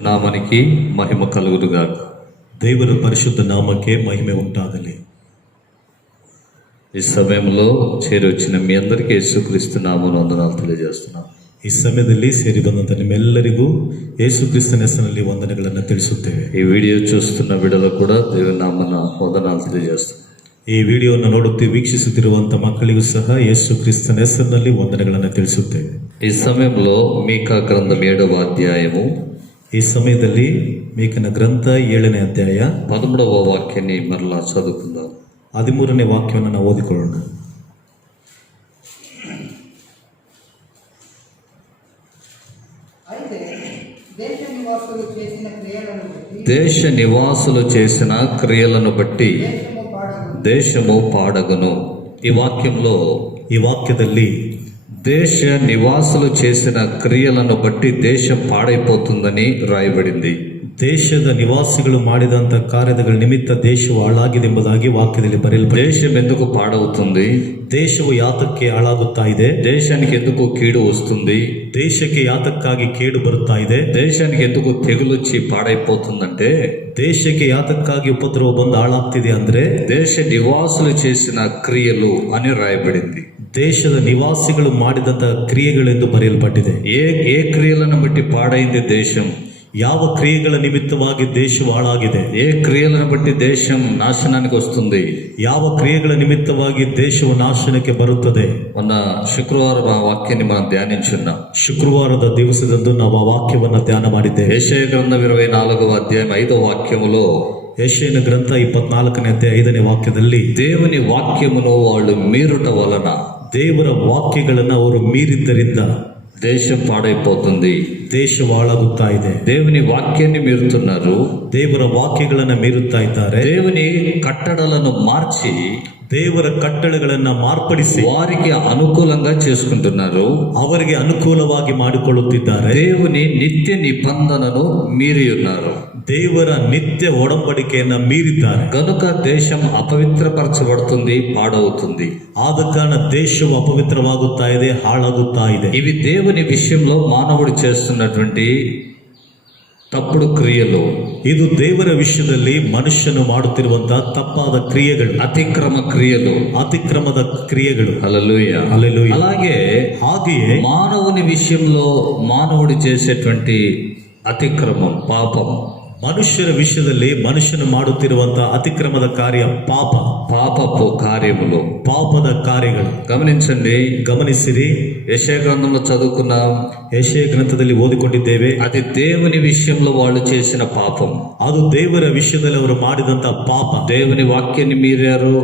ನಾಮನಿಗೆ ಮಹಿಮ ಕಲುಗುವುದುಗಾಕ. ದೇವರ ಪರಿಶುದ್ಧ ನಾಮಕ್ಕೆ ಮಹಿಮೆ ಉಂಟಾಗಲಿ. ఈ సమయంలో చేరి వచ్చిన మీ అందరికీ యేసుక్రీస్తు నామమున వందనాలు తెలియజేస్తున్నాను. ಈ ಸಮಯದಲ್ಲಿ ಸೇರಿ ಬಂದಂತ ನಿಮ್ಮೆಲ್ಲರಿಗೂ ಯೇಸುಕ್ರಿಸ್ತನ ಹೆಸರಿನಲ್ಲಿ ವಂದನೆಗಳನ್ನು ತಿಳಿಸುತ್ತೇವೆ. ಈ ವಿಡಿಯೋ చూస్తున్న ಬಿಡಲು ಕೂಡ ದೇವರ ನಾಮನ వందనాలు ತಿಳಿಯಜೇస్తున్నాను. ಈ ವಿಡಿಯೋವನ್ನು ನೋಡುತ್ತಿ ವೀಕ್ಷಿಸುತ್ತಿರುವಂತ ಮಕ್ಕಳಿಗೂ ಸಹ ಯೇಸುಕ್ರಿಸ್ತನ ಹೆಸರಿನಲ್ಲಿ ವಂದನೆಗಳನ್ನು ತಿಳಿಸುತ್ತೇವೆ. ಈ ಸಮయంలో మీకా గ్రంథం 7వ అధ్యాయము, ಈ ಸಮಯದಲ್ಲಿ ಮೀಕನ ಗ್ರಂಥ 7ನೇ ಅಧ್ಯಾಯ 13వ వాక్యాన్ని మరలా చదువుకుందాం. 13ನೇ ವಾಕ್ಯವನ್ನು ನಾವು ಓದಿಕೊಳ್ಳೋಣ. దేశ నివాసులు చేసిన క్రియలను బట్టి దేశము పాడగును. ఈ వాక్యದಲ್ಲಿ దేశ నివాసులు చేసిన క్రియలను బట్టి దేశం పాడైపోతుందని రాయబడింది. ದೇಶದ ನಿವಾಸಿಗಳು ಮಾಡಿದಂತ ಕಾರ್ಯಗಳ ನಿಮಿತ್ತ ದೇಶವು ಹಾಳಾಗಿದೆ ಎಂಬುದಾಗಿ ವಾಕ್ಯದಲ್ಲಿ ಬರೆಯಲ್ಪಟ್ಟಿದೆ. దేశం ఎందుకు పాడవుతుంది? ದೇಶವು ಯಾತಕ್ಕೆ ಹಾಳಾಗುತ್ತಾ ಇದೆ? దేశానికి ఎందుకు కీడు వస్తుంది? ದೇಶಕ್ಕೆ ಯಾತಕ್ಕಾಗಿ ಕೇಡು ಬರುತ್ತಾ ಇದೆ? దేశానికి ఎందుకు తెగులొచ్చి పాడైపోతుందంటే, ದೇಶಕ್ಕೆ ಯಾತಕ್ಕಾಗಿ ಉಪದ್ರವ ಬಂದು ಹಾಳಾಗ್ತಿದೆ ಅಂದ್ರೆ దేశ నివాసులు చేసిన క్రియలు అని రాయబడింది. ದೇಶದ ನಿವಾಸಿಗಳು ಮಾಡಿದಂತ ಕ್ರಿಯೆಗಳೆಂದು ಬರೆಯಲ್ಪಟ್ಟಿದೆ. ఏ క్రియలను బట్టి పాడైంది దేశం? ಯಾವ ಕ್ರಿಯೆಗಳ ನಿಮಿತ್ತವಾಗಿ ದೇಶವು ಹಾಳಾಗಿದೆ? ఏ క్రియలను బట్టి దేశం నాశనానికి వస్తుంది? ಯಾವ ಕ್ರಿಯೆಗಳ ನಿಮಿತ್ತವಾಗಿ ದೇಶವು ನಾಶನಕ್ಕೆ ಬರುತ್ತದೆ? మొన్న శుక్రవారం ఆ వాక్యాన్ని మనం ధ్యానించున్నాం. ಶುಕ್ರವಾರದ ದಿವಸದಂದು ನಾವು ಆ ವಾಕ್ಯವನ್ನು ಧ್ಯಾನ ಮಾಡಿದ್ದೇವೆ. యెషయా గ్రంథం 24వ అధ్యాయం 5వ వాక్యములో, ಯೆಶಾಯನ ಗ್ರಂಥ 24ನೇ ಅಧ್ಯಾಯ 5ನೇ ವಾಕ್ಯದಲ್ಲಿ, దేవుని వాక్యమును వాళ్ళు మీరుట వలన, ದೇವರ ವಾಕ್ಯಗಳನ್ನು ಅವರು ಮೀರಿದ್ದರಿಂದ దేశం పాడైపోతుంది. ದೇಶವು ಹಾಳಾಗುತ್ತಾ ಇದೆ. దేవుని వాక్యాన్ని మీరుతున్నారు, ದೇವರ ವಾಕ್ಯಗಳನ್ನು ಮೀರುತ್ತಾ ಇದ್ದಾರೆ. దేవుని కట్టడలను మార్చి, ದೇವರ ಕಟ್ಟಳೆಗಳನ್ನು ಮಾರ್ಪಡಿಸಿ వారికి అనుకూలంగా చేసుకుంటున్నారు, ಅವರಿಗೆ ಅನುಕೂಲವಾಗಿ ಮಾಡಿಕೊಳ್ಳುತ್ತಿದ್ದಾರೆ. దేవుని నిత్య నిబంధనను మీరి ఉన్నారు, ದೇವರ ನಿತ್ಯ ಒಡಂಬಡಿಕೆಯನ್ನ ಮೀರಿದ್ದಾರೆ. కనుక దేశం అపవిత్రపరచబడుతుంది, పాడవుతుంది. ಆದ ಕಾರಣ ದೇಶವು ಅಪವಿತ್ರವಾಗುತ್ತಾ ಇದೆ, ಹಾಳಾಗುತ್ತಾ ಇದೆ. ఇవి దేవుని విషయంలో మానవుడు చేస్తున్నటువంటి తప్పుడు క్రియలు. ಇದು ದೇವರ ವಿಷಯದಲ್ಲಿ ಮನುಷ್ಯನು ಮಾಡುತ್ತಿರುವಂತಹ ತಪ್ಪಾದ ಕ್ರಿಯೆಗಳು, అతిక్రమ క్రియలు, ಅತಿಕ್ರಮದ ಕ್ರಿಯೆಗಳು. హల్లెలూయా. ಹಲ್ಲೆಲೂಯಾ. అలాగే మానవుని విషయంలో మానవుడు చేసేటువంటి అతిక్రమం, పాపం. ಮನುಷ್ಯರ ವಿಷಯದಲ್ಲಿ ಮನುಷ್ಯನು ಮಾಡುತ್ತಿರುವಂತಹ ಅತಿಕ್ರಮದ ಕಾರ್ಯ ಪಾಪ, పాపపు కార్యములు, ಪಾಪದ ಕಾರ್ಯಗಳು. ಗಮನಿಸಿರಿ. యెషయా గ్రంథంలో చదువుకున్నాం, ಯೆಶಾಯ ಗ್ರಂಥದಲ್ಲಿ ಓದಿಕೊಂಡಿದ್ದೇವೆ. అది దేవుని విషయంలో వాళ్ళు చేసిన పాపం. ಅದು ದೇವರ ವಿಷಯದಲ್ಲಿ ಅವರು ಮಾಡಿದಂತ ಪಾಪ. దేవుని వాక్యాన్ని మీరారు,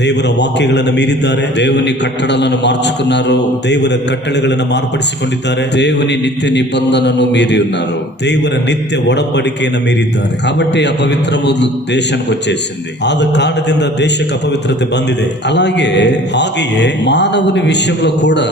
ದೇವರ ವಾಕ್ಯಗಳನ್ನು ಮೀರಿದ್ದಾರೆ. దేవుని కట్టడలను మార్చుకున్నారు, ದೇವರ ಕಟ್ಟಳೆಗಳನ್ನು ಮಾರ್ಪಡಿಸಿಕೊಂಡಿದ್ದಾರೆ. దేవుని నిత్య నిబంధనను మీరి ఉన్నారు, ದೇವರ ನಿತ್ಯ ಒಡಂಬಡಿಕೆಯನ್ನು ಮೀರಿದ್ದಾರೆ. కాబట్టి అపవిత్రము దేశానికి వచ్చేసింది. ಆದ ಕಾರಣದಿಂದ ದೇಶಕ್ಕೆ ಅಪವಿತ್ರತೆ ಬಂದಿದೆ. ಹಾಗೆಯೇ మానవుని విషయంలో కూడా,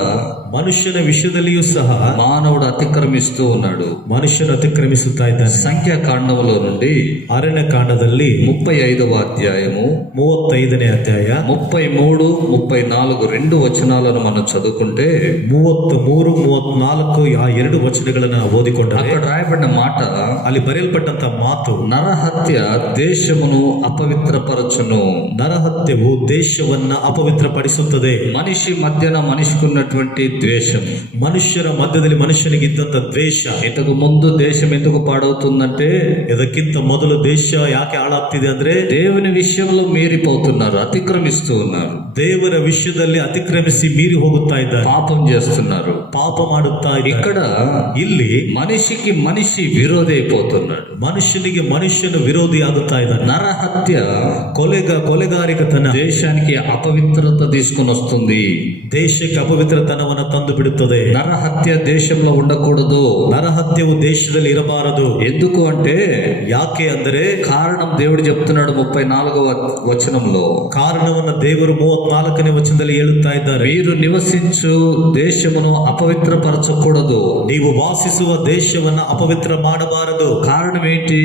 ಮನುಷ್ಯನ ವಿಷಯದಲ್ಲಿಯೂ ಸಹ మానవుడు అతిక్రమిస్తూ ఉన్నాడు. ಮನುಷ್ಯನು ಅತಿಕ್ರಮಿಸುತ್ತಾ ಇದ್ದಾನೆ. సంఖ్యాకాండములో నుండి ಅರಣ್ಯ ಕಾಂಡದಲ್ಲಿ 35వ అధ్యాయము 35ನೇ ಅಧ್ಯಾಯ 33, 34 రెండు వచనాలను మనం చదువుకుంటే, 33, 34 ಆ ಎರಡು ವಚನಗಳನ್ನು ಓದಿಕೊಂಡರೆ అక్కడ రాయబడిన మాట, ಅಲ್ಲಿ ಬರೆಯಲ್ಪಟ್ಟಂತ ಮಾತು, నరహత్య దేశమును అపవిత్రపరచును. ನರಹತ್ಯವು ದೇಶವನ್ನ ಅಪವಿತ್ರಪಡಿಸುತ್ತದೆ. మనిషి మధ్యన మనిషికున్నటువంటి ద్వేషం, ಮನುಷ್ಯರ ಮಧ್ಯದಲ್ಲಿ ಮನುಷ್ಯನಿಗಿದ್ದಂತ ದ್ವೇಷ. ఇంతకు ముందు దేశం ఎందుకు పాడవుతుందంటే, ಇದಕ್ಕಿಂತ ಮೊದಲು ದೇಶ ಯಾಕೆ ಹಾಳಾಗ್ತಿದೆ ಅಂದ್ರೆ దేవుని విషయంలో మీరిపోతున్నారు, అతిక్రమిస్తూ ఉన్నారు, ದೇವರ ವಿಷಯದಲ್ಲಿ ಅತಿಕ್ರಮಿಸಿ ಮೀರಿ ಹೋಗುತ್ತಾ ಇದ್ದಾರೆ, పాపం చేస్తున్నారు, ಪಾಪ ಮಾಡುತ್ತಾ ಇದ್ದಾರೆ. ఇక్కడ ಇಲ್ಲಿ మనిషికి మనిషి విరోధి అయిపోతున్నాడు, ಮನುಷ್ಯನಿಗೆ ಮನುಷ್ಯನು ವಿರೋಧಿ ಆಗುತ್ತಾ ಇದ್ದಾನೆ. నరహత్య ಕೊಲೆಗಾರಿಕತನ దేశానికి అపవిత్రత తీసుకుని వస్తుంది, ದೇಶಕ್ಕೆ ಅಪವಿತ್ರತನವನ್ನು ತಂದು ಬಿಡುತ್ತದೆ. నరహత్య దేశంలో ఉండకూడదు, ನರಹತ್ಯವು ದೇಶದಲ್ಲಿ ಇರಬಾರದು. ఎందుకు అంటే, ಯಾಕೆ ಅಂದರೆ కారణం దేవుడు చెప్తున్నాడు 34వ వచనంలో. ಕಾರಣವನ್ನು ದೇವರು 34ನೇ ವಚನದಲ್ಲಿ ಹೇಳುತ್ತಾ ಇದ್ದಾರೆ. మీరు నివసించు దేశమును అపవిత్రపరచకూడదు, ನೀವು ವಾಸಿಸುವ ದೇಶವನ್ನ ಅಪವಿತ್ರ ಮಾಡಬಾರದು. కారణం ఏంటి?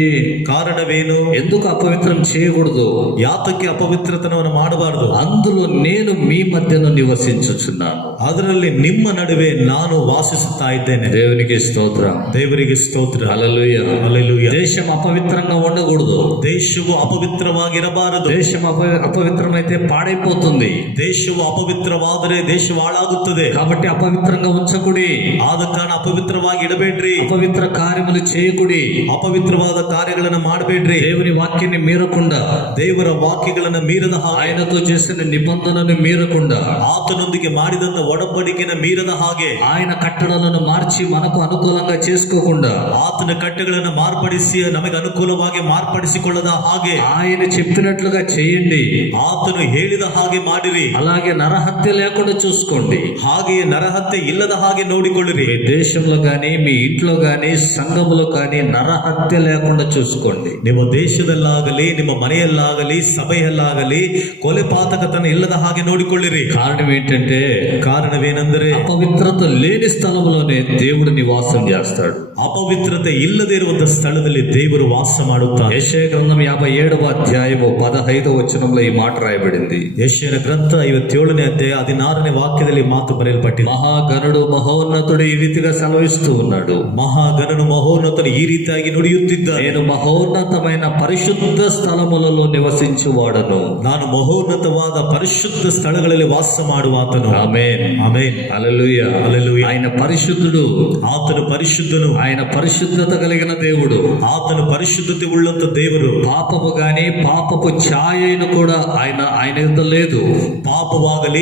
ಕಾರಣವೇನು? ఎందుకు అపవిత్రం చేయకూడదు? ಯಾತಕ್ಕೆ ಅಪವಿತ್ರತನವನ್ನು ಮಾಡಬಾರದು? అందులో నేను మీ మధ్యలో నివసించుచున్నాను. ಅದರಲ್ಲಿ ನಿಮ್ಮ ನಡುವೆ ನಾನು ವಾಸಿಸುತ್ತಾ ఇದ್ದೇನೆ. దేవునికి స్తోత్రం. ದೇವರಿಗೆ ಸ್ತೋತ್ರ. హల్లెలూయా. హల్లెలూయా. దేశం అపవిత్రంగా ఉండకూడదు. ದೇಶವು ಅಪವಿತ್ರವಾಗಿರಬಾರದು. దేశం అపవిత్రమైతే పాడైపోతుంది. ದೇಶವು ಅಪವಿತ್ರವಾದರೆ ದೇಶವು ಹಾಳಾಗುತ್ತದೆ. కాబట్టి అపవిత్రంగా ఉంచకుడి. ಆದ ಕಾರಣ ಅಪವಿತ್ರವಾಗಿ ಇಡಬೇಡ್ರಿ. అపవిత్ర కార్యములు చేయకుడి. ಅಪವಿತ್ರವಾದ ಕಾರ್ಯಗಳನ್ನು ಮಾಡಬೇಡ್ರಿ. దేవుని వాక్యాన్ని మీరకుండా, ದೇವರ ವಾಕ್ಯಗಳನ್ನು ಮೀರದ ಹಾಗೆ, ఆయనతో చేసిన నిబంధనను మీరకుండా, ಆತನೊಂದಿಗೆ ಮಾಡಿದಂತ ಒಡಂಬಡಿಕೆನ ಮೀರದ ಹಾಗೆ, ఆయన కట్టడలను మార్చి మనకు అనుకూలంగా చేసుకోకుండా, ಆತನ ಕಟ್ಟೆಗಳನ್ನು ಮಾರ್ಪಡಿಸಿ ನಮಗೆ ಅನುಕೂಲವಾಗಿ ಮಾರ್ಪಡಿಸಿಕೊಳ್ಳದ ಹಾಗೆ, ఆయన చెప్పినట్లుగా చేయండి. ಆತನು ಹೇಳಿದ ಹಾಗೆ ಮಾಡಿರಿ. అలాగే నరహత్య లేకుండా చూసుకోండి. ಹಾಗೆಯೇ ನರಹತ್ಯೆ ಇಲ್ಲದ ಹಾಗೆ ನೋಡಿಕೊಳ್ಳಿರಿ. మీ దేశంలో గాని, మీ ఇంట్లో గాని, సంఘములో గాని నరహత్య లేకుండా చూసుకోండి. ನಿಮ್ಮ ದೇಶದಲ್ಲಾಗಲಿ, ನಿಮ್ಮ ಮನೆಯಲ್ಲಾಗಲಿ, ಸಭೆಯಲ್ಲಾಗಲಿ ಕೊಲೆ ಪಾತಕತನ ಇಲ್ಲದ ಹಾಗೆ ನೋಡಿಕೊಳ್ಳಿರಿ. కారణం ఏంటంటే, ಕಾರಣವೇನೆಂದರೆ అపవిత్రత లేని స్థలంలోనే దేవుడు నివాసం చేస్తాడు. ಅಪವಿತ್ರತೆ ಇಲ್ಲದೆ ಇರುವಂತಹ ಸ್ಥಳದಲ್ಲಿ ದೇವರು ವಾಸ ಮಾಡುತ್ತಾನೆ. యెషయా గ్రంథం 57వ అధ్యాయము 15వ వచనంలో ఈ మాట రాయబడింది. ಯೆಶಯನ ಗ್ರಂಥ 57ನೇ ಅಧ್ಯಾಯ 16ನೇ ವಾಕ್ಯದಲ್ಲಿ ಮಾತು ಬರೆಯಲ್ಪಟ್ಟಿದೆ. మహాగణుడు మహోన్నతుడు ఈ రీతిగా సెలవిస్తూ ఉన్నాడు. ಮಹಾಗಣನು ಮಹೋನ್ನತನು ಈ ರೀತಿಯಾಗಿ ನುಡಿಯುತ್ತಿದ್ದಾನೆ. నేను మహోన్నతమైన పరిశుద్ధ స్థలములలో నివసించువాడను. ನಾನು ಮಹೋನ್ನತವಾದ ಪರಿಶುದ್ಧ ಸ್ಥಳಗಳಲ್ಲಿ ವಾಸ ಮಾಡುವಾತನು. ఆమేన్. ಆಮೆನ್. హల్లెలూయా. హల్లెలూయా. ఆయన పరిశుద్ధుడు. ಆತನು ಪರಿಶುದ್ಧನು. ఆయన పరిశుద్ధత కలిగిన దేవుడు. ಆತನು ಪರಿಶುದ್ಧತೆ ಉಳ್ಳಂತ ದೇವರು. పాపము గాని, పాపపు ఛాయను కూడా ఆయన యుద్ధ లేదు. ಪಾಪವಾಗಲಿ,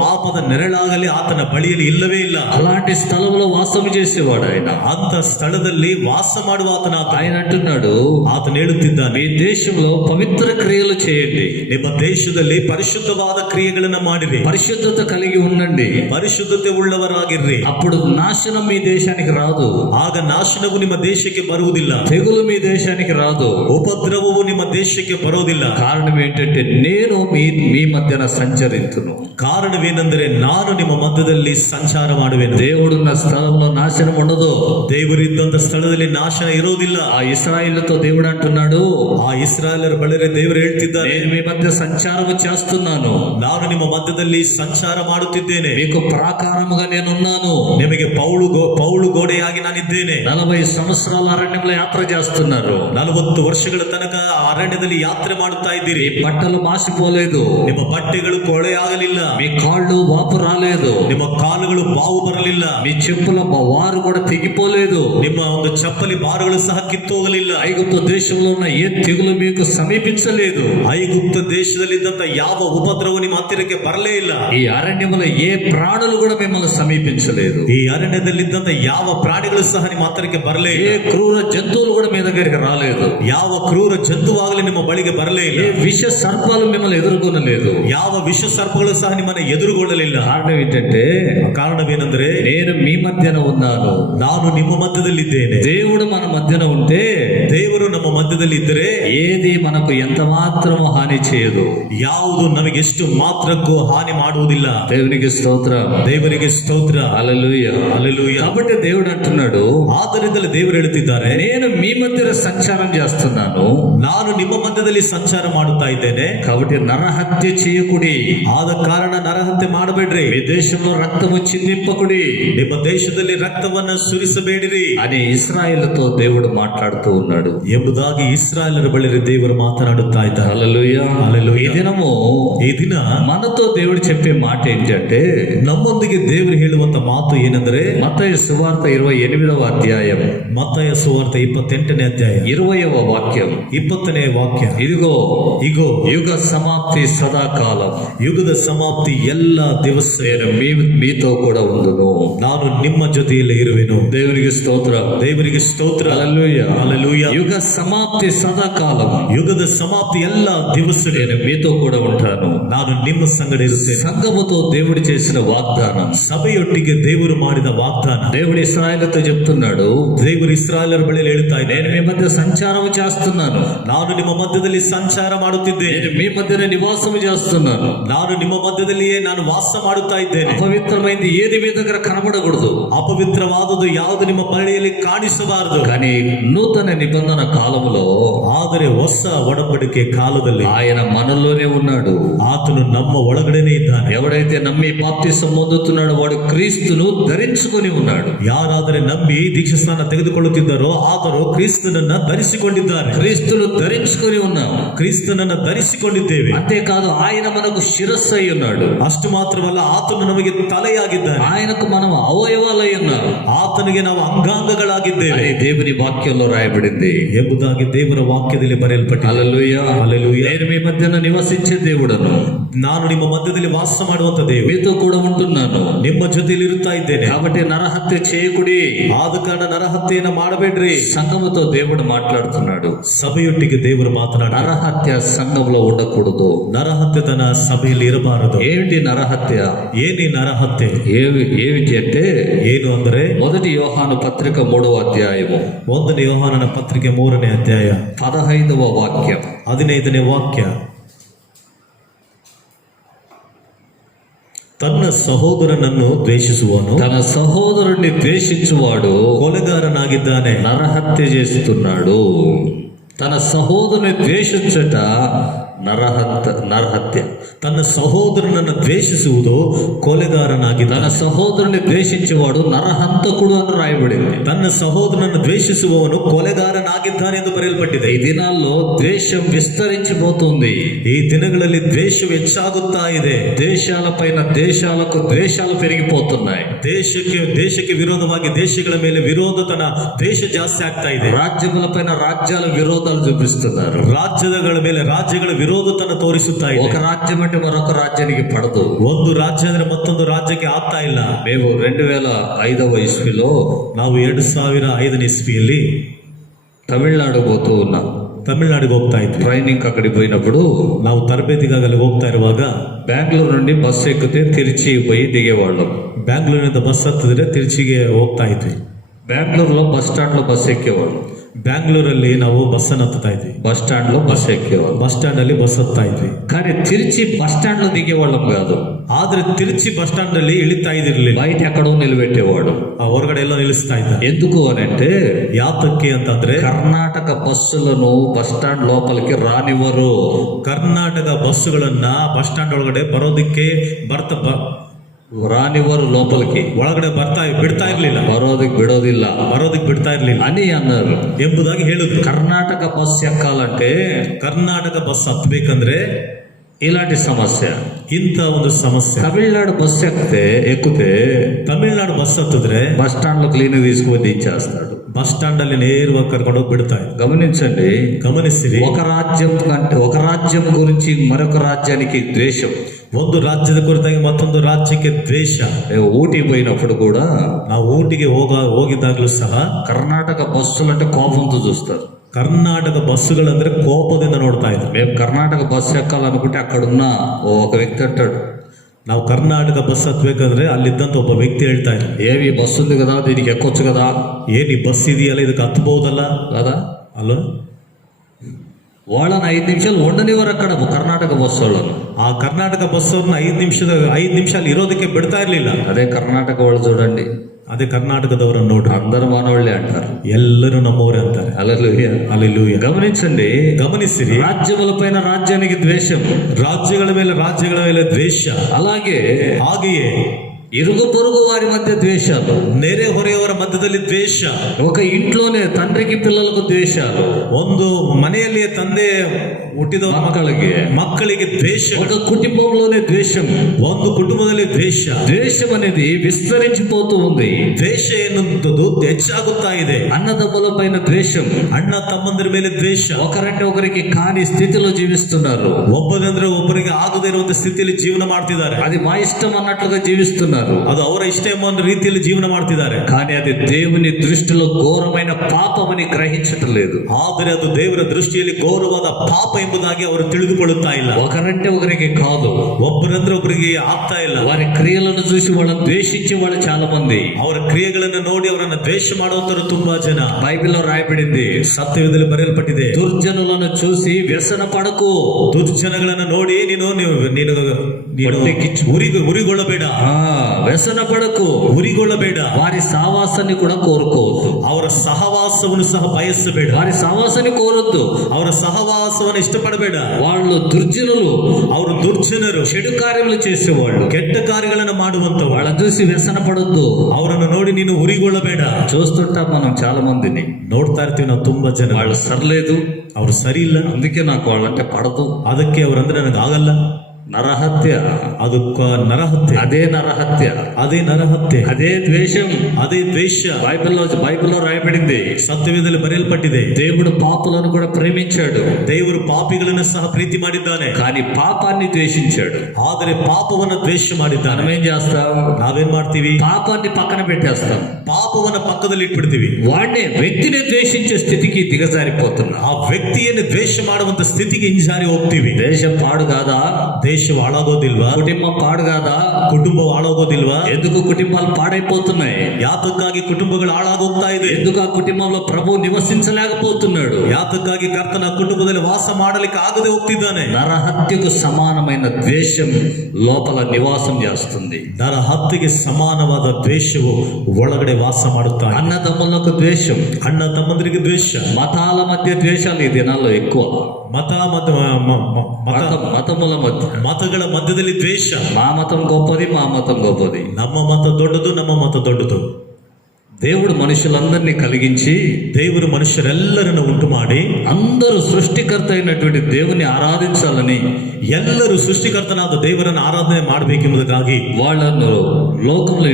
ಪಾಪದ ನೆರಳಾಗಲಿ ಆತನ ಬಳಿಯಲ್ಲಿ ಇಲ್ಲವೇ ಇಲ್ಲ. అలాంటి స్థలంలో వాసం చేసేవాడు ఆయన. ಅಂತ ಸ್ಥಳದಲ್ಲಿ ವಾಸ ಮಾಡುವ ಆತನ ఆయన అంటున్నాడు, ಆತನು ಹೇಳುತ್ತಿದ್ದಾನೆ, మీ దేశంలో పవిత్ర క్రియలు చేయండి. ನಿಮ್ಮ ದೇಶದಲ್ಲಿ ಪರಿಶುದ್ಧವಾದ ಕ್ರಿಯೆಗಳನ್ನ ಮಾಡಿರಿ. పరిశుద్ధత కలిగి ఉండండి. ಪರಿಶುದ್ಧತೆ ಉಳ್ಳವರಾಗಿರ್ರಿ. అప్పుడు నాశనం మీ దేశానికి రాదు. ಆಗ ನಾಶನವು ನಿಮ್ಮ ದೇಶಕ್ಕೆ ಬರುವುದಿಲ್ಲ. తెగులు మీ దేశానికి రాదు. ಉಪದ್ರವವು ನಿಮ್ಮ ದೇಶಕ್ಕೆ ಬರೋದಿಲ್ಲ. కారణం ఏంటంటే, నేను మీ మధ్యన సంచరింతును. ಕಾರಣವೇನೆಂದರೆ ನಾನು ನಿಮ್ಮ ಮಧ್ಯದಲ್ಲಿ ಸಂಚಾರ ಮಾಡುವೆನು. దేవుడున్న స్థలంలో నాశనం ఉండదు. ದೇವರಿದ್ದಂತ ಸ್ಥಳದಲ್ಲಿ ನಾಶನ ಇರೋದಿಲ್ಲ. ఆ ఇశ్రాయేలుతో దేవుడు అంటున్నాడు, ಆ ಇಸ್ರಾಯೇಲರ ಬಳಿರೆ ದೇವರು ಹೇಳ್ತಿದ್ದಾರೆ, నేను మీ మధ్య సంచారము చేస్తున్నాను. ನಾನು ನಿಮ್ಮ ಮಧ್ಯದಲ್ಲಿ ಸಂಚಾರ ಮಾಡುತ್ತಿದ್ದೇನೆ. మీకు ప్రాకారముగా నేనున్నాను. ನಿಮಗೆ ಪೌಳು ಗೋಡೆಯಾಗಿ ನಾನಿದ್ದೇನೆ. 40 సంవత్సరాల అరణ్యంలో యాత్ర చేస్తున్నారు. 40 ವರ್ಷಗಳ ತನಕ ಅರಣ್ಯದಲ್ಲಿ ಯಾತ್ರೆ ಮಾಡುತ್ತಾ ಇದ್ದೀರಿ. మీ బట్టలు మాసిపోలేదు. ನಿಮ್ಮ ಬಟ್ಟೆಗಳು ಕೊಳೆ ಆಗಲಿಲ್ಲ. మీ కాళ్ళు వాపు రాలేదు. ನಿಮ್ಮ ಕಾಲುಗಳು ಬಾವು ಬರಲಿಲ್ಲ. మీ చెప్పుల వారు కూడా తెగిపోలేదు. ನಿಮ್ಮ ಒಂದು ಚಪ್ಪಲಿ ಬಾರುಗಳು ಸಹ ಕಿತ್ತೋಗಲಿಲ್ಲ. ఐగుప్తు దేశంలో ఉన్న ఏ తెగులు మీకు సమీపించలేదు. ಐಗುಪ್ತ ದೇಶದಲ್ಲಿದ್ದಂತ ಯಾವ ಉಪದ್ರವ ನಿಮ್ಮ ಹತ್ತಿರಕ್ಕೆ ಬರಲೇ ಇಲ್ಲ. ఈ అరణ్యములో ఏ ప్రాణులు కూడా మిమ్మల్ని సమీపించలేదు. ಈ ಅರಣ್ಯದಲ್ಲಿದ್ದಂತ ಯಾವ ಪ್ರಾಣಿಗಳು ಸಹ ನಿಮ್ಮ ಹತ್ತಿರಕ್ಕೆ ಬರಲೇ ఏ ಇಲ್ಲ. క్రూర జంతువులు కూడా మీ దగ్గరికి రాలేదు. ಯಾವ ಕ್ರೂರ ಜಂತುವಾಗಲಿ ನಿಮ್ಮ ಬಳಿಗೆ ಬರಲೇ ಇಲ್ಲ. ఏ విష సర్పాలు మిమ్మల్ని ఎదుర్కొనలేదు. ಯಾವ ವಿಷ ಸರ್ಪಗಳು ಸಹ ನಿಮ್ಮನ್ನು ಎದುರುಗೊಳ್ಳಲಿಲ್ಲ. కారణం ఏంటంటే, ಕಾರಣವೇನೆಂದರೆ నేను మీ మధ్యన ఉన్నాను. ನಾನು ನಿಮ್ಮ ಮಧ್ಯದಲ್ಲಿದ್ದೇನೆ. దేవుడు మన మధ్యన ఉంటే ದೇವರು ನಮ್ಮ ಮಧ್ಯದಲ್ಲಿ ಇದ್ದರೆ ఏది మనకు ఎంత మాత్రము హాని చేయదు. ಯಾವುದು ನಮಗೆ ಎಷ್ಟು ಮಾತ್ರಕ್ಕೂ ಹಾನಿ ಮಾಡುವುದಿಲ್ಲ. దేవునికి స్తోత్రం. ದೇವರಿಗೆ ಸ್ತೋತ್ರ. హల్లెలూయా. హల్లెలూయా. కాబట్టి దేవుడు అంటున్నాడు, ಆದ್ದರಿಂದಲೇ ದೇವರು ಹೇಳುತ್ತಿದ್ದಾರೆ, నేను మీ మధ్య సంచారం చేస్తున్నాను. ನಾನು ನಿಮ್ಮ ಮಧ್ಯದಲ್ಲಿ ಸಂಚಾರ ಮಾಡುತ್ತಾ ಇದ್ದೇನೆ. కాబట్టి నరహత్య చేయకుడి. ಆದ ಕಾರಣ ನರಹತ್ಯೆ ಮಾಡಬೇಡ್ರಿ. మీ దేశంలో రక్తము చిందింపకుడి ನಿಮ್ಮ ದೇಶದಲ್ಲಿ ರಕ್ತವನ್ನು ಸುರಿಸಬೇಡಿರಿ అని ఇశ్రాయేలుతో దేవుడు మాట్లాడుతూ ఉన్నాడు. ಎಂಬುದಾಗಿ ಇಸ್ರಾಯೇಲರ ಬಳಿ ದೇವರು ಮಾತನಾಡುತ್ತಾ ಇದ್ದಾರೆ. హల్లెలూయా. హల్లెలూయా. ఈ దినము ಈ ದಿನ మనతో దేవుడు చెప్పే మాట ఏంటంటే, ನಮ್ಮೊಂದಿಗೆ ದೇವರು ಹೇಳುವಂತ ಮಾತು ಏನೆಂದರೆ, మత్తయి సువార్త 28వ అధ్యాయం ಮತ್ತಾಯ ಸುವಾರ್ತೆ 28ನೇ ಅಧ್ಯಾಯ 20వ వాక్యం. 20ನೇ ವಾಕ್ಯ. ఇదిగో ಇಗೋ యుగ సమాప్తి సదాకాలం ಯುಗದ ಸಮಾಪ್ತಿ ಎಲ್ಲ ದಿವಸ నేను మీతో కూడా ఉండును. ನಾನು ನಿಮ್ಮ ಜೊತೆಯಲ್ಲಿ ಇರುವೆನು. దేవునికి స్తోత్రం. ದೇವರಿಗೆ ಸ್ತೋತ್ರ. హల్లెలూయా. హల్లెలూయా. యుగ సమాప్తి సదాకాలం ಯುಗದ ಸಮಾಪ್ತಿ ಎಲ್ಲ ದಿವಸ నేను మీతో కూడా ఉంటాను. ನಾನು ನಿಮ್ಮ ಸಂಗಡ ಇರುತ್ತೇನೆ. సంఘముతో దేవుడు చేసిన వాగ్దానం. ಸಭೆಯೊಟ್ಟಿಗೆ ದೇವರು ಮಾಡಿದ ವಾಗ್ದಾನ. దేవుడు ఇశ్రాయేలుతో చెప్తున్నాడు, ದೇವರು ಇಸ್ರಾಯೇಲರ ಬಳಿಯಲ್ಲಿ ಹೇಳ್ತಾ నేను ಇದ್ದೇನೆ, మీ మధ్య సంచారం చేస్తున్నాను. ನಾನು ನಿಮ್ಮ ಮಧ್ಯದಲ್ಲಿ ಸಂಚಾರ ಮಾಡುತ್ತಿದ್ದೇನೆ. నేను మీ మధ్యనే నివాసం చేస్తున్నాను. ನಾನು ನಿಮ್ಮ మధ్యದಲ್ಲಿಯೇ ನಾನು ವಾಸ ಮಾಡುತ್ತಾ ಇದ್ದೇನೆ. అపవిత్రమైంది ఏది మీ దగ్గర కనబడకూడదు, ಅಪವಿತ್ರವಾದುದು ಯಾವುದು ನಿಮ್ಮ ಬಳಿಯಲ್ಲಿ ಕಾಣಿಸಬಾರದು. కానీ నూతన నిబంధన కాలంలో ಆದರೆ ಹೊಸ ಒಡಂಬಡಿಕೆ ಕಾಲದಲ್ಲಿ ఆయన మనలోనే ఉన్నాడు. ಆತನು ನಮ್ಮ ಒಳಗಡೆನೇ ಇದ್ದಾನೆ. ఎవడైతే నమ్మి బాప్తిసం పొందుతున్నాడో వాడు క్రీస్తును ధరించుకొని ఉన్నాడు. ಯಾರಾದರೆ ನಂಬಿ ದೀಕ್ಷಾಸ್ನಾನ ತೆಗೆದುಕೊಳ್ಳುತ್ತಿದ್ದಾರೋ ಆತನು ಕ್ರಿಸ್ತನನ್ನ ಧರಿಸಿಕೊಂಡಿದ್ದಾರೆ. క్రీస్తును ధరించుకొని ఉన్నాం. ಕ್ರಿಸ್ತನನ್ನ ಧರಿಸಿಕೊಂಡಿದ್ದೇವೆ. అంతేకాదు ఆయన మనకు శిరస్సు అయి ఉన్నాడు. ಅಷ್ಟು ಮಾತ್ರವಲ್ಲ, ಆತನು ನಮಗೆ ತಲೆಯಾಗಿದ್ದಾನೆ. ఆయనకు మనం అవయవాలై ఉన్నాం. ಆತನಿಗೆ ನಾವು ಅಂಗಾಂಗಗಳಾಗಿದ್ದೇವೆ అని దేవుని వాక్యంలో రాయబడింది ಎಂಬುದಾಗಿ ದೇವರ ವಾಕ್ಯದಲ್ಲಿ ಬರೆಯಲ್ಪಟ್ಟಿದೆ. హల్లెలూయా. ಹಲ್ಲೆಲೂಯಾ. నేను మీ మధ్యన నివసించే దేవుడను, ನಾನು ನಿಮ್ಮ మధ్యದಲ್ಲಿ ವಾಸ ಮಾಡುವಂತ ದೇವರು, మీతో కూడా ఉంటున్నాను. ನಿಮ್ಮ ಜೊತೆಯಲ್ಲಿ ಇರುತ್ತಾ ಇದ್ದೇನೆ. కాబట్టి నరహత్య చేయకుడి. ಆದ ಕಾರಣ ನರಹತ್ಯೆಯನ್ನ ಮಾಡಬೇಡ್ರಿ. సంఘముతో దేవుడు మాట్లాడుతున్నాడు. ಸಭೆಯೊಟ್ಟಿಗೆ ದೇವರು ಮಾತನಾಡ. నరహత్య సంఘంలో ఉండకూడదు. ನರಹತ್ಯತನ ಸಭೆಯಲ್ಲಿ ಇರಬಾರದು. ఏమిటి నరహత్య? ಏನಿ ನರಹತ್ಯೆ ఏమిటి అంటే ಏನು ಅಂದರೆ 1 యోహాను పత్రిక 3వ అధ్యాయము 1 ಯೋಹಾನನ ಪತ್ರಿಕೆ 3ನೇ ಅಧ್ಯಾಯ 15వ వాక్యం. 15ನೇ ವಾಕ್ಯ. ತನ್ನ ಸಹೋದರನನ್ನು ದ್ವೇಷಿಸುವನು, తన సహోదరుణ్ణి ద్వేషించువాడు ಕೊಲೆಗಾರನಾಗಿದ್ದಾನೆ. నరహత్య చేస్తున్నాడు. తన సహోదరుని ద్వేషించుట నరహత్య. ತನ್ನ ಸಹೋದರನನ್ನು ದ್ವೇಷಿಸುವುದು తన ಕೊಲೆಗಾರನಾಗಿದ್ದಾನೆ. సహోదరుని ద్వేషించేవాడు నరహంతకుడు అని రాయబడింది. ತನ್ನ ಸಹೋದರನನ್ನು ದ್ವೇಷಿಸುವವನು ಕೊಲೆಗಾರನಾಗಿದ್ದಾನೆ ಎಂದು ಬರೆಯಲ್ಪಟ್ಟಿದೆ. ఈ దినాల్లో ద్వేషం విస్తరించిపోతుంది. ಈ ದಿನಗಳಲ್ಲಿ ದ್ವೇಷವು ಹೆಚ್ಚಾಗುತ್ತಾ ಇದೆ. దేశాలపైన దేశాలకు ద్వేషాలు పెరిగిపోతున్నాయి. ದೇಶಕ್ಕೆ ವಿರೋಧವಾಗಿ ದೇಶಗಳ ಮೇಲೆ ವಿರೋಧತನ ದ್ವೇಷ ಜಾಸ್ತಿ ಆಗ್ತಾ ಇದೆ. రాజ్యములపైన రాజ్యాల విరోధాలు చూపిస్తున్నారు. ರಾಜ್ಯಗಳ ಮೇಲೆ ರಾಜ್ಯಗಳ ವಿರೋಧತನ ತೋರಿಸುತ್ತಾ ಇದೆ. ఒక రాజ్యం అంటే మరొక రాజ్యానికి పడదు. ಒಂದು ರಾಜ್ಯ ಅಂದ್ರೆ ಮತ್ತೊಂದು ರಾಜ್ಯಕ್ಕೆ ಆಗ್ತಾ ಇಲ್ಲ. మేము 2005వ ఇస్విలో ನಾವು 2005ನೇ ಇಸ್ವಿಯಲ್ಲಿ తమిళనాడు పోతూ ఉన్నాం. ತಮಿಳುನಾಡಿಗೆ ಹೋಗ್ತಾ ಇದ್ವಿ. ట్రైనింగ్ అక్కడికి పోయినప్పుడు ನಾವು ತರಬೇತಿಗಾಗಿ ಅಲ್ಲಿ ಹೋಗ್ತಾ ಇರುವಾಗ బెంగళూరు నుండి బస్సు ఎక్కితే తిరుచి పోయి దిగేవాళ్ళం. ಬ್ಯಾಂಗ್ಳೂರಿನಿಂದ ಬಸ್ ಹತ್ತಿದ್ರೆ ತಿರುಚಿಗೆ ಹೋಗ್ತಾ ಇದ್ವಿ. బెంగళూరులో బస్ స్టాండ్ లో బస్సు ఎక్కేవాళ్ళం. ಬ್ಯಾಂಗ್ಳೂರಲ್ಲಿ ನಾವು ಬಸ್ ಅನ್ನು ಹತ್ತಾ ಇದ್ವಿ. బస్ స్టాండ్ లో బస్సు ఎక్కేవాళ్ళం. ಬಸ್ ಸ್ಟ್ಯಾಂಡ್ ಅಲ್ಲಿ ಬಸ್ ಹತ್ತಾ ಇದ್ವಿ. కానీ తిరుచి బస్ స్టాండ్ లో దిగేవాళ్ళం కాదు. ಆದ್ರೆ ತಿರುಚಿ ಬಸ್ ಸ್ಟ್ಯಾಂಡ್ ಅಲ್ಲಿ ಇಳಿತಾ ಇದಿರ್ಲಿಲ್ಲ. బయట ఎక్కడో నిలబెట్టేవాడు. ಆ ಹೊರಗಡೆ ಎಲ್ಲೋ ನಿಲ್ಲಿಸ್ತಾ ಇದ್ದ. ఎందుకు అని అంటే ಯಾತಕ್ಕೆ ಅಂತಂದ್ರೆ కర్ణాటక బస్సులను బస్ స్టాండ్ లోపలికి రానివ్వరు. ಕರ್ನಾಟಕ ಬಸ್ಸುಗಳನ್ನ ಬಸ್ ಸ್ಟ್ಯಾಂಡ್ ಒಳಗಡೆ ಬರೋದಕ್ಕೆ రానివ్వరు, లోపలికి ಒಳಗಡೆ ಬಿಡ್ತಾ ಇರ್ಲಿಲ್ಲ. బరోదికి బిడోదిల్ల ಬರೋದಕ್ಕೆ ಬಿಡ್ತಾ ಇರ್ಲಿಲ್ಲ అని అన్నారు. ಎಂಬುದಾಗಿ ಹೇಳಿದ್ರು. కర్ణాటక బస్ ఎక్కాలంటే ಕರ್ನಾಟಕ ಬಸ್ ಹತ್ಬೇಕಂದ್ರೆ ఇలాంటి సమస్య. ಇಂಥ ಒಂದು ಸಮಸ್ಯೆ. తమిళనాడు బస్సు ఎక్కితే ತಮಿಳ್ನಾಡು ಬಸ್ ಹತ್ತಿದ್ರೆ బస్ స్టాండ్ లో క్లీన్ తీసుకుని దించేస్తాడు. ಬಸ್ ಸ್ಟ್ಯಾಂಡ್ ಅಲ್ಲಿ ನೇರವಾಗಿ ಕರ್ಕೊಂಡು ಹೋಗಿ ಬಿಡ್ತಾ ಇದ್ರು. గమనించండి, ಗಮನಿಸಿರಿ. ఒక రాజ్యం గురించి మరొక రాజ్యానికి ద్వేషం. ಒಂದು ರಾಜ್ಯದ ಕುರಿತಾಗಿ ಮತ್ತೊಂದು ರಾಜ್ಯಕ್ಕೆ ದ್ವೇಷ. ఊటీ పోయినప్పుడు కూడా ನಾವು ಊಟಿಗೆ ಹೋಗಿದ್ದಾಗಲೂ ಸಹ కర్ణాటక బస్సులు అంటే కోపంతో చూస్తారు. ಕರ್ನಾಟಕ ಬಸ್ಸುಗಳಂದ್ರೆ ಕೋಪದಿಂದ ನೋಡ್ತಾ ಇದ್ರು. మేము కర్ణాటక బస్సు ఎక్కాలనుకుంటే అక్కడున్న ఒక వ్యక్తి అంటాడు, ನಾವು ಕರ್ನಾಟಕ ಬಸ್ ಹತ್ಬೇಕಂದ್ರೆ ಅಲ್ಲಿದ್ದಂತ ಒಬ್ಬ ವ್ಯಕ್ತಿ ಹೇಳ್ತಾ ಇದ್ರು, ఏవి బస్సు ఉంది కదా, దీనికి ఎక్కొచ్చు కదా. ಏನ್ ಈ ಬಸ್ ಇದೆಯಲ್ಲ, ಇದಕ್ಕೆ ಹತ್ಬಹುದಲ್ಲ కదా. ಅಲ್ವಾ? వాళ్ళని 5 నిమిషాలు ఉండనివ్వరు అక్కడ కర్ణాటక బస్సు వాళ్ళను. ಆ ಕರ್ನಾಟಕ ಬಸ್ ಅವ್ರನ್ನ 5 ನಿಮಿಷ ಅಲ್ಲಿ ಇರೋದಕ್ಕೆ ಬಿಡ್ತಾ ಇರ್ಲಿಲ್ಲ. అదే కర్ణాటక వాళ్ళు చూడండి, ಅದೇ ಕರ್ನಾಟಕದವರನ್ನು ನೋಡ್ರಿ, అందరు మనోళ్ళే అంటారు, ಎಲ್ಲರೂ ನಮ್ಮವರೇ ಅಂತಾರೆ. హల్లెలూయా. ಹಲ್ಲೆಲೂಯಾ. గమనించండి, ಗಮನಿಸಿರಿ. రాజ్యములపైన రాజ్యానికి ద్వేషం, ರಾಜ್ಯಗಳ ಮೇಲೆ ದ್ವೇಷ. అలాగే ಹಾಗೆಯೇ ఇరుగు పొరుగు వారి మధ్య ద్వేషాలు, ನೆರೆ ಹೊರೆಯವರ ಮಧ್ಯದಲ್ಲಿ ದ್ವೇಷ. ఒక ఇంట్లోనే తండ్రికి పిల్లలకు ద్వేషాలు, ಒಂದು ಮನೆಯಲ್ಲಿಯೇ ತಂದೆ ಹುಟ್ಟಿದ ಮಕ್ಕಳಿಗೆ ದ್ವೇಷ. ఒక కుటుంబంలోనే ద్వేషం, ಒಂದು ಕುಟುಂಬದಲ್ಲಿ ದ್ವೇಷ. ద్వేషం అనేది విస్తరించిపోతూ ఉంది. ದ್ವೇಷ ಎನ್ನುವಂಥದ್ದು ಹೆಚ್ಚಾಗುತ್ತಾ ಇದೆ. అన్నదమ్ముల పైన ద్వేషం, ಅಣ್ಣ ತಮ್ಮಂದಿರ ಮೇಲೆ ದ್ವೇಷ. ఒకరంటే ఒకరికి కాని స్థితిలో జీవిస్తున్నారు. ಒಬ್ಬರಂದ್ರೆ ಒಬ್ಬರಿಗೆ ಆಗದೇ ಇರುವಂತ ಸ್ಥಿತಿಯಲ್ಲಿ ಜೀವನ ಮಾಡ್ತಿದ್ದಾರೆ. అది మా ఇష్టం అన్నట్లుగా జీవిస్తున్నారు. జీవిస్తున్నారు. ಅದು ಅವರ ಇಷ್ಟ ಎಂಬ ಒಂದು ರೀತಿಯಲ್ಲಿ ಜೀವನ ಮಾಡ್ತಿದ್ದಾರೆ. కానీ అది దేవుని దృష్టిలో ఘోరమైన పాపమని గ్రహించటం లేదు. ಆದರೆ ಅದು ದೇವರ ದೃಷ್ಟಿಯಲ್ಲಿ ಘೋರವಾದ ಪಾಪ ಎಂಬುದಾಗಿ ಅವರು ತಿಳಿದುಕೊಳ್ಳುತ್ತಾ ಇಲ್ಲ. ఒకరంటే ఒకరికి కాదు, ಒಬ್ಬರಂದ್ರೆ ಒಬ್ಬರಿಗೆ ಆಗ್ತಾ ಇಲ್ಲ. వారి క్రియలను చూసి వాళ్ళని ద్వేషించే వాళ్ళు చాలా మంది. ಅವರ ಕ್ರಿಯೆಗಳನ್ನು ನೋಡಿ ಅವರನ್ನು ದ್ವೇಷ ಮಾಡುವಂತರು ತುಂಬಾ ಜನ. బైబిల్లో రాయబడింది, ಸತ್ಯವೇದದಲ್ಲಿ ಬರೆಯಲ್ಪಟ್ಟಿದೆ, దుర్జనులను చూసి వ్యసన పడకు. ದುರ್ಜನಗಳನ್ನು ನೋಡಿ ನೀನು ಉರಿಗೊಳ್ಳಬೇಡ, వ్యసన పడకు, ಉರಿಗೊಳ್ಳಬೇಡ. వారి సావాసాన్ని కూడా కోరుకోవద్దు. ಅವರ ಸಹವಾಸವನ್ನು ಸಹ ಬಯಸಬೇಡ, వారి సావాసాన్ని కోరొద్దు. ಅವರ ಸಹವಾಸವನ್ನು ಇಷ್ಟಪಡಬೇಡ. వాళ్ళు దుర్జనులు, ಅವರು ದುರ್ಜನರು, చెడు కార్యములు చేసేవాళ్ళు, ಕೆಟ್ಟ ಕಾರ್ಯಗಳನ್ನು ಮಾಡುವಂತವರು. వాళ్ళని చూసి వ్యసన పడొద్దు. ಅವರನ್ನು ನೋಡಿ ನೀನು ಉರಿಗೊಳ್ಳಬೇಡ. చూస్తుంటాం మనం చాలా మందిని, ನೋಡ್ತಾ ಇರ್ತೀವಿ ನಾವು ತುಂಬಾ ಜನ. వాళ్ళు సర్లేదు, ಅವರು ಸರಿ ಇಲ್ಲ, అందుకే నాకు వాళ్ళంటే పడదు. ಅದಕ್ಕೆ ಅವರಂದ್ರೆ ನನಗೆ ಆಗಲ್ಲ. నరహత్య, ಅದು ನರಹತ್ಯೆ, అదే నరహత్య, ಅದೇ ನರಹತ್ಯೆ, అదే ద్వేషం. ಅದೇ ದ್ವೇಷ. బైబిల్లో రాయబడింది, ಸತ್ಯವೇದದಲ್ಲಿ ಬರೆಯಲ್ಪಟ್ಟಿದೆ, దేవుడు పాపులను కూడా ప్రేమించాడు, ದೇವರು ಪಾಪಿಗಳನ್ನು ಸಹ ಪ್ರೀತಿ ಮಾಡಿದ್ದಾನೆ, కానీ పాపాన్ని ద్వేషించాడు. ಆದರೆ ಪಾಪವನ್ನು ದ್ವೇಷ ಮಾಡಿದ್ದಾನೆ. మనం ఏం చేస్తాం? ನಾವೇನ್ ಮಾಡ್ತೀವಿ? పాపాన్ని పక్కన పెట్టేస్తాం, ಪಾಪವನ್ನ ಪಕ್ಕದಲ್ಲಿ ಇಟ್ಬಿಡ್ತೀವಿ. వాడిని వ్యక్తిని ద్వేషించే స్థితికి దిగజారిపోతున్నా. ಆ ವ್ಯಕ್ತಿಯನ್ನು ದ್ವೇಷ ಮಾಡುವಂತ ಸ್ಥಿತಿಗೆ ಹಿಂಜಾರಿ ಹೋಗ್ತೀವಿ. దేశం పాడు కాదా? ದೇಶ ಹಾಳಾಗೋದಿಲ್ವಾ? కుటుంబం పాడు కాదా? ಕುಟುಂಬ ಹಾಳಾಗೋದಿಲ್ವಾ? ఎందుకు కుటుంబాలు పాడైపోతున్నాయి? ಯಾತಕ್ಕಾಗಿ ಕುಟುಂಬಗಳು ಹಾಳಾಗೋಗ್ತಾ ಇದೆ? ఎందుకు ఆ కుటుంబంలో ప్రభు నివసించలేకపోతున్నాడు? ಯಾತಕ್ಕಾಗಿ ಕರ್ತನ ಕುಟುಂಬದಲ್ಲಿ ವಾಸ ಮಾಡಲಿಕ್ಕೆ ಆಗದೆ ಹೋಗ್ತಿದ್ದಾನೆ? నరహత్యకు సమానమైన ద్వేషం లోపల నివాసం చేస్తుంది. ನರಹತ್ಯೆಗೆ ಸಮಾನವಾದ ದ್ವೇಷವು ಒಳಗಡೆ ವಾಸ ಮಾಡುತ್ತಾ ಇದೆ. అన్నదమ్ములకు ద్వేషం, ಅಣ್ಣ ತಮ್ಮಂದರಿಗೆ ದ್ವೇಷ, మతాల మధ్య ద్వేషాలు ఈ దినాల్లో ఎక్కువ. మతముల మధ్య, ಮತಗಳ ಮಧ್ಯದಲ್ಲಿ ದ್ವೇಷ. మా మతం గొప్పది, మా మతం గొప్పది, ನಮ್ಮ ಮತ ದೊಡ್ಡದು, ನಮ್ಮ ಮತ ದೊಡ್ಡದು. దేవుడు మనుషులందరినీ కలిగించి, ದೇವರು ಮನುಷ್ಯರೆಲ್ಲರನ್ನು ಉಂಟು ಮಾಡಿ, అందరూ సృష్టికర్త అయినటువంటి దేవుని ఆరాధించాలని, ಎಲ್ಲರೂ ಸೃಷ್ಟಿಕರ್ತನಾದ ದೇವರನ್ನು ಆರಾಧನೆ ಮಾಡಬೇಕೆಂಬುದಕ್ಕಾಗಿ వాళ్ళను లోకంలో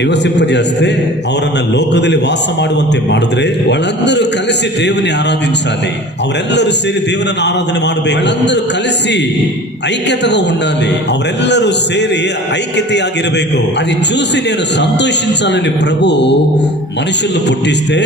నివసింపజేస్తే, ಅವರನ್ನ ಲೋಕದಲ್ಲಿ ವಾಸ ಮಾಡುವಂತೆ ಮಾಡಿದ್ರೆ, వాళ్ళందరూ కలిసి దేవుని ఆరాధించాలి. ಅವರೆಲ್ಲರೂ ಸೇರಿ ದೇವರನ್ನು ಆರಾಧನೆ ಮಾಡಬೇಕು. వాళ్ళందరూ కలిసి ఐక్యతగా ఉండాలి. ಅವರೆಲ್ಲರೂ ಸೇರಿ ಐಕ್ಯತೆಯಾಗಿರಬೇಕು. అది చూసి నేను సంతోషించాలని ప్రభు మనుషులను పుట్టిస్తే,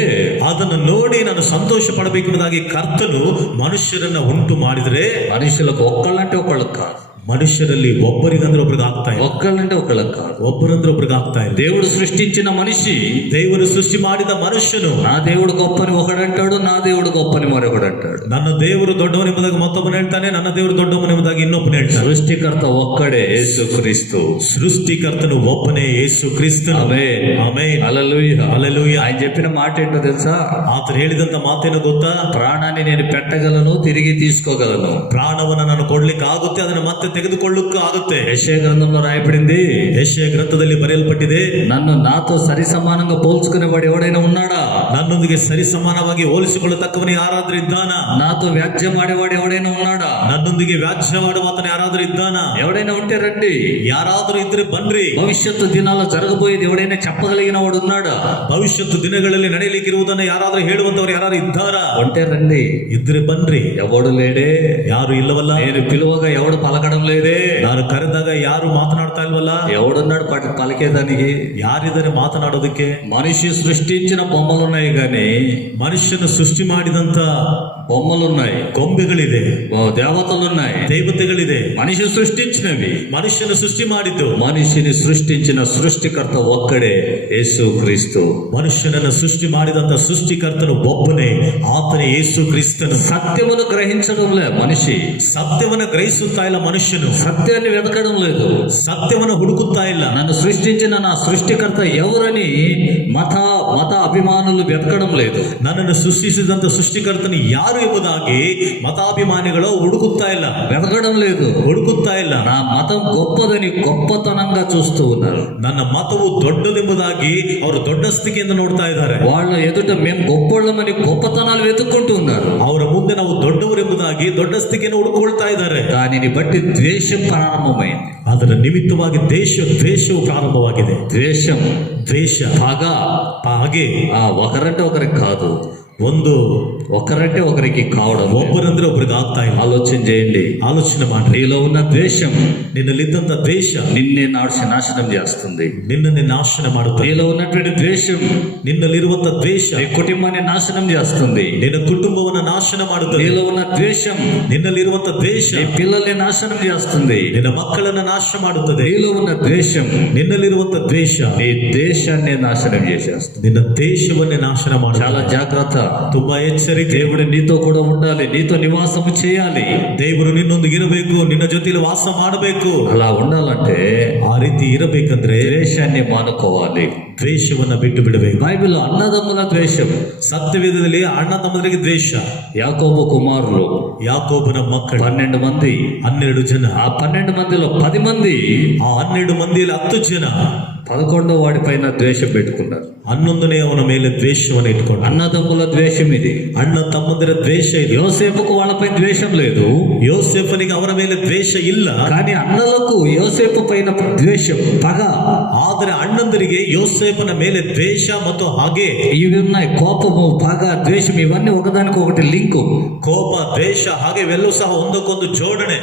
ಅದನ್ನು ನೋಡಿ ನಾನು ಸಂತೋಷ ಪಡಬೇಕೆಂಬುದಾಗಿ ಕರ್ತನು ಮನುಷ್ಯರನ್ನ ಉಂಟು ಮಾಡಿದ್ರೆ, మనుషులకు ఒక్కళ్ళంటే ఒకళ్ళకి కాదు, ಮನುಷ್ಯರಲ್ಲಿ ಒಬ್ಬರಿಗಂದ್ರೆ ಒಬ್ಬರಿಗೆ ಆಗ್ತಾ ಇದೆ, ఒక్కళ్ళంటే ఒకళ్ళకి కాదు, ಒಬ್ಬರಂದ್ರೆ ಒಬ್ಬರಿಗೆ ಆಗ್ತಾ ಇದೆ. దేవుడు సృష్టించిన మనిషి, ದೇವರು ಸೃಷ್ಟಿ ಮಾಡಿದ ಮನುಷ್ಯನು, నా దేవుడు గొప్పని ఒకడంటాడు, నా దేవుడు గొప్పని మరొకడు అంటాడు. ನನ್ನ ದೇವರು ದೊಡ್ಡವನೆಂಬುದಾಗಿ ಮತ್ತೊಬ್ಬನು ಹೇಳ್ತಾನೆ, ನನ್ನ ದೇವರು ದೊಡ್ಡವನೆಂಬುದಾಗಿ ಇನ್ನೊಬ್ಬನು ಹೇಳ್ತಾನೆ. సృష్టికర్త ఒక్కడే యేసు క్రీస్తు. ಸೃಷ್ಟಿಕರ್ತನು ಒಬ್ಬನೇ ಯೇಸು ಕ್ರಿಸ್ತನು. ఆమేన్, ಆಮೆನ್, హల్లెలూయా, ಹಲ್ಲೆಲೂಯಾ. ఆయన చెప్పిన మాట ఏంటో తెలుసా? ಆತನು ಹೇಳಿದಂತ ಮಾತೇನು ಗೊತ್ತಾ? ప్రాణాన్ని నేను పెట్టగలను, తిరిగి తీసుకోగలను. ಪ್ರಾಣವನ್ನು ನಾನು ಕೊಡ್ಲಿಕ್ಕೆ ಆಗುತ್ತೆ, ಅದನ್ನು ಮತ್ತೆ ತೆಗೆದುಕೊಳ್ಳಕ್ಕೆ ಆಗುತ್ತೆ. యెషయా గ్రంథంలో రాయబడింది, ಯೆಶಯ ಗ್ರಂಥದಲ್ಲಿ ಬರೆಯಲ್ಪಟ್ಟಿದೆ, నన్ను నాతో సరి సమానంగా పోల్చుకునేవాడు ఎవడైనా ఉన్నాడా? ನನ್ನೊಂದಿಗೆ ಸರಿ ಸಮಾನವಾಗಿ ಹೋಲಿಸಿಕೊಳ್ಳತಕ್ಕವನು ಯಾರಾದ್ರೂ ಇದ್ದಾನ? నాతో వ్యాజ్యం ఆడేవాడు ఎవడైనా ఉన్నాడా? ನನ್ನೊಂದಿಗೆ ವ್ಯಾಜ್ಯ ಮಾಡುವಾತನು ಯಾರಾದ್ರೂ ಇದ್ದಾನ? ఎవడైనా ఉంటే రండి. ಯಾರಾದ್ರೂ ಇದ್ರೆ ಬನ್ರಿ. భవిష్యత్తు దినాల్లో జరగబోయేది ఎవడైనా చెప్పగలిగిన వాడు ఉన్నాడా? ಭವಿಷ್ಯತ್ತು ದಿನಗಳಲ್ಲಿ ನಡೆಯಲಿಕ್ಕಿರುವುದನ್ನು ಯಾರಾದ್ರೂ ಹೇಳುವಂತವ್ರು ಯಾರು ಇದ್ದಾರಾ? ఉంటే రండి. ಇದ್ರೆ ಬನ್ರಿ. ఎవడు లేడే? ಯಾರು ಇಲ್ಲವಲ್ಲ. నేను పిలువగా ఎవడు పలకడం లేదే? ನಾನು ಕರೆದಾಗ ಯಾರು ಮಾತನಾಡ್ತಾ ಇಲ್ವಲ್ಲ. ఎవడున్నాడు పలికేదానికి? ಯಾರಿದ್ದಾರೆ ಮಾತನಾಡೋದಕ್ಕೆ? మనిషి సృష్టించిన బొమ్మలున్నాయి కానీ, ಮನುಷ್ಯನು ಸೃಷ್ಟಿ ಮಾಡಿದಂತ బొమ్మలున్నాయి, ಗೊಂಬೆಗಳಿದೆ, దేవతలున్నాయి, ದೇವತೆಗಳಿದೆ. మనిషి సృష్టించినవి. ಮನುಷ್ಯನು ಸೃಷ್ಟಿ ಮಾಡಿದ್ದು. మనిషిని సృష్టించిన సృష్టికర్త ఒక్కడే యేసు క్రీస్తు. ಮನುಷ್ಯನನ್ನು ಸೃಷ್ಟಿ ಮಾಡಿದಂತ ಸೃಷ್ಟಿಕರ್ತನು ಒಬ್ಬನೇ, ಆತನೇ ಯೇಸು ಕ್ರಿಸ್ತನು. సత్యమును గ్రహించడంలే మనిషి, ಸತ್ಯವನ್ನು ಗ್ರಹಿಸುತ್ತಾ ಇಲ್ಲ ಮನುಷ್ಯನು. సత్యాన్ని వెతకడం లేదు, ಸತ್ಯವನ್ನು ಹುಡುಕುತ್ತಾ ಇಲ್ಲ. నన్ను సృష్టించిన నా సృష్టికర్త ఎవరని మత అభిమానులు వెతకడం లేదు. ನನ್ನನ್ನು ಸೃಷ್ಟಿಸಿದಂತ ಸೃಷ್ಟಿಕರ್ತನು ಯಾರು ಎಂಬುದಾಗಿ ಮತಾಭಿಮಾನಿಗಳು ಹುಡುಕುತ್ತಾ ಇಲ್ಲ, వెతకడం లేదు, ಹುಡುಕುತ್ತಾ ಇಲ್ಲ. నా మతం గొప్పదని గొప్పతనంగా చూస్తూ ఉన్నారు. ನನ್ನ ಮತವು ದೊಡ್ಡದೆಂಬುದಾಗಿ ಅವರು ದೊಡ್ಡಸ್ತಿಕೆಯಿಂದ ನೋಡ್ತಾ ಇದ್ದಾರೆ. వాళ్ళ ఎదుట మేము గొప్పోళ్ళమని గొప్పతనాలు వెతుక్కుంటూ ఉన్నారు. ಅವರ ಮುಂದೆ ನಾವು ದೊಡ್ಡವರೆಂಬುದಾಗಿ ದೊಡ್ಡಸ್ತಿಕೆಯನ್ನು ಹುಡುಕೊಳ್ತಾ ಇದ್ದಾರೆ. దానిని బట్టి ద్వేషం ప్రారంభమైంది. ಅದರ ನಿಮಿತ್ತವಾಗಿ ದ್ವೇಷವು ಪ್ರಾರಂಭವಾಗಿದೆ. ద్వేషం, ದ್ವೇಷ, పగ, ಹಾಗೆ ఒకరంటే ఒకరికి కాదు, ಒಂದು ఒకరంటే ఒకరికి కావడం లేదు. ಒಬ್ಬರಂದ್ರೆ ಒಬ್ರಿಗೆ ಆಗ್ತಾ ಇಲ್ಲ. ఆలోచన చేయండి. ಆಲೋಚನೆ ಮಾಡ್ರಿ. నీలో ఉన్న ద్వేషం ನಿನ್ನಲ್ಲಿದ್ದಂತ ದ್ವೇಷ నిన్నే నాశనం చేస్తుంది. ನಿನ್ನನ್ನೇ ನಾಶನ ಮಾಡುತ್ತದೆ. నీలో ఉన్నటువంటి ద్వేషం ನಿನ್ನಲ್ಲಿರುವಂತ ದ್ವೇಷ నీ కుటుంబాన్ని నాశనం చేస్తుంది. ನಿನ್ನ ಕುಟುಂಬವನ್ನ ನಾಶನ ಮಾಡುತ್ತದೆ. నీలో ఉన్న ద్వేషం ನಿನ್ನಲ್ಲಿರುವಂತ ದ್ವೇಷ నీ పిల్లల్ని నాశనం చేస్తుంది. ನಿನ್ನ ಮಕ್ಕಳನ್ನ ನಾಶ ಮಾಡುತ್ತದೆ. నీలో ఉన్న ద్వేషం ನಿನ್ನಲ್ಲಿರುವಂತ ದ್ವೇಷ నీ దేశాన్ని నాశనం చేసేస్తుంది. ನಿನ್ನ ದೇಶವನ್ನೇ ನಾಶನ ಮಾಡುತ್ತದೆ. చాలా జాగ్రత్త. ತುಂಬಾ ಎಚ್ಚರಿಕೆ. దేవుడు నీతో కూడా ఉండాలి, నీతో నివాసము చేయాలి. ದೇವರು ನಿನ್ನೊಂದಿಗೆ ಇರಬೇಕು, ನಿನ್ನ ಜೊತೆಲಿ ವಾಸ ಮಾಡಬೇಕು. అలా ఉండాలంటే ಆ ರೀತಿ ಇರಬೇಕಂದ್ರೆ ద్వేషాన్ని మానుకోవాలి. ದ್ವೇಷವನ್ನ ಬಿಟ್ಟು ಬಿಡಬೇಕು. బైబిల్లో అన్నదమ్ముల ద్వేషం, ಸತ್ಯವೇದದಲ್ಲಿ ಅಣ್ಣ ತಮ್ಮಂದರಿಗೆ ದ್ವೇಷ. యాకోబు కుమారులు ಯಾಕೋಬನ ಮಕ್ಕಳು 12 మంది. 12 ಜನ. ఆ 12 మందిలో 10 మంది ಆ 12 ಮಂದಿಯಲ್ಲಿ 10 ಜನ 11వ వాడి పైన ద్వేషం పెట్టుకున్నారు. 11ನೇ ಅವನ ಮೇಲೆ ದ್ವೇಷವನ್ನು ಇಟ್ಕೊಂಡು. అన్నదమ్ముల ద్వేషం ఇది. ಅಣ್ಣ ತಮ್ಮಂದಿರ ದ್ವೇಷ ಇದು. యోసేపుకు వాళ్ళపై ద్వేషం లేదు, ಯೋಸೇಫನಿಗೆ ಅವರ ಮೇಲೆ ದ್ವೇಷ ಇಲ್ಲ. కానీ అన్నలకు యోసేపు పైన ద్వేషం, పగ. ಆದರೆ ಅಣ್ಣಂದರಿಗೆ ಯೋಸೇಫನ ಮೇಲೆ ದ್ವೇಷ ಮತ್ತು ಹಾಗೆ ఇవి ఉన్నాయి. కోపము, పగ, ద్వేషం ఇవన్నీ ఒకదానికి ఒకటి లింకు. ಕೋಪ, ದ್ವೇಷ ಹಾಗೆ ಇವೆಲ್ಲವೂ ಸಹ ಒಂದಕ್ಕೊಂದು ಜೋಡಣೆ.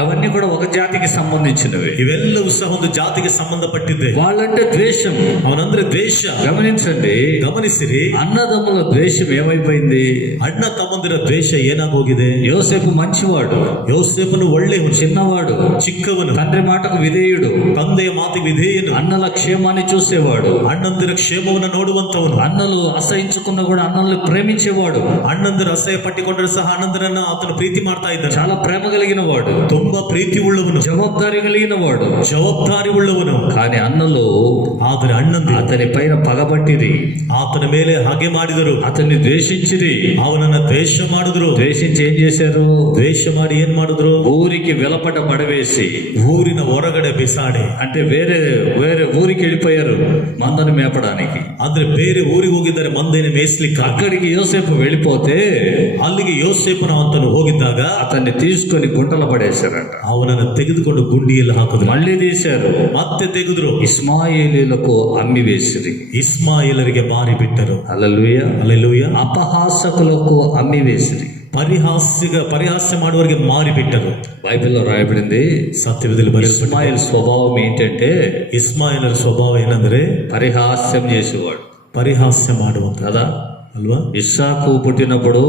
అవన్నీ కూడా ఒక జాతికి సంబంధించినవి. ಇವೆಲ್ಲವೂ ಸಹ ಒಂದು ಜಾತಿಗೆ ಸಂಬಂಧಪಟ್ಟಿದೆ. వాళ్ళంటే ద్వేషం. ಅವನಂದ್ರೆ ದ್ವೇಷ. గమనించండి, ಗಮನಿಸಿರಿ, అన్నదమ్ముల ద్వేషం ఏమైపోయింది? ಅಣ್ಣ ತಮ್ಮಂದಿರ ದ್ವೇಷ ಏನಾಗೋಗಿದೆ. యోసేపు మంచివాడు, ಯೋಸೇಫನು ಒಳ್ಳೆಯವನು, చిన్నవాడు, ಚಿಕ್ಕವನು, తండ్రి మాటకు విధేయుడు, ತಂದೆಯ ಮಾತಿಗೆ ವಿಧೇಯನು, అన్నల క్షేమాన్ని చూసేవాడు, ಅಣ್ಣಂದಿರ ಕ್ಷೇಮವನ್ನು ನೋಡುವಂತವನು, అన్నలు అసహించుకున్న కూడా అన్నల్ని ప్రేమించేవాడు, ಅಣ್ಣಂದಿರ ಅಸಹ್ಯ ಪಟ್ಟಿಕೊಂಡರೂ ಸಹ ಅಣ್ಣಂದಿರನ್ನ ಆತನು ಪ್ರೀತಿ ಮಾಡ್ತಾ ಇದ್ದಾನೆ. చాలా ప్రేమ కలిగిన వాడు, ತುಂಬಾ ಪ್ರೀತಿ ಉಳ್ಳವನು, జవాబుదారీ కలిగిన వాడు. ಜವಾಬ್ದಾರಿ ಉಳ್ಳವನು. కానీ అన్నలు ಆದರೆ ಅಣ್ಣಂದಿರು అతని పైన పగబట్టిరి, ಆತನ ಮೇಲೆ ಹಾಗೆ ಮಾಡಿದರು. అతన్ని ద్వేషించిరి. ಅವನನ್ನ ದ್ವೇಷ ಮಾಡಿದ್ರು. ద్వేషించి ఏం చేశారు? ದ್ವೇಷ ಮಾಡಿ ಏನ್ ಮಾಡಿದ್ರು. ఊరికి వెలపట పడవేసి, ಊರಿನ ಹೊರಗಡೆ ಬಿಸಾಡಿ, అంటే వేరే ఊరికి వెళ్ళిపోయారు మందను మేపడానికి. ಅಂದ್ರೆ ಬೇರೆ ಊರಿಗೆ ಹೋಗಿದ್ದಾರೆ ಮಂದೆನ ಮೇಯಿಸ್ಲಿಕ್ಕೆ. అక్కడికి యోసేపు వెళ్ళిపోతే ಅಲ್ಲಿಗೆ ಯೋಸೇಫನ ಅಂತನು ಹೋಗಿದ್ದಾಗ అతన్ని తీసుకొని గుంటలు పడేశారట. ಅವನನ್ನು ತೆಗೆದುಕೊಂಡು ಗುಂಡಿಯಲ್ಲಿ ಹಾಕಿದ್ರು. మళ్ళీ తీశారు, ಮತ್ತೆ ತೆಗೆದ್ರು. ఇస్మాయేలీలకు అమ్మి వేసిరి. ಇಸ್ಮಾಯಿಲರಿಗೆ ಮಾರಿ ಬಿಟ್ಟರು. హల్లెలూయా. ಅಲ್ಲೆಲೂಯ. అపహాసకులకు అమ్మి వేసిరి. ಪರಿಹಾಸ್ಯ ಮಾಡುವವರಿಗೆ ಮಾರಿ ಬಿಟ್ಟರು. బైబిల్లో రాయబడింది, ಸತ್ಯವೇದದಲ್ಲಿ ಬರೆಯಲ್ಪಟ್ಟಿದೆ. ఇస్మాయిల్ స్వభావం ఏంటంటే ಇಸ್ಮಾಯಿಲರ ಸ್ವಭಾವ ಏನಂದ್ರೆ పరిహాస్యం చేసేవాడు ಪರಿಹಾಸ್ಯ ಮಾಡುವಂತ కదా. ಅಲ್ವಾ. ఇస్సాకు పుట్టినప్పుడు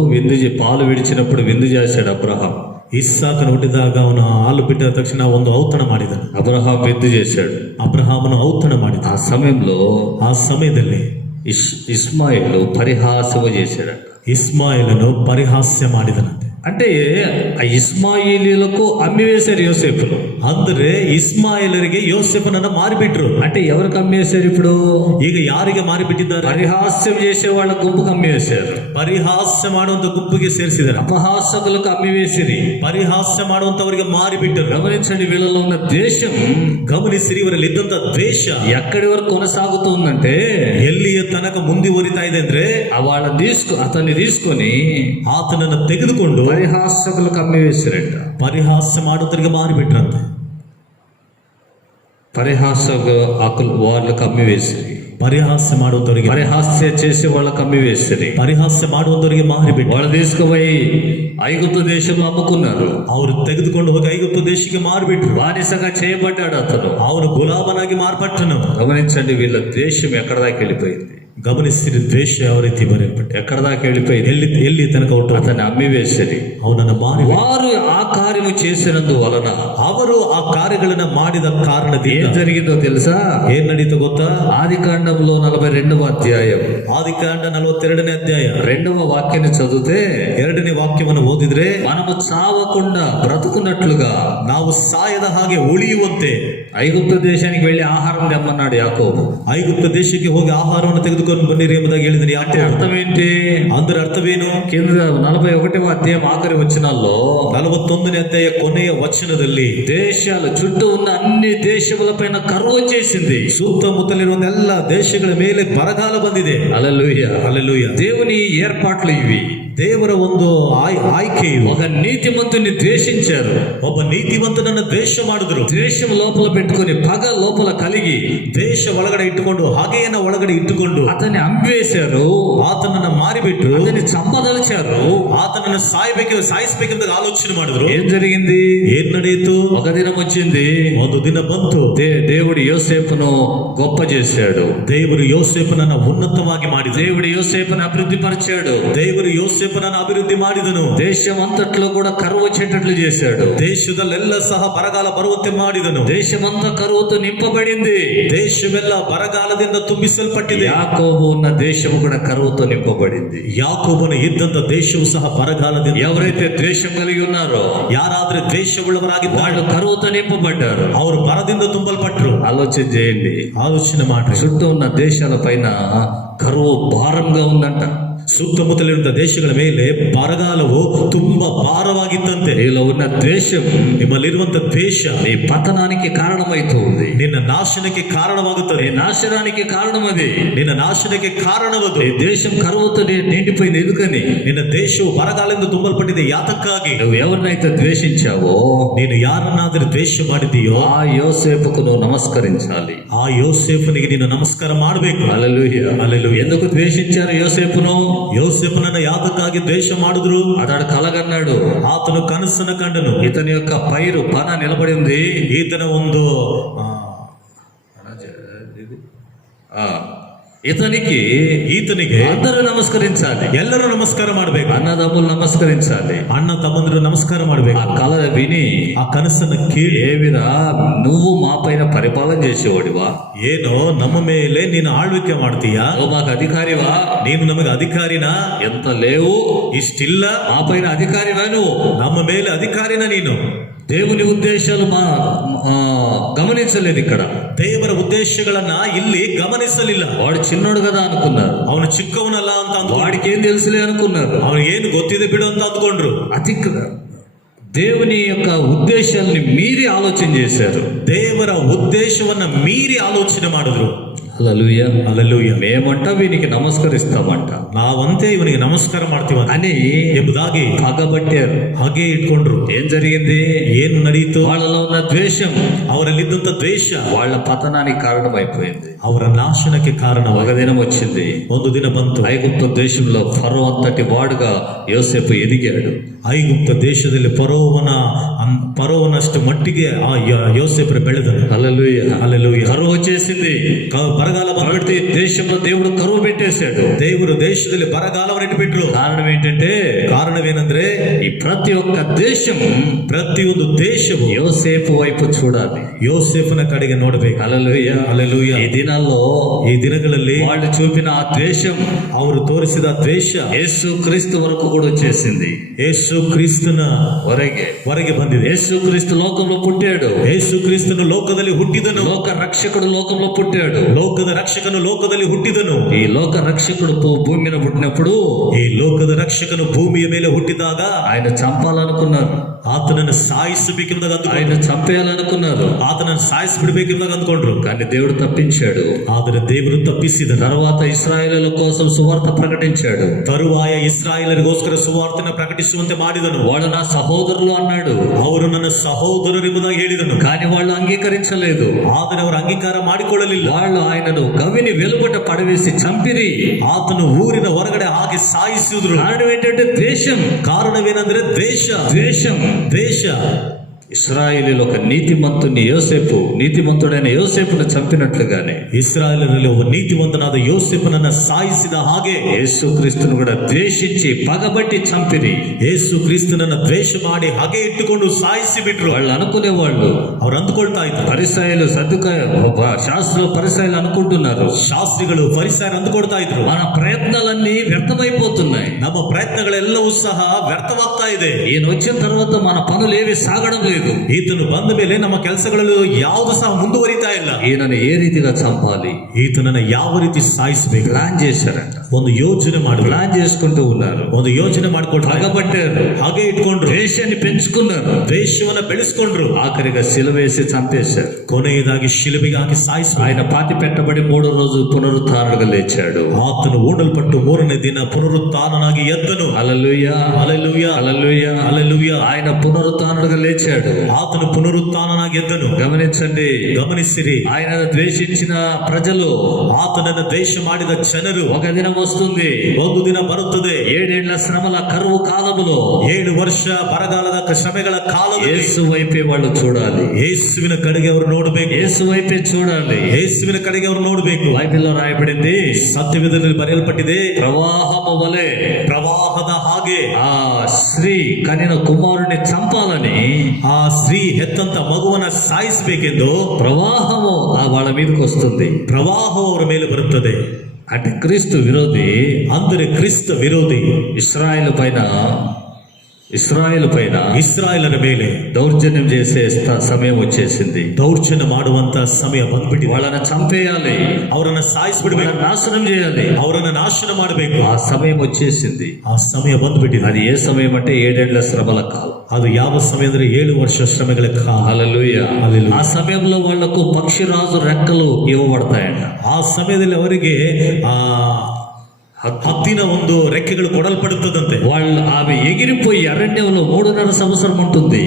పాలు విడిచినప్పుడు విందు చేశాడు అబ్రహాం. ಇಸ್ಸಾಕನು ಹುಟ್ಟಿದಾಗ ಅವನು ಹಾಲು ಬಿಟ್ಟ ತಕ್ಷಣ ಒಂದು ಔತಣ ಮಾಡಿದನು. అబ్రహాం విందు చేశాడు. ಅಬ್ರಹಾಮನು ಔತಣ ಮಾಡಿದ. ఆ సమయంలో ಆ ಸಮಯದಲ್ಲಿ ఇస్మాయిల్ పరిహాసము చేశాడు. ಇಸ್ಮಾಯಿಲನು ಪರಿಹಾಸ್ಯ ಮಾಡಿದನಂತೆ. అంటే ఆ ఇస్మాయిలీలకు అమ్మివేశారు యోసేపును. ಅಂದ್ರೆ ಇಸ್ಮಾಯಿಲರಿಗೆ ಯೋಸೇಫನನ್ನ ಮಾರಿಬಿಟ್ರು. అంటే ఎవరికి అమ్మేశారు ఇప్పుడు? ಈಗ ಯಾರಿಗೆ ಮಾರಿಬಿಟ್ಟಿದ್ದಾರೆ? పరిహాస్యం చేసే వాళ్ళ గుంపుకు అమ్మివేశారు. ಪರಿಹಾಸ್ಯ ಮಾಡುವಂತ ಗುಂಪಿಗೆ ಸೇರಿಸಿದ್ದಾರೆ. అపహాసకులకు అమ్మివేసిరి. ಪರಿಹಾಸ್ಯ ಮಾಡುವಂತವರಿಗೆ ಮಾರಿಬಿಟ್ಟರು. గమనించండి, వీళ్ళలో ఉన్న దేశం, ಗಮನಿಸಿರಿ, ಇವರಲ್ಲಿ ಇದ್ದಂತ ದ್ವೇಷ ఎక్కడి వరకు కొనసాగుతుందంటే ಎಲ್ಲಿಯ ತನಕ ಮುಂದುವರಿತಾ ಇದೆ ಅಂದ್ರೆ అతన్ని తీసుకొని ಆತನನ್ನು ತೆಗೆದುಕೊಂಡು పరిహాసకులకు అమ్మివేశారంట. ಪರಿಹಾಸ್ಯ ಮಾಡುತ್ತರಿಗೆ ಮಾರಿಬಿಟ್ರಂತೆ. వాళ్ళకు అమ్మివేసిరి. ಪರಿಹಾಸ್ಯ ಮಾಡುವಂತವರಿಗೆ, పరిహాస్య చేసే వాళ్ళకు అమ్మివేసిరి. ಪರಿಹಾಸ್ಯ ಮಾಡುವಂತವರಿಗೆ ಮಾರಿಬಿಟ್ಟು వాళ్ళు తీసుకుపోయి ఐగుప్తు దేశంలో అమ్ముకున్నారు. ಅವರು ತೆಗೆದುಕೊಂಡು ಹೋಗಿ ಐಗುಪ್ತ ದೇಶಕ್ಕೆ ಮಾರಿಬಿಟ್ರು. బానిసగా చేయబడ్డాడు అతను. ಅವನು ಗುಲಾಮನಾಗಿ ಮಾರ್ಪಟ್ಟನು. గమనించండి, వీళ్ళ దేశం ఎక్కడ దాకా వెళ్ళిపోయింది. ಗಮನಿಸಿರಿ, ದ್ವೇಷ ಯಾವ ರೀತಿ ಬರೆಯಲ್ಪಟ್ಟೆ, ఎక్కడ దాకా వెళ్ళిపోయింది. ಎಲ್ಲಿ ತನಕ ಹೊರಟು అతన్ని అమ్మివేసిరి. ಅವನನ್ನು ಮಾರಿ, వారు ఆ కార్యము చేసినందువలన, ಅವರು ಆ ಕಾರ್ಯಗಳನ್ನ ಮಾಡಿದ ಕಾರಣದಿಂದ ఏం జరిగిందో తెలుసా? ಏನ್ ನಡೀತು ಗೊತ್ತಾ? ఆదికాండంలో 42వ అధ్యాయం ಆದಿಕಾಂಡ 42ನೇ ಅಧ್ಯಾಯ 2వ వాక్యాన్ని చదివితే, 2ನೇ ವಾಕ್ಯವನ್ನು ಓದಿದ್ರೆ, మనము చావకుండా బ్రతుకున్నట్లుగా, ನಾವು ಸಾಯದ ಹಾಗೆ ಉಳಿಯುವಂತೆ ఐగుప్తు దేశానికి వెళ్ళి ఆహారం తెమ్మన్నాడు యాకోబు. ಐಗುಪ್ತ ದೇಶಕ್ಕೆ ಹೋಗಿ ಆಹಾರವನ್ನು ತೆಗೆದುಕೊಂಡು ಬನ್ನಿರಿ ಎಂಬುದಾಗಿ ಹೇಳಿದ್ರೆ అంటే అర్థం ఏంటి? ಅಂದ್ರೆ ಅರ್ಥವೇನು? కింద 41వ అధ్యాయం ఆఖరి వచనాల్లో 41ನೇ ಅಧ್ಯಾಯ ಕೊನೆಯ ವಚನದಲ್ಲಿ దేశాలు చుట్టూ ఉన్న అన్ని దేశముల పైన కరువు వచ్చేసింది. ಸುತ್ತಮುತ್ತಲಿರುವ ಎಲ್ಲ ದೇಶಗಳ ಮೇಲೆ ಬರಗಾಲ ಬಂದಿದೆ. హల్లెలూయా. ಹಲ್ಲೆಲೂಯಾ. దేవుని ఏర్పాట్లు ఇవి. ದೇವರ ಒಂದು ಆಯ್ಕೆ ಇದು. ఒక నీతిమంతుని ద్వేషించారు. ಒಬ್ಬ ನೀತಿವಂತನನ್ನ ದ್ವೇಷ ಮಾಡಿದ್ರು. ద్వేషం లోపల పెట్టుకొని పగ లోపల కలిగి ದ್ವೇಷ ಒಳಗಡೆ ಇಟ್ಟುಕೊಂಡು ಹಾಗೆಯನ್ನ ಒಳಗಡೆ ಇಟ್ಟುಕೊಂಡು అతన్ని అంపేశారు. ಆತನನ್ನ ಮಾರಿಬಿಟ್ರು. అతన్ని చంపదలిచారు. ಆತನನ್ನ ಸಾಯಿಸಬೇಕೆಂದ ಆಲೋಚನೆ ಮಾಡಿದ್ರು. ఏం జరిగింది? ಏನ್ ನಡೆಯಿತು? ఒక దినం వచ్చింది. ಒಂದು ದಿನ ಬಂತು. దేవుడు యోసేపును గొప్ప చేశాడు. ದೇವರು ಯೋಸೇಫನನ್ನ ಉನ್ನತವಾಗಿ ಮಾಡಿದ. దేవుడు యోసేపును అభివృద్ధి పరిచాడు. ದೇವರು ಯೋಸೇಫನನ್ನ ಅಭಿವೃದ್ಧಿ ಮಾಡಿದನು. దేశం అంతట్లో కూడా కరువు వచ్చేటట్లు చేశాడు. ದೇಶದಲ್ಲೆಲ್ಲ ಸಹ ಬರಗಾಲ ಬರುವಂತೆ ಮಾಡಿದನು. దేశమంతా కరువుతో నింపబడింది. ದೇಶವೆಲ್ಲ ಬರಗಾಲದಿಂದ ತುಂಬಿಸಲ್ಪಟ್ಟಿದೆ. యాకోబు ఉన్న దేశము కూడా కరువుతో నింపబడింది. ಯಾಕೋಬನ ಇದ್ದಂತ ದೇಶವು ಸಹ ಬರಗಾಲದಿಂದ. ఎవరైతే ద్వేషం కలిగి ఉన్నారో ಯಾರಾದ್ರೆ ದ್ವೇಷವುಳ್ಳವರಾಗಿದ್ದಾರೆ వాళ్ళు కరువుతో నింపబడ్డారు. ಅವರು ಬರದಿಂದ ತುಂಬಲ್ಪಟ್ರು. ఆలోచన చేయండి. ಆಲೋಚನೆ ಮಾಡ್ರಿ. చుట్టూ ఉన్న దేశాల పైన కరువు భారంగా ఉందంట. ಸುತ್ತಮುತ್ತಲಿರುವಂತಹ ದೇಶಗಳ ಮೇಲೆ ಬರಗಾಲವು ತುಂಬಾ ಭಾರವಾಗಿದ್ದಂತೆ. నీలో ఉన్న ద్వేషం ನಿಮ್ಮಲ್ಲಿರುವಂತ ದ್ವೇಷ నీ పతనానికి కారణమైతుంది. ನಿನ್ನ ನಾಶನಕ್ಕೆ ಕಾರಣವಾಗುತ್ತದೆ. నీ నాశనానికి కారణం అది. ನಿನ್ನ ನಾಶನಕ್ಕೆ ಕಾರಣವದು. నీ దేశం కరువుతో నిండిపోయింది. ఎందుకని? ನಿನ್ನ ದೇಶವು ಬರಗಾಲದಿಂದ ತುಂಬಲ್ಪಟ್ಟಿದೆ. ಯಾತಕ್ಕಾಗಿ? నువ్వు ఎవరినైతే ద్వేషించావో ನೀನು ಯಾರನ್ನಾದರೂ ದ್ವೇಷ ಮಾಡಿದೀಯೋ ఆ యోసేపుకు నువ్వు నమస్కరించాలి. ಆ ಯೋಸೇಫನಿಗೆ ನೀನು ನಮಸ್ಕಾರ ಮಾಡಬೇಕು. హల్లెలూయా. హల్లెలూయా. ఎందుకు ద్వేషించారు యోసేపును? ಯೋಸೇಫನನ್ನ ಯಾತಕ್ಕಾಗಿ ದ್ವೇಷ ಮಾಡಿದ್ರು? అతడు కలగన్నాడు. ಆತನು ಕನಸನ್ನ ಕಂಡನು. ఇతని యొక్క పైరు పన నిలబడి ఉంది. ಈತನ ಒಂದು ಈತನಿಗೆ అందరూ నమస్కరించాలి. ಎಲ್ಲರೂ ನಮಸ್ಕಾರ ಮಾಡಬೇಕು. అన్నదమ్ములు నమస్కరించాలి. ಅಣ್ಣ ತಮ್ಮಂದ್ರು ನಮಸ್ಕಾರ ಮಾಡಬೇಕು. ఆ కళ విని ಆ ಕನಸನ್ನ ಕೇಳಿ, ఏవిరా నువ్వు మా పైన పరిపాలన చేసేవాడివా? ಏನೋ ನಮ್ಮ ಮೇಲೆ ನೀನು ಆಳ್ವಿಕೆ ಮಾಡ್ತೀಯಾ? నువ్వు మాకు అధికారివా? ನೀನು ನಮಗೆ ಅಧಿಕಾರಿನ? ఎంత లేవు? ಇಷ್ಟಿಲ್ಲ. మా పైన అధికారివా నువ్వు? ನಮ್ಮ ಮೇಲೆ ಅಧಿಕಾರಿನ ನೀನು? దేవుని ఉద్దేశాలు గమనించలేదు. ఇక్కడ ದೇವರ ಉದ್ದೇಶಗಳನ್ನ ಇಲ್ಲಿ ಗಮನಿಸಲಿಲ್ಲ. వాడు చిన్నోడు కదా అనుకున్నారు. ಅವನು ಚಿಕ್ಕವನಲ್ಲ ಅಂತ ಅಂದ್ಕೊಂಡು, వాడికి ఏం తెలుసులే అనుకున్నారు. ಅವನಿಗೆ ಏನು ಗೊತ್ತಿದೆ ಬಿಡು ಅಂತ ಅಂದ್ಕೊಂಡ್ರು. దేవుని యొక్క ఉద్దేశాలని మీరి ఆలోచన చేశారు. ದೇವರ ಉದ್ದೇಶವನ್ನ ಮೀರಿ ಆಲೋಚನೆ ಮಾಡಿದ್ರು. హల్లెలూయా. ಹಲ್ಲೆಲೂಯಾ. మేమంట వీనికి నమస్కరిస్తామంట ನಾವಂತೆ ಇವನಿಗೆ ನಮಸ್ಕಾರ ಮಾಡ್ತೀವ అని ಎಂಬುದಾಗಿ పగబట్టారు. ಹಾಗೆ ಇಟ್ಕೊಂಡ್ರು. ఏం జరిగింది? ಏನು ನಡೆಯಿತು? వాళ్ళలో ఉన్న ద్వేషం ಅವರಲ್ಲಿದ್ದಂತ ದ್ವೇಷ వాళ్ళ పతనానికి కారణమైపోయింది. ಅವರ ನಾಶನಕ್ಕೆ ಕಾರಣ. ఒక దినం వచ్చింది. ಒಂದು ದಿನ ಬಂತು. ఐగుప్తు దేశంలో ఫరో అంతటి వాడుగా యోసేపు ఎదిగాడు. ಐಗುಪ್ತ ದೇಶದಲ್ಲಿ ಫರೋವನಷ್ಟು ಮಟ್ಟಿಗೆ ಆ ಯೋಸೇಫರು ಬೆಳೆದನು. హల్లెలూయా. ಹಲ್ಲೆಲೂಯಾ. కరువు వచ్చేసింది. ಬರಗಾಲ కాబట్టి దేశంలో దేవుడు కరువు పెట్టేశాడు. ದೇವರು ದೇಶದಲ್ಲಿ ಬರಗಾಲವನ್ನು ಇಟ್ಟುಬಿಟ್ರು. కారణం ఏంటంటే ಕಾರಣವೇನೆಂದ್ರೆ ఈ ప్రతి ఒక్క దేశం ಪ್ರತಿಯೊಂದು ದೇಶವು యోసేపు వైపు చూడాలి. ಯೋಸೇಫನ ಕಡೆಗೆ ನೋಡಬೇಕು. హల్లెలూయా. హల్లెలూయా. ఈ దినాల్లో ಈ ದಿನಗಳಲ್ಲಿ వాళ్ళు చూపిన ఆ ద్వేషం ಅವರು ತೋರಿಸಿದ ದ್ವೇಷ యేసు క్రీస్తు వరకు కూడా వచ్చేసింది. ಯೇಸು ಕ್ರಿಸ್ತನ ಹೊರಗೆ ಬಂದಿದೆ. యేసు క్రీస్తు లోకంలో పుట్టాడు. ಯೇಸು ಕ್ರಿಸ್ತನು ಲೋಕದಲ್ಲಿ ಹುಟ್ಟಿದನು. లోక రక్షకుడు లోకంలో పుట్టాడు. ಲೋಕದ ರಕ್ಷಕನು ಲೋಕದಲ್ಲಿ ಹುಟ್ಟಿದನು. ఈ లోక రక్షకుడు భూమి మీద పుట్టినప్పుడు, ಈ ಲೋಕದ ರಕ್ಷಕನು ಭೂಮಿಯ ಮೇಲೆ ಹುಟ್ಟಿದಾಗ ఆయన చంపాలనుకున్నారు. ಆತನನ್ನು ಸಾಯಿಸಬೇಕೆಂದಾಗ ఆయన చంపేయాలనుకున్నారు. ಆತನನ್ನು ಸಾಯಿಸಿಬಿಡಬೇಕೆಂದಾಗ ಅಂದ್ಕೊಂಡ್ರು. కానీ దేవుడు తప్పించాడు. ಆದರೆ ದೇವರು ತಪ್ಪಿಸಿದ. తర్వాత ఇశ్రాయేలుల కోసం సువార్త ప్రకటించాడు. ತರುವಾಯ ಇಸ್ರಾಯೇಲರಿಗೋಸ್ಕರ ಸುವಾರ್ತೆಯನ್ನು ಪ್ರಕಟಿಸುವಂತೆ ಮಾಡಿದನು. వాళ్ళు నా సహోదరులు అన్నాడు. ಅವರು ನನ್ನ ಸಹೋದರರೆಂಬುದಾಗಿ ಹೇಳಿದನು. కానీ వాళ్ళు అంగీకరించలేదు. ಆದರೆ ಅವರು ಅಂಗೀಕಾರ ಮಾಡಿಕೊಳ್ಳಲಿಲ್ಲ. వాళ్ళు ఆయనను గవిని వెలుపట పడవేసి చంపిరి. ಆತನು ಊರಿನ ಹೊರಗಡೆ ಹಾಗೆ ಸಾಯಿಸಿದ್ರು. కారణం ఏంటంటే ద్వేషం. ಕಾರಣವೇನೆಂದ್ರೆ ద్వేషం. ఇశ్రాయేలీలో ఒక నీతిమంతుడైన యోసేపును చంపినట్లుగానే ఇశ్రాయేలులో ఒక నీతిమంతునాದ యోసేపునನ್ನು ಸಾಯಿಸಿದ ಹಾಗೆ యేసుక్రీస్తును కూడా ద్వేషించి పగబట్టి చంపిరి. యేసుక్రీస్తునನ್ನು ದ್ವೇಷ ಮಾಡಿ ಹಾಗೆ ಇಟ್ಟುಕೊಂಡು ಸಾಯಿಸಿ ಬಿಟ್ರು. వాళ్ళు అనుకునేవాళ్ళు, ಅವ್ರು ಅಂದುಕೊಳ್ತಾ ಇದ್ರು. పరిసయ్యులు శాస్త్రులు పరిసయ్యులు అనుకుంటున్నారు, ಶಾಸ್ತ್ರಿಗಳು ಫರಿಸಾಯರು ಅಂದುಕೊಳ್ತಾ ಇದ್ರು, మన ప్రయత్నాలన్నీ వ్యర్థమైపోతున్నాయి, ನಮ್ಮ ಪ್ರಯತ್ನಗಳೆಲ್ಲವೂ ಸಹ ವ್ಯರ್ಥವಾಗ್ತಾ ಇದೆ. ఈయన వచ్చిన తర్వాత మన పనులు ఏవి సాగడం లేదు. సాగట్లేదు. ಈತನು ಬಂದ ಮೇಲೆ ನಮ್ಮ ಕೆಲಸಗಳಲ್ಲೂ ಯಾವುದು ಸಹ ಮುಂದುವರಿತಾ ಇಲ್ಲ. ఈయనను ఏ రీతిగా చంపాలి ಈತನನ್ನ ಯಾವ ರೀತಿ ಸಾಯಿಸಬೇಕು ప్లాన్ చేశారంట. ಒಂದು ಯೋಜನೆ ಮಾಡಿದ್ರು. ప్లాన్ చేసుకుంటూ ఉన్నారు. ಒಂದು ಯೋಜನೆ ಮಾಡ್ಕೊಂಡು పగబట్టారు, ಹಾಗೆ ಇಟ್ಕೊಂಡ್ರು. ద్వేషాన్ని పెంచుకున్నారు. ದ್ವೇಷವನ್ನ ಬೆಳೆಸ್ಕೊಂಡ್ರು. ఆఖరిగా సిలువేసి చంపేశారు. ಕೊನೆಯದಾಗಿ ಶಿಲುಬೆಗೆ ಹಾಕಿ ಸಾಯಿಸಿ ఆయన పాతి పెట్టబడి 3వ రోజు పునరుత్థానుడుగా లేచాడు. ಆತನು ಓಡಲ್ಪಟ್ಟು 3ನೇ ದಿನ ಪುನರುತ್ಥಾನನಾಗಿ ಎದ್ದನು. హల్లెలూయా, ಹಲ್ಲೆಲೂಯಾ, హల్లెలూయా. ಹಲ್ಲೆಲೂಯಾ. ఆయన పునరుత్థానుడుగా లేచాడు. ಆತನು ಪುನರುತ್ಥಾನನಾಗಿ ಎದ್ದನು. గమనించండి, ಗಮನಿಸಿರಿ, ఆయన ద్వేషించిన ప్రజలు ಆತನನ್ನು ದ್ವೇಷ ಮಾಡಿದ ಜನರು ఒక దినం వస్తుంది, ಒಂದು ದಿನ ಬರುತ್ತದೆ. 7 ఏళ్ల శ్రమల కరువు కాలములో 7 ವರ್ಷ ಬರಗಾಲದ ಶ್ರಮೆಗಳ ಕಾಲದಲ್ಲಿ యేసు వైపే వాళ్ళు చూడాలి. ಯೇಸುವಿನ ಕಡೆಗೆ ಅವರು ನೋಡಬೇಕು. యేసు వైపే చూడాలి. ಯೇಸುವಿನ ಕಡೆಗೆ ಅವರು ನೋಡಬೇಕು. బైబిల్లో రాయబడింది, ಸತ್ಯವೇದದಲ್ಲಿ ಬರೆಯಲ್ಪಟ್ಟಿದೆ, ప్రవాహము వలె ಪ್ರವಾಹದ ಹಾಗೆ ఆ స్త్రీ కనిన కుమారుని చంపాలని ಆ ಸ್ತ್ರೀ ಹೆತ್ತಂತ ಮಗುವನ್ನ ಸಾಯಿಸಬೇಕೆಂದು ప్రవాహము వాళ్ళ మీదకి వస్తుంది. ಪ್ರವಾಹವು ಅವರ ಮೇಲೆ ಬರುತ್ತದೆ. అంటే క్రీస్తు విరోధి ಅಂದರೆ ಕ್ರಿಸ್ತ ವಿರೋಧಿ ఇశ్రాయేలు పైన ಇಸ್ರಾಯೇಲರ ಮೇಲೆ దౌర్జన్యం చేసే సమయం వచ్చేసింది. ದೌರ್ಜನ್ಯ ಮಾಡುವಂತ ಸಮಯ ಬಂದ್ಬಿಟ್ಟಿದೆ. వాళ్ళని చంపేయాలి, ಅವರನ್ನ ಸಾಯಿಸ್ಬಿಡ್ಬೇಕು, వాళ్ళని నాశనం చేయాలి. ಅವರನ್ನ ನಾಶನ ಮಾಡಬೇಕು. ఆ సమయం వచ్చేసింది. ಆ ಸಮಯ ಬಂದ್ಬಿಟ್ಟಿದೆ. అది ఏ సమయం అంటే 7 ఏళ్ల శ్రమల కాలం. ಅದು ಯಾವ ಸಮಯ ಅಂದ್ರೆ 7 ವರ್ಷ ಶ್ರಮೆಗಳ ಕಾಲ. హల్లెలూయా. హల్లెలూయా. ఆ సమయంలో వాళ్లకు పక్షిరాజు రెక్కలు ఇవ్వబడతాయంట. ಆ ಸಮಯದಲ್ಲಿ ಅವರಿಗೆ ಆ ಹದ್ದಿನ ಒಂದು ರೆಕ್ಕೆಗಳು ಕೊಡಲ್ಪಡುತ್ತದಂತೆ. ఆమె ఎగిరిపోయి అరణ్యంలో 3.5 సంవత్సరం ఉంటుంది.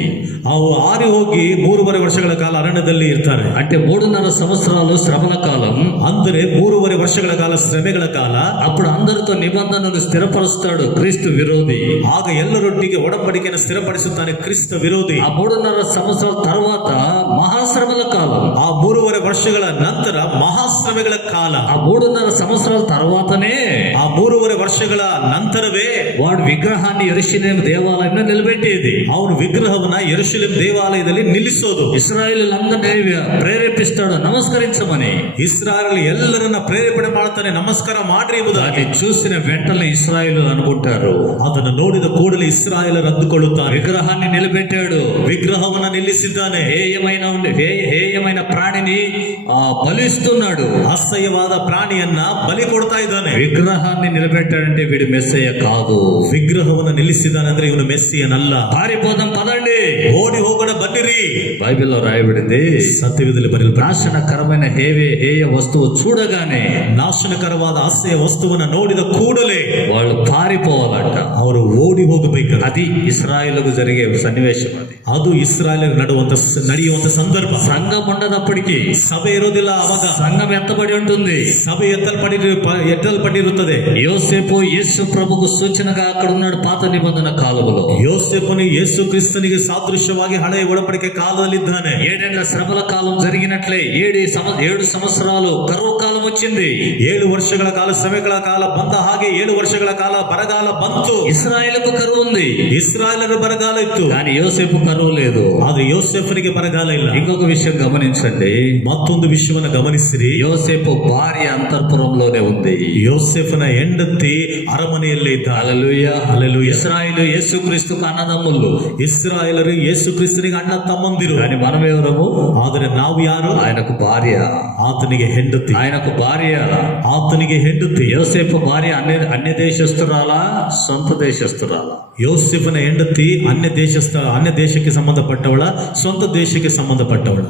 ಅವು ಆರಿ ಹೋಗಿ 3.5 ವರ್ಷಗಳ ಕಾಲ ಅರಣ್ಯದಲ್ಲಿ ಇರ್ತಾರೆ. అంటే 3.5 సంవత్సరాలు శ్రమల కాలం. ಅಂದರೆ 3.5 ವರ್ಷಗಳ ಕಾಲ ಶ್ರಮೆಗಳ ಕಾಲ. అప్పుడు అందరితో నిబంధనలు స్థిరపరుస్తాడు క్రీస్తు విరోధి. ಆಗ ಎಲ್ಲರೊಟ್ಟಿಗೆ ಒಡಂಬಡಿಕೆಯನ್ನು ಸ್ಥಿರಪಡಿಸುತ್ತಾನೆ ಕ್ರಿಸ್ತ ವಿರೋಧಿ. ఆ 3.5 సంవత్సరాల తర్వాత మహాశ్రమల కాలం. ಆ 3.5 ವರ್ಷಗಳ ನಂತರ ಮಹಾಶ್ರಮೆಗಳ ಕಾಲ. ఆ 3.5 సంవత్సరాల తర్వాతనే, ಆ 3.5 ವರ್ಷಗಳ ನಂತರವೇ వాడు విగ్రహాన్ని యెరూషలేము దేవాలయంలో నిలబెట్టేది. ಅವನು విగ్రహವನ್ನ ಯೆರೂಷಲೇಮ್ ದೇವಾಲಯದಲ್ಲಿ ನಿಲ್ಲಿಸೋದು. ఇశ్రాయేలులందరినీ ప్రేరేపిస్తాడు నమస్కరించమని. ಇಸ್ರಾಯೇಲ್ ಎಲ್ಲರನ್ನ ಪ್ರೇರೇಪಣೆ ಮಾಡ್ತಾನೆ, ನಮಸ್ಕಾರ ಮಾಡ್ರಿ ಎಂಬುದಾಗಿ. అది చూసిన వెంటనే ఇశ్రాయేలు అనుకుంటారు, ಅದನ್ನು ನೋಡಿದ ಕೂಡಲೇ ಇಸ್ರಾಯೇಲರು ಅಂದುಕೊಳ್ಳುತ್ತಾರೆ, విగ్రహాన్ని నిలబెట్టాడు, ವಿಗ್ರಹವನ್ನ ನಿಲ್ಲಿಸಿದ್ದಾನೆ, హేయమైన ప్రాణిని బలిస్తున్నాడు, ಅಸಹ್ಯವಾದ ಪ್ರಾಣಿಯನ್ನ ಬಲಿ ಕೊಡ್ತಾ ಇದ್ದಾನೆ. విగ్రహాన్ని నిలబెట్టాడంటే వీడు మెస్సయ్య కాదు. ವಿಗ್ರಹವನ್ನ ನಿಲ್ಲಿಸಿದ್ದಾನೆ ಅಂದ್ರೆ ಇವನು ಮೆಸ್ಸಿಯನಲ್ಲ. పారిపోదాం పదండి, ಓಡಿ ಹೋಗೋಣ ಬನ್ನಿರಿ. బైబిల్లో రాయబడింది, ಸತ್ಯವೇದದಲ್ಲಿ ಬರೆಯಲ್ಪಟ್ಟಿದೆ, నాశనకరమైన హేయ వస్తువు చూడగానే, ನಾಶನಕರವಾದ ಅಸಹ್ಯ ವಸ್ತುವನ್ನ ನೋಡಿದ ಕೂಡಲೇ వాళ్ళు పారిపోవాలంట. ಅವರು ಓಡಿ ಹೋಗಬೇಕು. అది ఇశ్రాయేలుకు జరిగే సన్నివేశం. ಅದು ఇస్రాయేల్ ನಡೆಯುವಂತ ಸಂದರ್ಭ. సంఘం ఉండదప్పటికి, ಸಭೆ ಇರೋದಿಲ್ಲ. ಅವಾಗ సంఘం ఎత్తబడి ఉంటుంది, ಸಭೆ ಎತ್ತಲ್ಪಟ್ಟಿರುತ್ತದೆ. యోసేపు యేసు ప్రభుకు సూచనగా అక్కడ ఉన్నాడు పాత నిబంధన కాలములో. ಯೋಸೇಫನು ಯೇಸು ಕ್ರಿಸ್ತನಿಗೆ ಸಾದೃಶ್ಯವಾಗಿ ಹಳೆಯ ಒಡಂಬಡಿಕೆ ಕಾಲದಲ್ಲಿದ್ದಾನೆ. 7 ఏళ్ల శ్రమల కాలం జరిగినట్లే 7 సంవత్సరాలు కరువు కాలం వచ్చింది. 7 ವರ್ಷಗಳ ಕಾಲ ಶ್ರಮೆಗಳ ಕಾಲ ಬಂದ ಹಾಗೆ 7 ವರ್ಷಗಳ ಕಾಲ ಬರಗಾಲ ಬಂತು. ఇశ్రాయేలుకు కరువు ఉంది, ಇಸ್ರಾಯೇಲರ ಬರಗಾಲ ಇತ್ತು, కానీ యోసేపు కరువు లేదు. ಆದ್ರೆ ಯೋಸೇಫನಿಗೆ ಬರಗಾಲ ಇಲ್ಲ. ఇంకొక విషయం గమనించండి, ಮತ್ತೊಂದು ವಿಷಯವನ್ನ ಗಮನಿಸಿರಿ. యోసేపు భార్య అంతఃపురంలోనే ఉంది. ಯೋಸೇಫನ ಹೆಂಡತಿ ಅರಮನೆಯಲ್ಲೇ ಇದ್ದ. హల్లెలూయా, హల్లెలూయా. ఇశ్రాయేలు యేసుక్రీస్తుకు అన్నదమ్ములు, ಇಸ್ರಾಯೇಲರು ಯೇಸು ಕ್ರಿಸ್ತನಿಗೆ ಅಣ್ಣ ತಮ್ಮಂದಿರು. కానీ మనం ఎవరము? ಆದರೆ ನಾವು ಯಾರು? ఆయనకు భార్య, ಆತನಿಗೆ ಹೆಂಡತಿ. ఆయనకు భార్య. ಆತನಿಗೆ ಹೆಂಡತಿ. యోసేపు భార్య అన్య దేశస్తురాలా, సొంత దేశస్తురాలా? ಯೋಸೇಫನ ಹೆಂಡತಿ ಅನ್ಯ ದೇಶಕ್ಕೆ ಸಂಬಂಧಪಟ್ಟವಳ, ಸ್ವಂತ ದೇಶಕ್ಕೆ ಸಂಬಂಧಪಟ್ಟವಳ?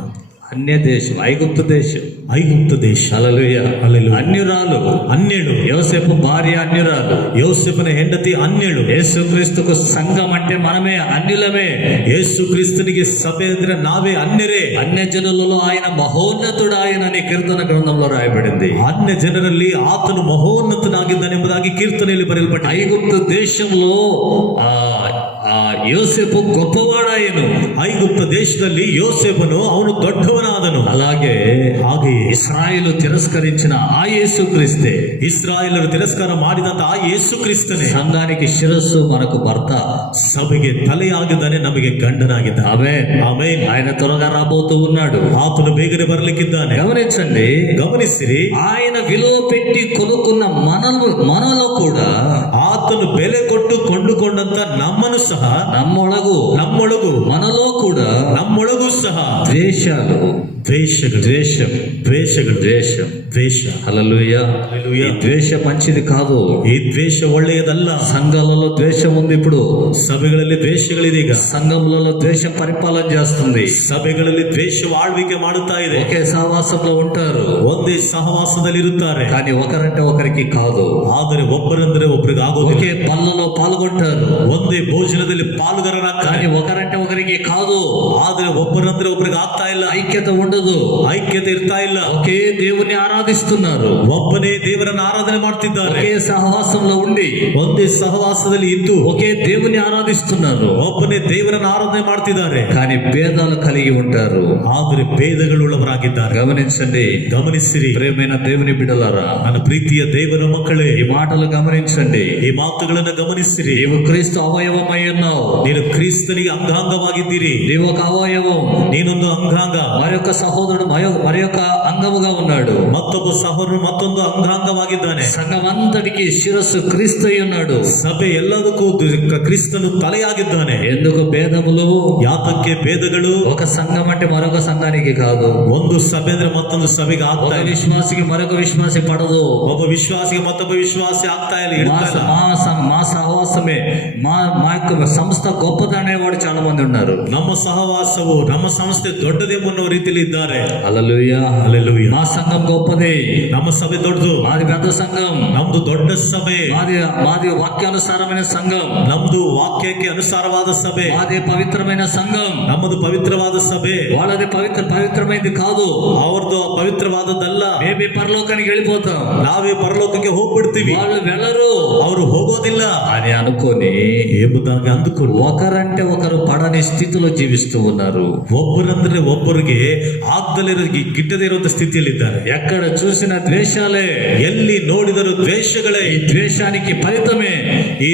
అన్య దేశం, ఐగుప్తు దేశం. ಐಗುಪ್ತ ದೇಶ. హల్లెలూయా. హల్లెలూయా. అన్యురాలు, ಅನ್ಯಳು. యోసేపు భార్య అన్యురాలు, ಯೋಸೇಫನ ಹೆಂಡತಿ ಅನ್ಯಳು. యేసుక్రీస్తుకు సంఘం అంటే మనమే అన్యులమే. ಯೇಸು ಕ್ರಿಸ್ತನಿಗೆ ಸಭೆ ಅಂದ್ರೆ ನಾವೇ ಅನ್ಯರೇ. అన్య జనులలో ఆయన మహోన్నతుడు ఆయనని కీర్తన గ్రంథంలో రాయబడింది. ಅನ್ಯ ಜನರಲ್ಲಿ ಆತನು ಮಹೋನ್ನತನಾಗಿದ್ದಾನೆಂಬುದಾಗಿ ಕೀರ್ತನೆಯಲ್ಲಿ ಬರೆಯಲ್ಪಟ್ಟಿದೆ. ఐగుప్తు దేశంలో యోసేపు గొప్పవాడాయను. ಐಗುಪ್ತ ದೇಶದಲ್ಲಿ ಯೋಸೇಫನು ಅವನು ದೊಡ್ಡವನಾದನು. ಹಾಗೆಯೇ ఇశ్రాయేలు తిరస్కరించిన ఆ యేసుక్రీస్తే, ಇಸ್ರಾಯೇಲರು ತಿರಸ್ಕಾರ ಮಾಡಿದಂತ ಆ ಯೇಸು ಕ್ರಿಸ್ತನೇ సంఘానికి శిరస్సు, మనకు భర్త, ಸಭೆಗೆ ತಲೆಯಾಗಿದ್ದಾನೆ, ನಮಗೆ ಗಂಡನಾಗಿದ್ದಾನೆ. ఆమేన్. ಆಮೆನ್. ఆయన త్వరగా రాబోతూ ఉన్నాడు. ಆತನು ಬೇಗನೆ ಬರಲಿಕ್ಕಿದ್ದಾನೆ. గమనించండి, ಗಮನಿಸಿರಿ. ఆయన విలువ పెట్టి కొనుక్కున్న మనలో కూడా ಆತನು ಬೆಲೆ ಕೊಟ್ಟು ಕೊಂಡುಕೊಂಡ ಹೊಂದಿಕೊಂಡಂತ ನಮ್ಮನ್ನು ಸಹ ನಮ್ಮೊಳಗೂ మనలో కూడా ನಮ್ಮೊಳಗೂ ಸಹ ద్వేషాలు ద్వేషం ದ್ವೇಷ. హల్లెలూయా. హల్లెలూయా. ఈ ద్వేషం మంచిది కాదు. ಈ ದ್ವೇಷ ಒಳ್ಳೆಯದಲ್ಲ. సంఘాలలో ద్వేషం ఉంది. ఇప్పుడు ಸಭೆಗಳಲ್ಲಿ ದ್ವೇಷಗಳಿದೆ. ಈಗ సంఘములలో ద్వేషం పరిపాలన చేస్తుంది. ಸಭೆಗಳಲ್ಲಿ ದ್ವೇಷ ಆಳ್ವಿಕೆ ಮಾಡುತ್ತಾ ಇದೆ. ఒకే సహవాసంలో ఉంటారు, ಒಂದೇ ಸಹವಾಸದಲ್ಲಿ ಇರುತ್ತಾರೆ, కానీ ఒకరంటే ఒకరికి కాదు. ಆದರೆ ಒಬ್ಬರಂದ್ರೆ ಒಬ್ಬರಿಗೆ ಆಗೋದಿಲ್ಲ. ఒకే పనులలో పాల్గొంటారు, ಒಂದೇ ಭೋಜನದಲ್ಲಿ ಪಾಲುಗಾರರಾಗ್ತಾರೆ, కానీ ఒకరంటే ఒకరికి కాదు. ಆದರೆ ಒಬ್ಬರಂದ್ರೆ ಒಬ್ಬರಿಗೆ ಆಗ್ತಾ ಇಲ್ಲ. ఐక్యత ఉండదు, ಐಕ್ಯತೆ ಇರ್ತಾ ಇಲ್ಲ. ఒకే దేవుని ఆరాధిస్తున్నారు, ಒಬ್ಬನೇ ದೇವರನ್ನು ಆರಾಧನೆ ಮಾಡ್ತಿದ್ದಾರೆ. ఒకే సహవాసంలో ఉండి ಒಂದೇ ಸಹವಾಸದಲ್ಲಿ ಇದ್ದು ఒకే దేవుని ఆరాధిస్తున్నారు, ಒಬ್ಬನೇ ದೇವರನ್ನು ಆರಾಧನೆ ಮಾಡ್ತಿದ್ದಾರೆ, కానీ భేదాలు కలిగి ఉంటారు. ಆದರೆ ಭೇದಗಳುಳ್ಳವರಾಗಿದ್ದಾರೆ. గమనించండి, ಗಮನಿಸಿರಿ ప్రియమైన దేవుని బిడ్డలారా, ನನ್ನ ప్ರೀತಿಯ ದೇವರ ಮಕ್ಕಳೇ, ఈ మాటలు గమనించండి. ಈ ಮಾತುಗಳನ್ನು ಗಮನಿಸಿರಿ. నీవు క్రీస్తు అవయవమై ఉన్నావు. ನೀನು ಕ್ರಿಸ್ತನಿಗೆ ಅಂಗಾಂಗವಾಗಿದ್ದೀರಿ. నీవు ఒక అవయవం, ನೀನೊಂದು ಅಂಗಾಂಗ. మరొక సహోదరుడు మరొక అంగముగా ఉన్నాడు. ಮತ್ತೊಬ್ಬ ಸಹೋದರನು ಮತ್ತೊಂದು ಅಂಗಾಂಗವಾಗಿದ್ದಾನೆ. సంఘమంతటికి శిరస్సు క్రీస్తు అయి ఉన్నాడు. ಸಭೆ ಎಲ್ಲದಕ್ಕೂ ಕ್ರಿಸ್ತನು ತಲೆಯಾಗಿದ್ದಾನೆ. ఎందుకు భేదములు? ಯಾತಕ್ಕೆ ಭೇದಗಳು? ఒక సంఘం అంటే మరొక సంఘానికి కాదు. ಒಂದು ಸಭೆ ಅಂದ್ರೆ ಮತ್ತೊಂದು ಸಭೆಗೆ ಆಗ್ತಾ ఒక ಇಲ್ಲ. విశ్వాసికి మరొక విశ్వాసి పడదు. ಒಬ್ಬ ವಿಶ್ವಾಸಿಗೆ ಮತ್ತೊಬ್ಬ ವಿಶ್ವಾಸಿ ಆಗ್ತಾ ಇಲ್ಲ, మా ಇಡ್ತಾ ಇಲ್ಲ. మా సహవాసమే మా యొక్క సంస్థ గొప్పదనేవాడు చాలా మంది ఉన్నారు. ನಮ್ಮ ಸಹವಾಸವು ನಮ್ಮ ಸಂಸ್ಥೆ ದೊಡ್ಡದೆಂಬುವ ರೀತಿಯಲ್ಲಿ ಇದ್ದಾರೆ. హల్లెలూయా. ಹಲ್ಲೆಲೂಯಾ. మా సంఘం గొప్పది, ನಮ್ಮ ಸಭೆ ದೊಡ್ಡದು, మాది పెద్ద సంఘం, ನಮ್ದು ದೊಡ್ಡ ಸಭೆ, మాది వాక్యానుసారమైన సంఘం, ನಮ್ದು ವಾಕ್ಯಕ್ಕೆ ಅನುಸಾರವಾದ ಸಭೆ, మాది పవిత్రమైన సంఘం. ನಮ್ಮದು ಪವಿತ್ರವಾದ ಸಭೆ. వాళ్ళది పవిత్రమైనది కాదు. ಅವ್ರದ್ದು ಪವಿತ್ರವಾದದ್ದಲ್ಲ. మేమే పరలోకానికి వెళ్ళిపోతాం, ನಾವೇ ಪರಲೋಕಕ್ಕೆ ಹೋಗ್ಬಿಡ್ತೀವಿ, వాళ్ళు వెళ్ళరు ಅವರು ಹೋಗೋದಿಲ್ಲ అని అనుకొని ಎಂಬುದಾಗಿ ಅಂದುಕೊಂಡು ఒకరంటే ఒకరు పడని స్థితిలో జీవిస్తూ ఉన్నారు. ಒಬ್ಬರಂದ್ರೆ ಒಬ್ಬರಿಗೆ ಆಗ್ದಲೇ ಗಿಟ್ಟದೇ ಇರುವಂತ ಸ್ಥಿತಿಯಲ್ಲಿದ್ದಾರೆ. ఎక్కడ చూసిన ద్వేషాలే, ಎಲ್ಲಿ ನೋಡಿದರೂ ದ್ವೇಷಗಳೇ. ఈ ద్వేషానికి ఫలితమే ಈ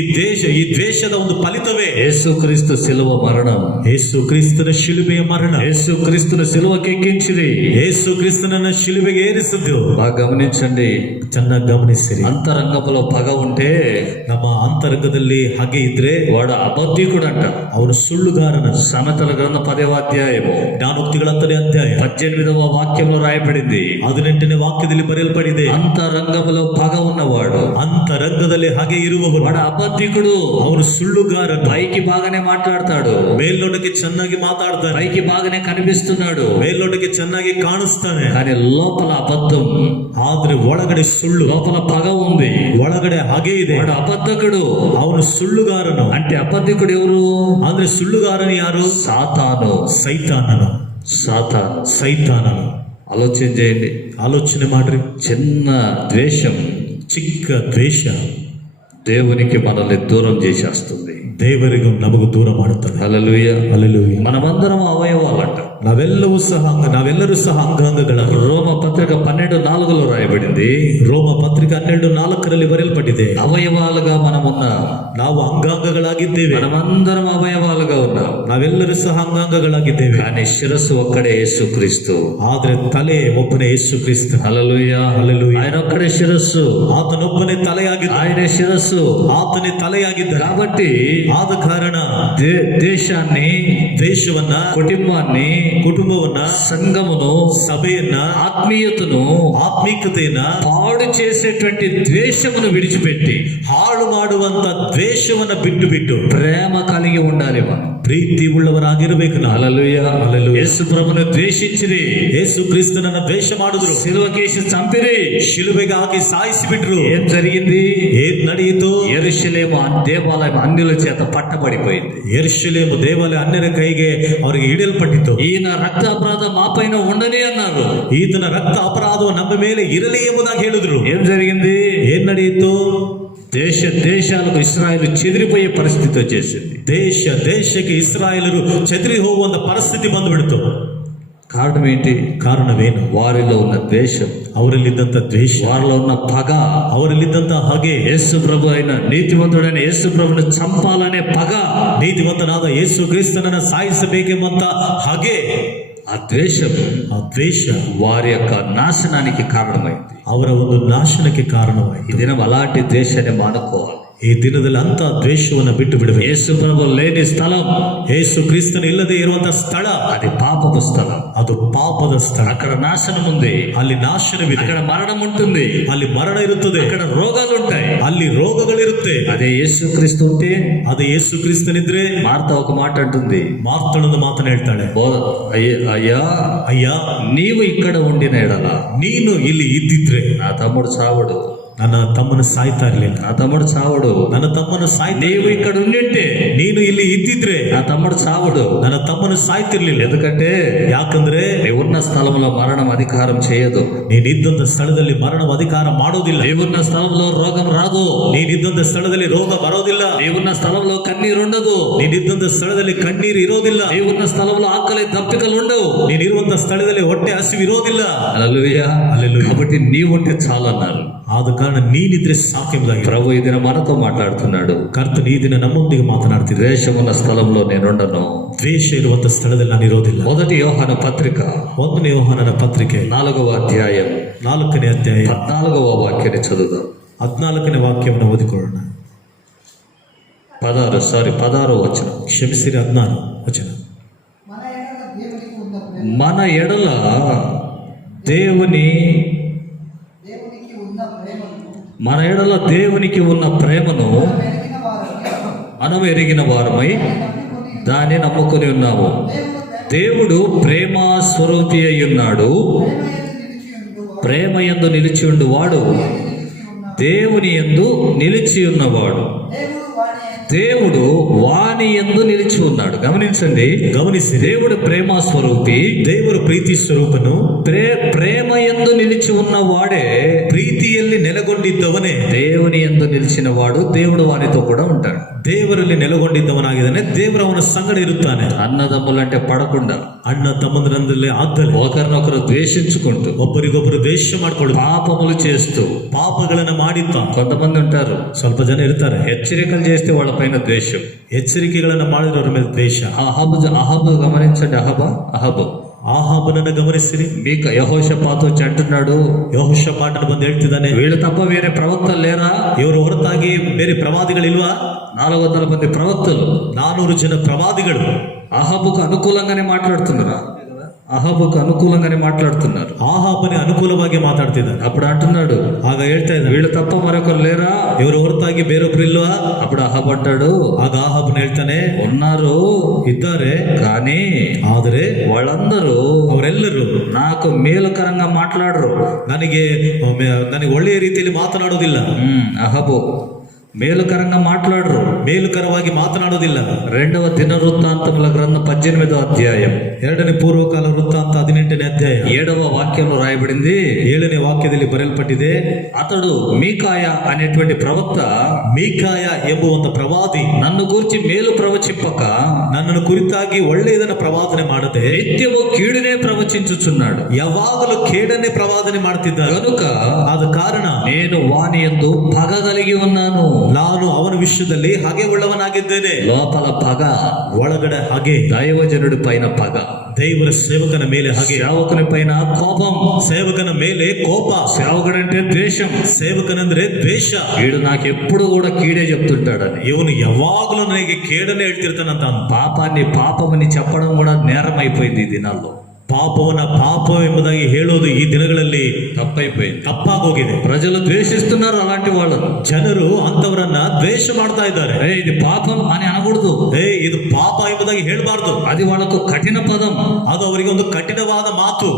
ದ್ವೇಷದ ಒಂದು ಫಲಿತವೇ యేసుక్రీస్తు శిలువ మరణం. ಯೇಸು ಕ್ರಿಸ್ತನ ಶಿಲುಬೆಯ ಮರಣ. యేసుక్రీస్తును శిలువకెక్కించిరి, ಯೇಸು ಕ್ರಿಸ್ತನನ್ನ ಶಿಲುಬೆಗೆ ಏರಿಸಿದ್ದು. బాగా గమనించండి. ಚೆನ್ನಾಗಿ ಗಮನಿಸಿರಿ. అంతరంగంలో పగ ఉంటే ನಮ್ಮ ಅಂತರಂಗದಲ್ಲಿ ಹಾಗೆ ಇದ್ರೆ వాడు అబద్ధికుడు అంట. ಅವನು ಸುಳ್ಳುಗಾರನ. సామెతల గ్రంథం 10వ అధ్యాయము ಜ್ಞಾನೋಕ್ತಿಗಳ 10ನೇ ಅಧ್ಯಾಯ 18వ వాక్యంలో రాయబడింది. 18ನೇ ವಾಕ್ಯದಲ್ಲಿ ಬರೆಯಲ್ಪಡಿದೆ, అంతరంగంలో పగ ఉన్నవాడు, ಅಂತರಂಗದಲ್ಲಿ ಹಾಗೆ ಇರುವವನು వాడు అబద్ధికుడు. ಅವನು ಸುಳ್ಳುಗಾರನ. పైకి బాగానే మాట్లాడతాడు, ಮೇಲ್ನೋಟಕ್ಕೆ ಚೆನ್ನಾಗಿ ಮಾತಾಡ್ತಾನೆ, పైకి బాగానే కనిపిస్తున్నాడు, ಮೇಲ್ನೋಟಕ್ಕೆ ಚೆನ್ನಾಗಿ ಕಾಣಿಸ್ತಾನೆ, కానీ లోపల అబద్ధం, ಆದ್ರೆ ಒಳಗಡೆ ಸುಳ್ಳು, లోపల పగ ఉంది. ಒಳಗಡೆ ಹಾಗೆ ಇದೆ. వాడు అబద్ధకుడు. ಅವನು ಸುಳ್ಳುಗಾರನು. అంటే అబద్ధికుడు ఎవరు? ಅಂದ್ರೆ ಸುಳ್ಳುಗಾರನು ಯಾರು? సాతాను. ಸೈತಾನನು. ಸೈತಾನನು. ఆలోచన చేయండి. ಆಲೋಚನೆ ಮಾಡ್ರಿ. చిన్న ద్వేషం, ಚಿಕ್ಕ ದ್ವೇಷ దేవునికి మనల్ని దూరం చేసేస్తుంది. ದೇವರಿಗೂ ನಮಗೂ ದೂರ ಮಾಡುತ್ತದೆ. హల్లెలూయా. ಹಲ್ಲೆಲೂಯಾ. మనమందరం అవయవాలంట. ನಾವೆಲ್ಲರೂ ಸಹ ಅಂಗಾಂಗಗಳಾಗಿ. రోమ పత్రిక 12:4 రాయబడింది. ರೋಮ ಪತ್ರಿಕೆ 12:4 ಬರೆಯಲ್ಪಟ್ಟಿದೆ, అవయవాలుగా మనమున్నాం. ನಾವು అంగాంగಗಳಾಗಿದ್ದೇವೆ. మనమందరం అవయవాలుగా ఉన్నాం, ನಾವೆಲ್ಲರೂ ಸಹ ಅಂಗಾಂಗಗಳಾಗಿದ್ದೇವೆ. కానీ శిరస్సు ఒక్కడే యేసుక్రీస్తు. ಆದ್ರೆ ತಲೆ ಒಬ್ಬನೇ ಯೇಸು ಕ್ರಿಸ್ತ. హల్లెలూయా. హల్లెలూయా. ఆయన ఒక్కడే శిరస్సు, ಆತನೊಬ್ಬನೇ ತಲೆಯಾಗಿದ್ದ, ఆయనే శిరస్సు. ಆತನೇ ತಲೆಯಾಗಿದ್ದ. కాబట్టి ಆದ ಕಾರಣ దేశాన్ని, ದೇಶವನ್ನ, ಕುಟುಂಬವನ್ನ, సంఘమును, ಸಭೆಯನ್ನ, ಆತ್ಮೀಕತೆಯನ್ನ పాడు చేసేటువంటి ద్వేషమును విడిచిపెట్టి ಹಾಳು ಮಾಡುವಂತ ದ್ವೇಷವನ್ನ ಬಿಟ್ಟು ప్రేమ కలిగి ఉండాలి. మనం ಪ್ರೀತಿ ಉಳ್ಳವರಾಗಿರಬೇಕು ನಾವು. హల్లెలూయా. హల్లెలూయా. యేసు ప్రభువును ద్వేషించిరి, ಯೇಸು ಕ್ರಿಸ್ತನನ್ನ ದ್ವೇಷ ಮಾಡಿದ್ರು, సిలువకేసి చంపిరి, ಶಿಲುಬೆಗೆ ಹಾಕಿ ಸಾಯಿಸಿ ಬಿಟ್ರು. ఏం జరిగింది? ಏನ್ ನಡೆಯಿತು? యెరూషలేము దేవాలయం అన్యుల చేత పట్టబడిపోయింది. ಯೆರೂಷಲೇಮು ದೇವಾಲಯ ಅನ್ಯರ ಕೈಗೆ ಅವರಿಗೆ ಹಿಡಿಯಲ್ಪಟ್ಟಿತು. ఈయన రక్త అపరాధం మా పైన ఉండని అన్నారు. ಈತನ ರಕ್ತ ಅಪರಾಧವು ನಮ್ಮ ಮೇಲೆ ಇರಲಿ ಎಂಬುದಾಗಿ ಹೇಳಿದ್ರು. ఏం జరిగింది? ಏನ್ ನಡೆಯಿತು? దేశాలకు ఇశ్రాయేలు చెదిరిపోయే పరిస్థితి వచ్చేసింది. ದೇಶಕ್ಕೆ ಇಸ್ರಾಯೇಲರು చెదిరి ಹೋಗುವಂತ ಪರಿಸ್ಥಿತಿ ಬಂದ್ಬಿಡ್ತು. కారణం ఏంటి? ಕಾರಣವೇನು? వారిలో ఉన్న ద్వేషం, ಅವರಲ್ಲಿದ್ದಂತ ದ್ವೇಷ, వారిలో ఉన్న పగ, ಅವರಲ್ಲಿದ್ದಂತ ಹಾಗೆ యేసు ప్రభు అయిన నీతివంతుడైన యేసు ప్రభుని చంపాలనే పగ, ನೀತಿವಂತನಾದ ಯೇಸು ಕ್ರಿಸ್ತನನ್ನ ಸಾಯಿಸಬೇಕೆಂಬಂತ ಹಾಗೆ ఆ ద్వేషం వారి యొక్క నాశనానికి కారణమైంది. ಅವರ ಒಂದು ನಾಶನಕ್ಕೆ ಕಾರಣವಾಯಿತು. ఈ దినం అలాంటి ద్వేషాన్ని మానుకోవాలి. ಈ ದಿನದಲ್ಲಿ ಅಂತ ದ್ವೇಷವನ್ನ ಬಿಟ್ಟು ಬಿಡಬೇಕು. యేసు ప్రభు లేని స్థలం ಯೇಸು ಕ್ರಿಸ್ತನ ಇಲ್ಲದೆ ಇರುವಂತಹ ಸ್ಥಳ అది పాపపు స్థలం. ಅದು ಪಾಪದ ಸ್ಥಳ. అక్కడ నాశనం ఉంది, ಅಲ್ಲಿ ನಾಶನವಿದೆ, అక్కడ మరణం ఉంటుంది, ಅಲ್ಲಿ ಮರಣ ಇರುತ್ತದೆ, అక్కడ రోగాలు ఉంటాయి. ಅಲ್ಲಿ ರೋಗಗಳಿರುತ್ತೆ. అదే యేసుక్రీస్తు ఉంటే ಅದೇ ಯೇಸು ಕ್ರಿಸ್ತನಿದ್ರೆ మార్త ఒక మాట అంటుంది, ಮಾರ್ತಳೊಂದು ಮಾತನ್ನ ಹೇಳ್ತಾಳೆ, అయ్యా ಅಯ್ಯ నీవు ఇక్కడ ఉండిన ఎడల ನೀನು ಇಲ್ಲಿ ಇದ್ದಿದ್ರೆ నా తమ్ముడు చావడు, ನನ್ನ ತಮ್ಮನ ಸಾಯ್ತಾ ಇರ್ಲಿಲ್ಲ, నా తమ్ముడు చావడు. ನನ್ನ ತಮ್ಮನ ಸಾಯ್ತಾ నీవు ఇక్కడ ఉండింటే ನೀನು ಇಲ್ಲಿ ಇದ್ದಿದ್ರೆ నా తమ్ముడు చావడు. ನನ್ನ ತಮ್ಮನ ಸಾಯ್ತಿರ್ಲಿಲ್ಲ. ఎందుకంటే ಯಾಕಂದ್ರೆ నీవున్న స్థలంలో మరణం అధికారం చేయదు, ನೀನಿದ್ದಂತ ಸ್ಥಳದಲ್ಲಿ ಮರಣವು ಅಧಿಕಾರ ಮಾಡೋದಿಲ್ಲ, నీవున్న స్థలంలో రోగం రాదు, ನೀನಿದ್ದಂತ ಸ್ಥಳದಲ್ಲಿ ರೋಗ ಬರೋದಿಲ್ಲ, నీవున్న స్థలంలో కన్నీరు ఉండదు, ನೀನಿದ್ದಂತ ಸ್ಥಳದಲ್ಲಿ ಕಣ್ಣೀರು ಇರೋದಿಲ್ಲ, నీవున్న స్థలంలో ఆకలి దప్పికలు ఉండవు, ನೀನಿರುವಂತ ಸ್ಥಳದಲ್ಲಿ ಹೊಟ್ಟೆ ಹಸಿವು ಇರೋದಿಲ್ಲ. హల్లెలూయా. హల్లెలూయా. కాబట్టి నీవుంటే చాలు అన్నారు. ಆದ ಕಾರಣ ನೀನಿದ್ರೆ ಸಾಕೆಂಬುದಾಗಿ ప్రభు ఈ దిన మనతో మాట్లాడుతున్నాడు. ಕರ್ತನು ಈ ದಿನ ನಮ್ಮೊಂದಿಗೆ ಮಾತನಾಡ್ತಿದ್ರೆ, ద్వేషం ఉన్న స్థలంలో నేనుండను. ದ್ವೇಷ ಇರುವಂತ ಸ್ಥಳದಲ್ಲಿ ನಾನು ಇರೋದಿಲ್ಲ. మొదటి యోహాను పత్రిక 1ನೇ ಯೋಹಾನನ ಪತ್ರಿಕೆ 4వ అధ్యాయం 4ನೇ ಅಧ್ಯಾಯ 14వ వాక్యాన్ని చదువుదాం. 14ನೇ ವಾಕ್ಯವನ್ನು ಓದಿಕೊಳ್ಳೋಣ. 16వ వచనం. ಕ್ಷಮಿಸಿರಿ, 16 ವಚನ. మన ఎడల దేవుని మన ఎడల దేవునికి ఉన్న ప్రేమను మనం ఎరిగిన వారమై దాన్ని నమ్ముకొని ఉన్నాము. దేవుడు ప్రేమ స్వరూపి అయి ఉన్నాడు. ప్రేమ యందు నిలిచి ఉండువాడు దేవుని యందు నిలిచి ఉన్నవాడు, దేవుడు వాని యందు నిలిచి ఉన్నాడు. గమనించండి, ಗಮನಿಸಿ, దేవుడు ప్రేమ స్వరూపి, ದೇವರು ಪ್ರೀತಿ ಸ್ವರೂಪನು. ప్రేమ యందు నిలిచి ఉన్నవాడే, ಪ್ರೀತಿಯಲ್ಲಿ ನೆಲೆಗೊಂಡಿದ್ದವನೇ దేవుని యందు నిలిచిన వాడు దేవుడు వానితో కూడా ఉంటాడు. ದೇವರಲ್ಲಿ ನೆಲೆಗೊಂಡಿದ್ದವನಾಗಿದ್ದಾನೆ, ದೇವರ ಅವನ ಸಂಗಡ ಇರುತ್ತಾನೆ. అన్నదమ్ములంటే పడకుండా, ಅಣ್ಣ ತಮ್ಮಂದರಲ್ಲಿ ಆದ್ದಲೆ ఒకరినొకరు ద్వేషించుకుంటూ, ಒಬ್ಬರಿಗೊಬ್ಬರು ದ್ವೇಷ ಮಾಡ್ಕೊಳ್ಳೋದು, పాపములు చేస్తూ, ಪಾಪಗಳನ್ನ ಮಾಡಿದ್ದ కొంతమంది ఉంటారు ಸ್ವಲ್ಪ ಜನ ಇರ್ತಾರೆ. హెచ్చరికలు చేస్తే వాళ్ళపైన ద్వేషం. ಎಚ್ಚರಿಕೆಗಳನ್ನ ಮಾಡಿದ್ರೆ ಅವ್ರ ಮೇಲೆ ದ್ವೇಷ. అహబు గమనించండి, అహబు ಆಹಾಬನನ್ನ ಗಮನಿಸಿರಿ. మీకు యెహోషాపాతు వచ్చి అంటున్నాడు, ಯೆಹೋಷಾಫಾಟನು ಬಂದು ಹೇಳ್ತಿದ್ದಾನೆ, వీళ్ళు తప్ప వేరే ప్రవక్తలు లేరా? ಇವರು ಹೊರತಾಗಿ ಬೇರೆ ಪ್ರವಾದಿಗಳಿಲ್ವಾ? 400 మంది ప్రవక్తలు, 400 ಜನ ಪ್ರವಾದಿಗಳು అహబుకు అనుకూలంగానే మాట్లాడుతున్నారా? అహబుకు అనుకూలంగానే మాట్లాడుతున్నారు. ಆಹಾಬನಿಗೆ ಅನುಕೂಲವಾಗಿ ಮಾತಾಡ್ತಿದ್ದಾರೆ. అప్పుడు అంటున్నాడు, ಆಗ ಹೇಳ್ತಾ ಇದ್ದಾರೆ, వీళ్ళు తప్ప మరొకరు లేరా? ಇವರು ಹೊರತಾಗಿ ಬೇರೊಬ್ರು ಇಲ್ವಾ? అప్పుడు అహబ్ అంటాడు, ಆಗ ಆಹಾಬನು ಹೇಳ್ತಾನೆ, ఉన్నారు, ಇದ್ದಾರೆ, కానీ ಆದರೆ వాళ్ళందరూ ಅವರೆಲ್ಲರೂ నాకు మేలుకరంగా మాట్లాడరు. ನನಗೆ ಒಳ್ಳೆಯ ರೀತಿಯಲ್ಲಿ ಮಾತನಾಡೋದಿಲ್ಲ. అహబు మేలుకరంగా మాట్లాడరు, ಮೇಲುಕರವಾಗಿ ಮಾತನಾಡೋದಿಲ್ಲ. 2వ దినవృత్తాంతముల గ్రంథం 18వ అధ్యాయం 2ನೇ ಪೂರ್ವಕಾಲ ವೃತ್ತಾಂತ 18ನೇ ಅಧ್ಯಾಯ 7వ వాక్యంలో రాయబడింది. 7ನೇ ವಾಕ್ಯದಲ್ಲಿ ಬರೆಯಲ್ಪಟ್ಟಿದೆ, అతడు మీకాయ అనేటువంటి ప్రవక్త ಮೀಕಾಯ ಎಂಬುವಂತ ಪ್ರವಾದಿ నన్ను గూర్చి మేలు ప్రవచింపక ನನ್ನನ್ನು ಕುರಿತಾಗಿ ಒಳ್ಳೆಯದನ್ನ ಪ್ರವಾದನೆ ಮಾಡದೆ నిత్యము కీడునే ప్రవచించుచున్నాడు. ಯಾವಾಗಲೂ ಕೇಡನ್ನೇ ಪ್ರವಾದನೆ ಮಾಡ್ತಿದ್ದಾನೆ. కనుక ಆದ ಕಾರಣ నేను వాని యందు పగ కలిగి ఉన్నాను. ನಾನು ಅವನ ವಿಷಯದಲ್ಲಿ ಹಾಗೆ ಉಳ್ಳವನಾಗಿದ್ದೇನೆ. లోపల పగ, ಒಳಗಡೆ ಹಾಗೆ దైవజనుడి పైన పగ, ದೇವರ ಸೇವಕನ ಮೇಲೆ ಹಾಗೆ, సేవకుని పైన కోపం, ಸೇವಕನ ಮೇಲೆ ಕೋಪ. సేవకుడంటే ద్వేషం. ಸೇವಕನಂದ್ರೆ ದ್ವೇಷ. వీడు నాకు ఎప్పుడు కూడా కీడే చెప్తుంటాడని. ಇವನು ಯಾವಾಗಲೂ ನನಗೆ ಕೇಡನ್ನೇ ಹೇಳ್ತಿರ್ತಾನಂತ. పాపాన్ని పాపమని చెప్పడం కూడా నేరం అయిపోయింది ఈ దినాల్లో. ಪಾಪವನ್ನ ಪಾಪ ಎಂಬುದಾಗಿ ಹೇಳೋದು ಈ ದಿನಗಳಲ್ಲಿ తప్పైపోయింది, ತಪ್ಪಾಗೋಗಿದೆ. ప్రజలు ద్వేషిస్తున్నారు అలాంటి వాళ్ళను. ಜನರು ಅಂತವರನ್ನ ದ್ವೇಷ ಮಾಡ್ತಾ ಇದ್ದಾರೆ. ఇది పాపం అని అనకూడదు, ಇದು ಪಾಪ ಎಂಬುದಾಗಿ ಹೇಳಬಾರ್ದು. అది వాళ్ళకు కఠిన పదం. ಅದು ಅವರಿಗೆ ಒಂದು ಕಠಿಣವಾದ ಮಾತು.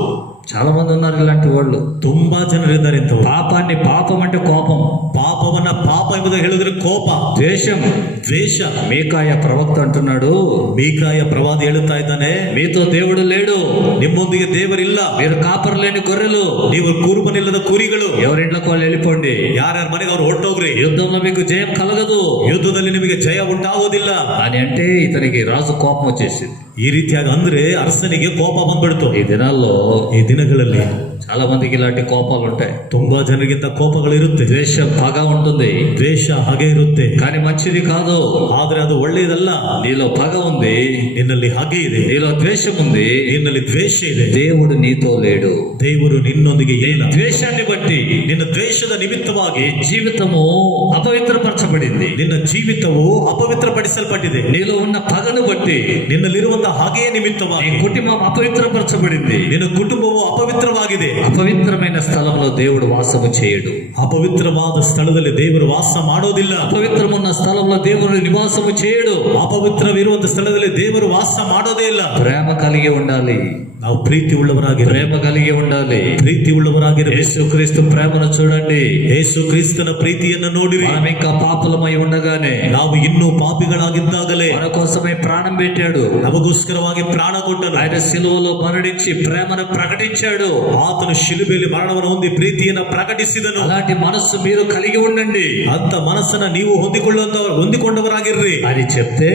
చాలా మంది ఉన్నారు ఇలాంటి వాళ్ళు. ತುಂಬಾ ಜನರಿದ್ದಾರೆ ಇಂಥವ್ರು. పాపాన్ని పాపం అంటే కోపం, ಪಾಪವನ್ನ ಪಾಪ ಎಂಬುದಾಗಿ ಹೇಳಿದ್ರೆ ಕೋಪ, ద్వేషం. ದ್ವೇಷ. మీకాయ ప్రవక్త అంటున్నాడు, ಮೀಕಾಯ ಪ್ರವಾದಿ ಹೇಳುತ್ತಾ ಇದ್ದಾನೆ, మీతో దేవుడు లేడు, ನಿಮ್ಮೊಂದಿಗೆ ದೇವರಿಲ್ಲ, మీరు కాపరు లేని గొర్రెలు, ನೀವು ಕುರುಬನಿಲ್ಲದ ಕುರಿಗಳು. ఎవరింట్లోకి వాళ్ళు వెళ్ళిపోండి, ಯಾರ್ಯಾರ ಮನೆಗೆ ಅವ್ರು ಹೊರಟೋಗ್ರಿ, యుద్ధంలో మీకు జయం కలగదు ಯುದ್ಧದಲ್ಲಿ ನಿಮಗೆ ಜಯ ಉಂಟಾಗೋದಿಲ್ಲ అని అంటే ఇతనికి రాజు కోపం వచ్చేసింది. ಈ ರೀತಿಯಾಗಿ ಅಂದ್ರೆ ಅರಸನಿಗೆ ಕೋಪ ಬಂದ್ಬಿಡ್ತು. ఈ దినాల్లో ಈ ದಿನಗಳಲ್ಲಿ చాలా మందికి ఇలాంటి కోపాలు ఉంటాయి. ತುಂಬಾ ಜನರಿಗಿಂತ ಕೋಪಗಳು ಇರುತ್ತೆ. ద్వేషం, పగ ఉంటుంది. ದ್ವೇಷ ಹಾಗೆ ಇರುತ್ತೆ, కానీ మంచిది కాదు. ಆದ್ರೆ ಅದು ಒಳ್ಳೆಯದಲ್ಲ. నీలో పగ ఉంది, ನಿನ್ನಲ್ಲಿ ಹಾಗೆ ಇದೆ, నీలో ద్వేషం ఉంది, ನಿನ್ನಲ್ಲಿ ದ್ವೇಷ ಇದೆ. దేవుడు నీతో లేడు. ದೇವರು ನಿನ್ನೊಂದಿಗೆ ಇಲ್ಲ. ద్వేషాన్ని బట్టి ನಿನ್ನ ದ್ವೇಷದ ನಿಮಿತ್ತವಾಗಿ జీవితము అపవిత్రపరచబడింది. ನಿನ್ನ ಜೀವಿತವು ಅಪವಿತ್ರಪಡಿಸಲ್ಪಟ್ಟಿದೆ. నీలో ఉన్న పగను బట్టి ನಿನ್ನಲ್ಲಿರುವಂತಹ ಹಾಗೆಯೇ నీ ನಿಮಿತ್ತವಾಗಿ కుటుంబం అపవిత్రపరచబడింది. ನಿನ್ನ ಕುಟುಂಬವು ಅಪವಿತ್ರವಾಗಿದೆ. అపవిత్రమైన స్థలంలో దేవుడు వాసము చేయడు. ಅಪವಿತ್ರವಾದ ಸ್ಥಳದಲ್ಲಿ ದೇವರು ವಾಸ ಮಾಡೋದಿಲ್ಲ. అపవిత్రమున్న స్థలంలో దేవుడు నివాసము చేయడు. ಅಪವಿತ್ರವಿರುವಂತಹ ಸ್ಥಳದಲ್ಲಿ ದೇವರು ವಾಸ ಮಾಡೋದೇ ಇಲ್ಲ. ప్రేమ కలిగి ఉండాలి, ನಾವು ಪ್ರೀತಿ ಉಳ್ಳವರಾಗಿರಬೇಕು. ప్రేమ కలిగి ఉండాలి. ಪ್ರೀತಿ ಉಳ್ಳವರಾಗಿರಬೇಕು. యేసుక్రీస్తు ప్రేమను చూడండి. ಯೇಸು ಕ್ರಿಸ್ತನ ಪ್ರೀತಿಯನ್ನು ನೋಡಿರಿ. మనం ఇంకా పాపులమై ఉండగానే ನಾವು ಇನ್ನೂ ಪಾಪಿಗಳಾಗಿದ್ದಾಗಲೇ మన కోసమై ప్రాణం పెట్టాడు. ನಮಗೋಸ್ಕರವಾಗಿ ಪ್ರಾಣ ಕೊಟ್ಟನು. ఆయన సిలువలో మరణించి ప్రేమను ప్రకటించాడు. ಆತನು ಶಿಲುಬೆಯಲ್ಲಿ ಮರಣವನ್ನು ಹೊಂದಿ ಪ್ರೀತಿಯನ್ನು ಪ್ರಕಟಿಸಿದನು. అలాంటి మనస్సు మీరు కలిగి ఉండండి ಅಂತ ಮನಸ್ಸನ್ನ ನೀವು ಹೊಂದಿಕೊಂಡವರಾಗಿರ್ರಿ అని చెప్తే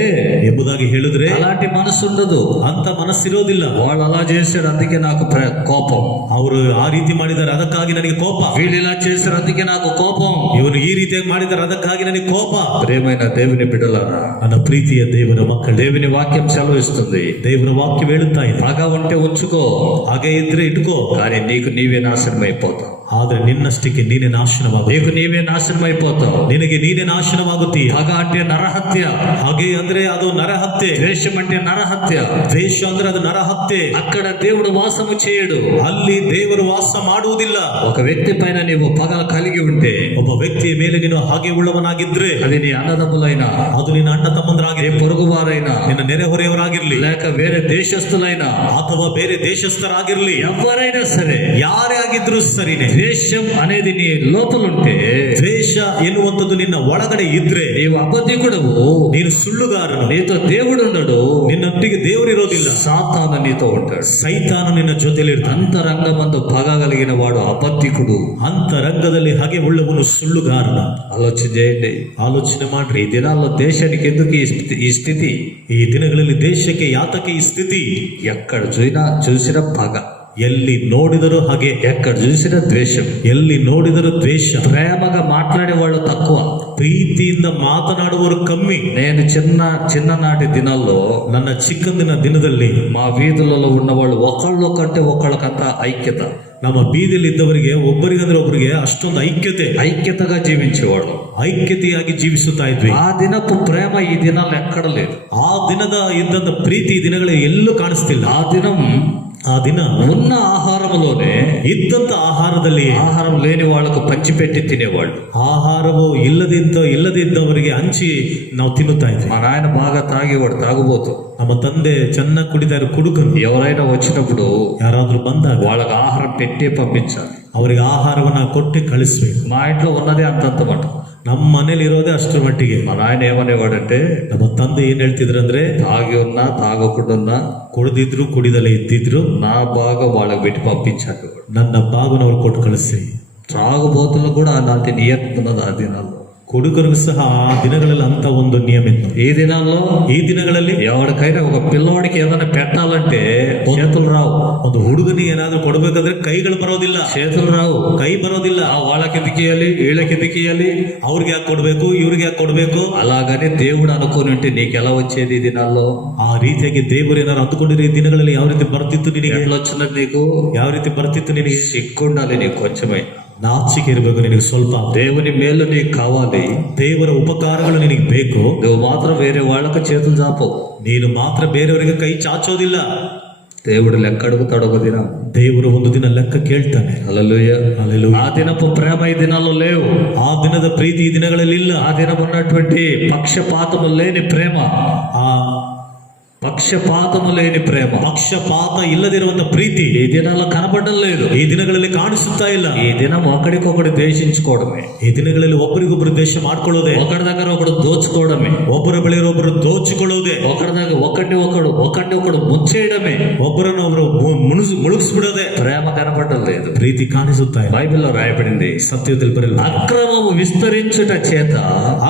ಎಂಬುದಾಗಿ ಹೇಳಿದ್ರೆ అలాంటి మనస్సు ఉండదు. ಅಂತ ಮನಸ್ಸಿರೋದಿಲ್ಲ. వాళ్ళు అలా చేశాడు, అందుకే నాకు కోపం. ಅವರು ಆ ರೀತಿ ಮಾಡಿದ್ದಾರೆ, ಅದಕ್ಕಾಗಿ ನನಗೆ ಕೋಪ. వీళ్ళు ఇలా చేశారు, అందుకే నాకు కోపం. ಇವನು ಈ ರೀತಿಯಾಗಿ ಮಾಡಿದ್ದಾರೆ, ಅದಕ್ಕಾಗಿ ನನಗೆ ಕೋಪ. ప్రేమైన దేవుని బిడ్డలారా, ನನ್ನ ಪ್ರೀತಿಯ ದೇವರ ಮಕ್ಕಳು, దేవుని వాక్యం సెలవిస్తుంది, ದೇವರ ವಾಕ್ಯ ಹೇಳುತ್ತಾ ಇದೆ, బాగా ఉంటే ఉంచుకో, ಹಾಗೆ ಇದ್ರೆ ಇಟ್ಕೋ, కానీ నీకు నీవే నాశనం అయిపోతావు. ಆದ್ರೆ ನಿನ್ನಷ್ಟಕ್ಕೆ ನೀನೇ ನಾಶನವಾಗುತ್ತೀಯ. నీకు నీవే నాశనం అయిపోతావు. ನಿನಗೆ ನೀನೇ ನಾಶನವಾಗುತ್ತೀಯ. పగ అంటే నరహత్య, ಹಾಗೆ ಅಂದ್ರೆ ಅದು ನರಹತ್ಯೆ. ద్వేషం అంటే నరహత్య. ದ್ವೇಷ ಅಂದ್ರೆ ಅದು ನರಹತ್ಯೆ. అక్కడ దేవుడు వాసము చేయడు. ಅಲ್ಲಿ ದೇವರು ವಾಸ ಮಾಡುವುದಿಲ್ಲ. ఒక వ్యక్తి పైన నీవు పగ కలిగి ఉంటే, ಒಬ್ಬ ವ್ಯಕ್ತಿಯ ಮೇಲೆ ನೀನು ಹಾಗೆ ಉಳ್ಳವನಾಗಿದ್ರೆ, అది నీ అన్నదమ్ములైనా, ಅದು ನಿನ್ನ ಅಣ್ಣ ತಮ್ಮಂದರಾಗಿರ್ಲಿ, పొరుగువారైనా, ನಿನ್ನ ನೆರೆಹೊರೆಯವರಾಗಿರ್ಲಿ, లేక వేరే దేశస్తులైనా, ಅಥವಾ ಬೇರೆ ದೇಶಸ್ಥರಾಗಿರ್ಲಿ, ఎవరైనా సరే, ಯಾರೇ ಆಗಿದ್ರು ಸರಿನೇ, ద్వేషం అనేది నీ లోపలుంటే, ದ್ವೇಷ ಎನ್ನುವಂಥದ್ದು ನಿನ್ನ ಒಳಗಡೆ ಇದ್ರೆ, నీవు అబద్ధికుడవు, ನೀನು ಸುಳ್ಳುಗಾರನು, నీతో దేవుడు ఉండడు, ನಿನ್ನೊಟ್ಟಿಗೆ ದೇವರಿರೋದಿಲ್ಲ, సాతాను నీతో ఉంటాడు. ಸೈತಾನ ನಿನ್ನ ಜೊತೆಲಿರ್ತಾನೆ. అంతరంగమందు పగ కలిగిన వాడు అబద్ధికుడు. ಅಂತರಂಗದಲ್ಲಿ ಹಾಗೆ ಉಳ್ಳವನು ಸುಳ್ಳುಗಾರನ. ఆలోచన చేయండి. ಆಲೋಚನೆ ಮಾಡ್ರಿ. ఈ దినాల్లో దేశానికి ఎందుకు ఈ స్థితి? ಈ ದಿನಗಳಲ್ಲಿ ದೇಶಕ್ಕೆ ಯಾತಕ್ಕೆ ಈ ಸ್ಥಿತಿ? ఎక్కడ చూసిన పగ, ಎಲ್ಲಿ ನೋಡಿದರೂ ಹಾಗೆ, ఎక్కడ చూసిన ద్వేషం, ಎಲ್ಲಿ ನೋಡಿದರೂ ದ್ವೇಷ. ప్రేమగా మాట్లాడే వాళ్ళు తక్కువ, ಪ್ರೀತಿಯಿಂದ ಮಾತನಾಡುವವರು ಕಮ್ಮಿ. నేను చిన్ననాటి దినాల్లో ನನ್ನ ಚಿಕ್ಕಂದಿನ ದಿನದಲ್ಲಿ మా వీధులలో ఉన్నవాళ్ళు ఒకళ్ళకంటే ఒకళ్ళకంతా ఐక్యత, ನಮ್ಮ ಬೀದಿಯಲ್ಲಿ ಇದ್ದವರಿಗೆ ಒಬ್ಬರಿಗಂದ್ರೆ ಒಬ್ಬರಿಗೆ ಅಷ್ಟೊಂದು ఐక్యతగా జీవించేవాళ్ళు, ಐಕ್ಯತೆಯಾಗಿ ಜೀವಿಸುತ್ತಾ ಇದ್ವಿ. ఆ దినపు ప్రేమ ఈ దినాలు ఎక్కడ లేదు. ಆ ದಿನದ ಇದ್ದಂತ ಪ್ರೀತಿ ಈ ದಿನಗಳು ಎಲ್ಲೂ ಕಾಣಿಸ್ತಿಲ್ಲ. ಆ ದಿನ ఉన్న ఆహారంలోనే, ಇದ್ದಂತ ಆಹಾರದಲ್ಲಿ ఆహారం లేని వాళ్ళకు పంచిపెట్టి తినేవాళ్ళు. ಆಹಾರವು ಇಲ್ಲದೆ ಇದ್ದವರಿಗೆ ಹಂಚಿ ನಾವು ತಿನ್ನುತ್ತಾ ಇದ್ವಿ. మా నాయన బాగా తాగేవాడు, తాగుబోతు. ನಮ್ಮ ತಂದೆ ಚೆನ್ನಾಗಿ ಕುಡಿತಾ ಇರೋ ಕುಡುಕನು. ఎవరైనా వచ్చినప్పుడు ಯಾರಾದ್ರೂ ಬಂದಾಗ వాళ్ళకి ఆహారం పెట్టే పంపించాలి. ಅವರಿಗೆ ಆಹಾರವನ್ನ ಕೊಟ್ಟು ಕಳಿಸ್ಬೇಕು. మా ఇంట్లో ఉన్నదే అంతంత మాట. ನಮ್ಮ ಮನೇಲಿ ಇರೋದೇ ಅಷ್ಟರ ಮಟ್ಟಿಗೆ. మా నాయన ఏమనేవాడంటే, ನಮ್ಮ ತಂದೆ ಏನ್ ಹೇಳ್ತಿದ್ರಂದ್ರೆ, తాగి ఉన్నా తాగకుండా ಕುಡಿದಿದ್ರು ಕುಡಿದಲೇ ಇದ್ದಿದ್ರು నా భాగం వాళ్ళకి పెట్టి పంపించాడు. ನನ್ನ ಭಾಗನ ಅವ್ರು ಕೊಟ್ಟು ಕಳಿಸಿ. త్రాగుబోతులు కూడా అలాంటి నియమం ఉన్నది ఆ దినాల్లో. ಹುಡುಗರಿಗೂ ಸಹ ಆ ದಿನಗಳಲ್ಲಿ ಅಂತ ಒಂದು ನಿಯಮ ಇತ್ತು. ఈ ದಿನಗಳಲ್ಲಿ ఎవరికైనా ఒక పిల్లవాడికి ఏమైనా పెట్టాలంటే చేతులు రావు. ಒಂದು ಹುಡುಗನಿಗೆ ಏನಾದ್ರೂ ಕೊಡ್ಬೇಕಂದ್ರೆ ಕೈಗಳು ಬರೋದಿಲ್ಲ, చేతులు రావు, ಕೈ ಬರೋದಿಲ್ಲ. వాళ్ళకి ఎందుకు ఇయ్యాలి, వీళ్ళకి ఎందుకు ఇయ్యాలి, ಅವ್ರಿಗೆ ಯಾಕೆ ಕೊಡ್ಬೇಕು, ಇವ್ರಿಗೆ ಯಾಕೆ ಕೊಡ್ಬೇಕು. అలాగని దేవుడు అనుకుని ఉంటే నీకు ఎలా వచ్చేది ఈ దినాల్లో? ಆ ರೀತಿಯಾಗಿ ದೇವರು ಏನಾದ್ರು ಅಂದುಕೊಂಡಿರೋ ಈ ದಿನಗಳಲ್ಲಿ ಯಾವ ರೀತಿ ಬರ್ತಿತ್ತು ನಿನಗೆ? ఎట్లా వచ్చినది నీకు? ಯಾವ ರೀತಿ ಬರ್ತಿತ್ತು ನಿನಗೆ? సిగ్గుండాలి నీకు కొంచెమే, ನಾಚಿಕೆ ಇರಬೇಕು ನಿನಗೆ ಸ್ವಲ್ಪ. దేవుని మేలు నీకు కావాలి, ದೇವರ ಉಪಕಾರಗಳು ನಿನಗೆ ಬೇಕು. నువ్వు మాత్రం వేరే వాళ్ళకు చేతులు చాపవు. ನೀನು ಮಾತ್ರ ಬೇರೆಯವರಿಗೆ ಕೈ ಚಾಚೋದಿಲ್ಲ. దేవుడు లెక్క అడుగుతాడు ఒక దినం. ದೇವರು ಒಂದು ದಿನ ಲೆಕ್ಕ ಕೇಳ್ತಾನೆ. హల్లెలూయా. హల్లెలూయా. ఆ దినపు ప్రేమ ఈ దినాల్లో లేవు. ಆ ದಿನದ ಪ್ರೀತಿ ಈ ದಿನಗಳಲ್ಲಿ ಇಲ್ಲ. ఆ దినం ఉన్నటువంటి పక్షపాతము లేని ప్రేమ, ಆ పక్షపాతము లేని ప్రేమ, ಪಕ್ಷಪಾತ ಇಲ್ಲದಿರುವಂತ ಪ್ರೀತಿ ఈ దినాల్లో కనబడడం లేదు. ಈ ದಿನಗಳಲ್ಲಿ ಕಾಣಿಸುತ್ತಾ ಇಲ್ಲ. ఈ దినం ఒకడికొకడు ద్వేషించుకోవడమే, ಈ ದಿನಗಳಲ್ಲಿ ಒಬ್ಬರಿಗೊಬ್ಬರು ದ್ವೇಷ ಮಾಡ್ಕೊಳ್ಳೋದೆ, ఒకరి దగ్గర ఒకడు దోచుకోవడమే, ಒಬ್ಬರ ಬಳಿ ಒಬ್ಬರು ದೋಚಿಕೊಳ್ಳೋದೆ, ఒకరి దగ్గర ఒకడిని ఒకడు ముంచేయడమే, ಒಬ್ಬರನ್ನೊಬ್ಬರು ಮುಳುಗಿಸ್ಬಿಡೋದೆ. ప్రేమ కనబడడం లేదు. ಪ್ರೀತಿ ಕಾಣಿಸುತ್ತಾ ಇಲ್ಲ. బైబిల్లో రాయబడింది, ಸತ್ಯದಲ್ಲಿ ಬರಲ್ಲ. అక్రమము విస్తరించుట చేత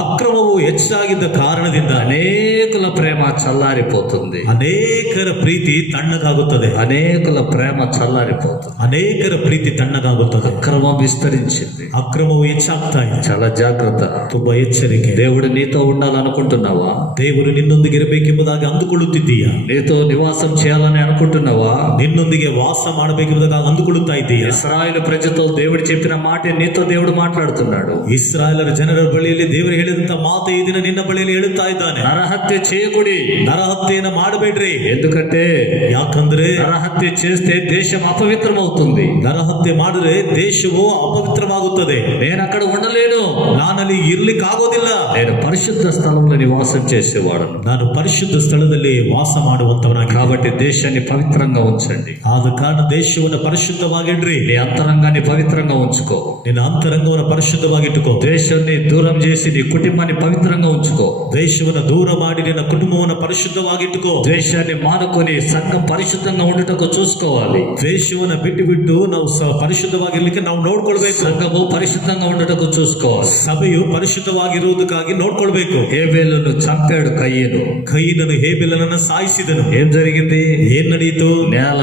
ಅಕ್ರಮವು ಹೆಚ್ಚಾಗಿದ್ದ ಕಾರಣದಿಂದ అనేకుల ప్రేమ చల్లారిపోతుంది. చల్లారిపోతుంది. ಅನೇಕರ ಪ್ರೀತಿ ತಣ್ಣಗಾಗುತ್ತದೆ. అనేకుల ప్రేమ చల్లారిపోతుంది. ಅನೇಕರ ಪ್ರೀತಿ ತಣ್ಣಗಾಗುತ್ತದೆ. అక్రమం విస్తరించింది. ಅಕ್ರಮವು ಹೆಚ್ಚಾಗ್ತಾ ಇದೆ. చాలా జాగ్రత్త. ತುಂಬಾ ಎಚ್ಚರಿಕೆ. దేవుడు నీతో ఉండాలనుకుంటున్నావా? ದೇವರು ನಿನ್ನೊಂದಿಗೆ ಇರಬೇಕೆಂಬುದಾಗಿ ಅಂದುಕೊಳ್ಳುತ್ತಿದ್ದೀಯಾ? నీతో నివాసం చేయాలని అనుకుంటున్నావా? ನಿನ್ನೊಂದಿಗೆ ವಾಸ ಮಾಡಬೇಕೆಂಬುದಾಗಿ ಅಂದುಕೊಳ್ಳುತ್ತಾ ಇದ್ದೀಯಾ? ఇశ్రాయేలు ప్రజతో దేవుడు చెప్పిన మాట నీతో దేవుడు మాట్లాడుతున్నాడు. ಇಸ್ರಾಯೇಲರ ಜನರ ಬಳಿಯಲ್ಲಿ ದೇವರು ಹೇಳಿದಂತ ಮಾತು ಈ ದಿನ ನಿನ್ನ ಬಳಿಯಲ್ಲಿ ಹೇಳುತ್ತಾ ಇದ್ದಾನೆ. నరహత్య చేయకుడి. ನರಹತ್ಯೆಯನ್ನು ಮಾಡಬೇಡ್ರಿ. ఎందుకంటే ಯಾಕಂದ್ರೆ నరహత్య చేస్తే దేశం అపవిత్రమవుతుంది. ನರಹತ್ಯೆ ಮಾಡಿದ್ರೆ ದೇಶವು ಅಪವಿತ್ರವಾಗುತ್ತದೆ. నేను అక్కడ ఉండలేను. ನಾನಲ್ಲಿ ಇರ್ಲಿಕ್ಕೆ ಆಗೋದಿಲ್ಲ. నేను పరిశుద్ధ స్థలంలో నివాసం చేసేవాడను. ನಾನು ಪರಿಶುದ್ಧ ಸ್ಥಳದಲ್ಲಿ ವಾಸ ಮಾಡುವಂತವನಾಗಿ. కాబట్టి దేశాన్ని పవిత్రంగా ఉంచండి. ಆದ ಕಾರಣ ದೇಶವನ್ನು ಪರಿಶುದ್ಧವಾಗಿಡ್ರಿ. నీ అంతరంగాన్ని పవిత్రంగా ఉంచుకో. ನಿನ್ನ ಅಂತರಂಗವನ್ನು ಪರಿಶುದ್ಧವಾಗಿಟ್ಟುಕೋ. దేశాన్ని దూరం చేసి నీ కుటుంబాన్ని పవిత్రంగా ఉంచుకೋ. ದೇಶವನ್ನು ದೂರ ಮಾಡಿ ನಿನ್ನ ಕುಟುಂಬವನ್ನು ಪರಿಶುದ್ಧವಾಗಿಟ್ಟುಕೋ. ద్వేషాన్ని మానుకొని సంఘం పరిశుద్ధంగా ఉండుటకు చూసుకోవాలి. ದ್ವೇಷವನ್ನು ಬಿಟ್ಟು ಬಿಟ್ಟು ನಾವು ಪರಿಶುದ್ಧವಾಗಿರ್ಲಿಕ್ಕೆ ನಾವು ನೋಡ್ಕೊಳ್ಬೇಕು. సంఘము పరిశుద్ధంగా ఉండుటకు చూసుకోవాలి. ಸಭೆಯು ಪರಿಶುದ್ಧವಾಗಿರುವುದಕ್ಕಾಗಿ ನೋಡ್ಕೊಳ್ಬೇಕು. హేబేలును చంపాడు కయ్యను. ಕೈನನು ಹೇಬೆಲನನ್ನು ಸಾಯಿಸಿದನು. ఏం జరిగింది? ಏನ್ ನಡೆಯಿತು? నేల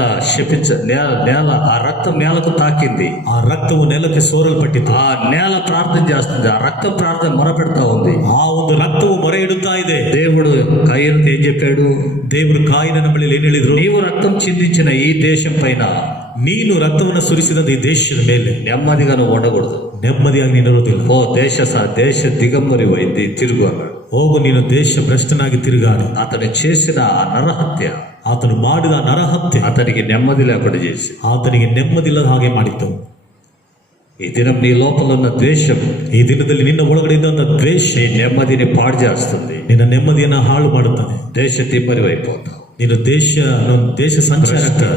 నేల ఆ రక్తం నేలకు తాకింది. ಆ ರಕ್ತವು ನೆಲಕ್ಕೆ ಸೋರಲ್ಪಟ್ಟಿತು. ఆ నేల ప్రార్థన చేస్తుంది. ఆ రక్తం ప్రార్థన మొరపెడతా ఉంది. ಆ ಒಂದು ರಕ್ತವು ಮೊರೆ ಇಡುತ್ತಾ ಇದೆ. దేవుడు కయ్యనుతో ఏం చెప్పాడు? ದೇವರು ಕಾಯಿನನ ಬಳಿಯಲ್ಲಿ ಏನ್ ಹೇಳಿದ್ರು? నీవు రక్తం చిందించిన ఈ దేశం పైన ನೀನು ರಕ್ತವನ್ನು ಸುರಿಸಿದಂತ ಈ ದೇಶದ ಮೇಲೆ నెమ్మదిగా నువ్వు ఉండకూడదు. ನೆಮ್ಮದಿಯಾಗಿ ನೀನಿರುವುದಿಲ್ಲ. ఓ దేశ దిగంబరి వైద్య తిరుగు అన్నాడు. ಹೋಗು, ನೀನು ದೇಶ ಭ್ರಷ್ಟನಾಗಿ ತಿರುಗಾಡು. అతను చేసిన ఆ నరహత్య ಆತನು ಮಾಡಿದ ನರಹತ್ಯೆ అతనికి నెమ్మది లేకుండా చేసి ಆತನಿಗೆ ನೆಮ್ಮದಿಲ್ಲದ ಹಾಗೆ ಮಾಡಿತ್ತು. ఈ దినం నీ లోపల ఉన్న ద్వేషం ಈ ದಿನದಲ್ಲಿ ನಿನ್ನ ಒಳಗಡೆ ಇದ್ದಂತ ದ್ವೇಷ నీ నెమ్మదిని పాడు చేస్తుంది. ನಿನ್ನ ನೆಮ್ಮದಿಯನ್ನ ಹಾಳು ಮಾಡುತ್ತದೆ. దేశ తిమ్మరి అయిపోతావు. ನೀನು ದೇಶ ಸಂಚಾರ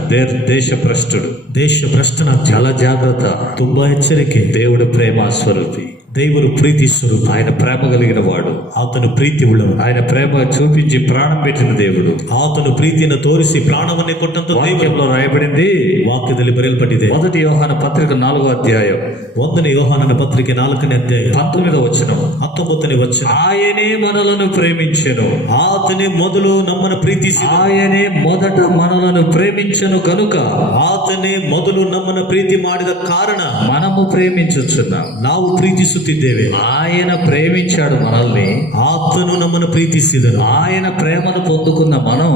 దేశ భ్రష్టుడు. ದೇಶ ಭ್ರಷ್ಟನ. చాలా జాగ్రత్త. ತುಂಬಾ ಎಚ್ಚರಿಕೆ. దేవుడు ప్రేమ స్వరూపి. ದೇವರು ಪ್ರೀತಿ ಸ್ವರೂಪ. ఆయన ప్రేమ కలిగిన వాడు. ಆತನು ಪ್ರೀತಿ ಉಳ್ಳವನು. ఆయన ప్రేమ చూపించి ప్రాణం పెట్టిన దేవుడు. ಆತನು ಪ್ರೀತಿಯನ್ನು ತೋರಿಸಿ ಪ್ರಾಣವನ್ನೇ ಕೊಟ್ಟಂತ వాక్యంలో రాయబడింది, ವಾಕ್ಯದಲ್ಲಿ ಬರೆಯಲ್ಪಟ್ಟಿದೆ. 1 యోహాను పత్రిక 4వ అధ్యాయం 1ನೇ ಯೋಹಾನನ ಪತ್ರಿಕೆ 4ನೇ ಅಧ್ಯಾಯ 19వ వచనం. 19ನೇ ವಚನ. ఆయనే మనలను ప్రేమించెను. ಆತನೇ ಮೊದಲು ನಮ್ಮನ್ನು ಪ್ರೀತಿಸಿದ. ఆయనే మొదట మనలను ప్రేమించెను కనుక ಆತನೇ ಮೊದಲು ನಮ್ಮನ್ನು ಪ್ರೀತಿ ಮಾಡಿದ ಕಾರಣ మనము ప్రేమించుచున్నాం. ನಾವು ಪ್ರೀತಿಸುತ್ತಿದ್ದೇವೆ. ఆయన ప్రేమించాడు మనల్ని. ಆತನು ನಮ್ಮನ್ನು ಪ್ರೀತಿಸಿದನು. ఆయన ప్రేమను పొందుకున్న మనం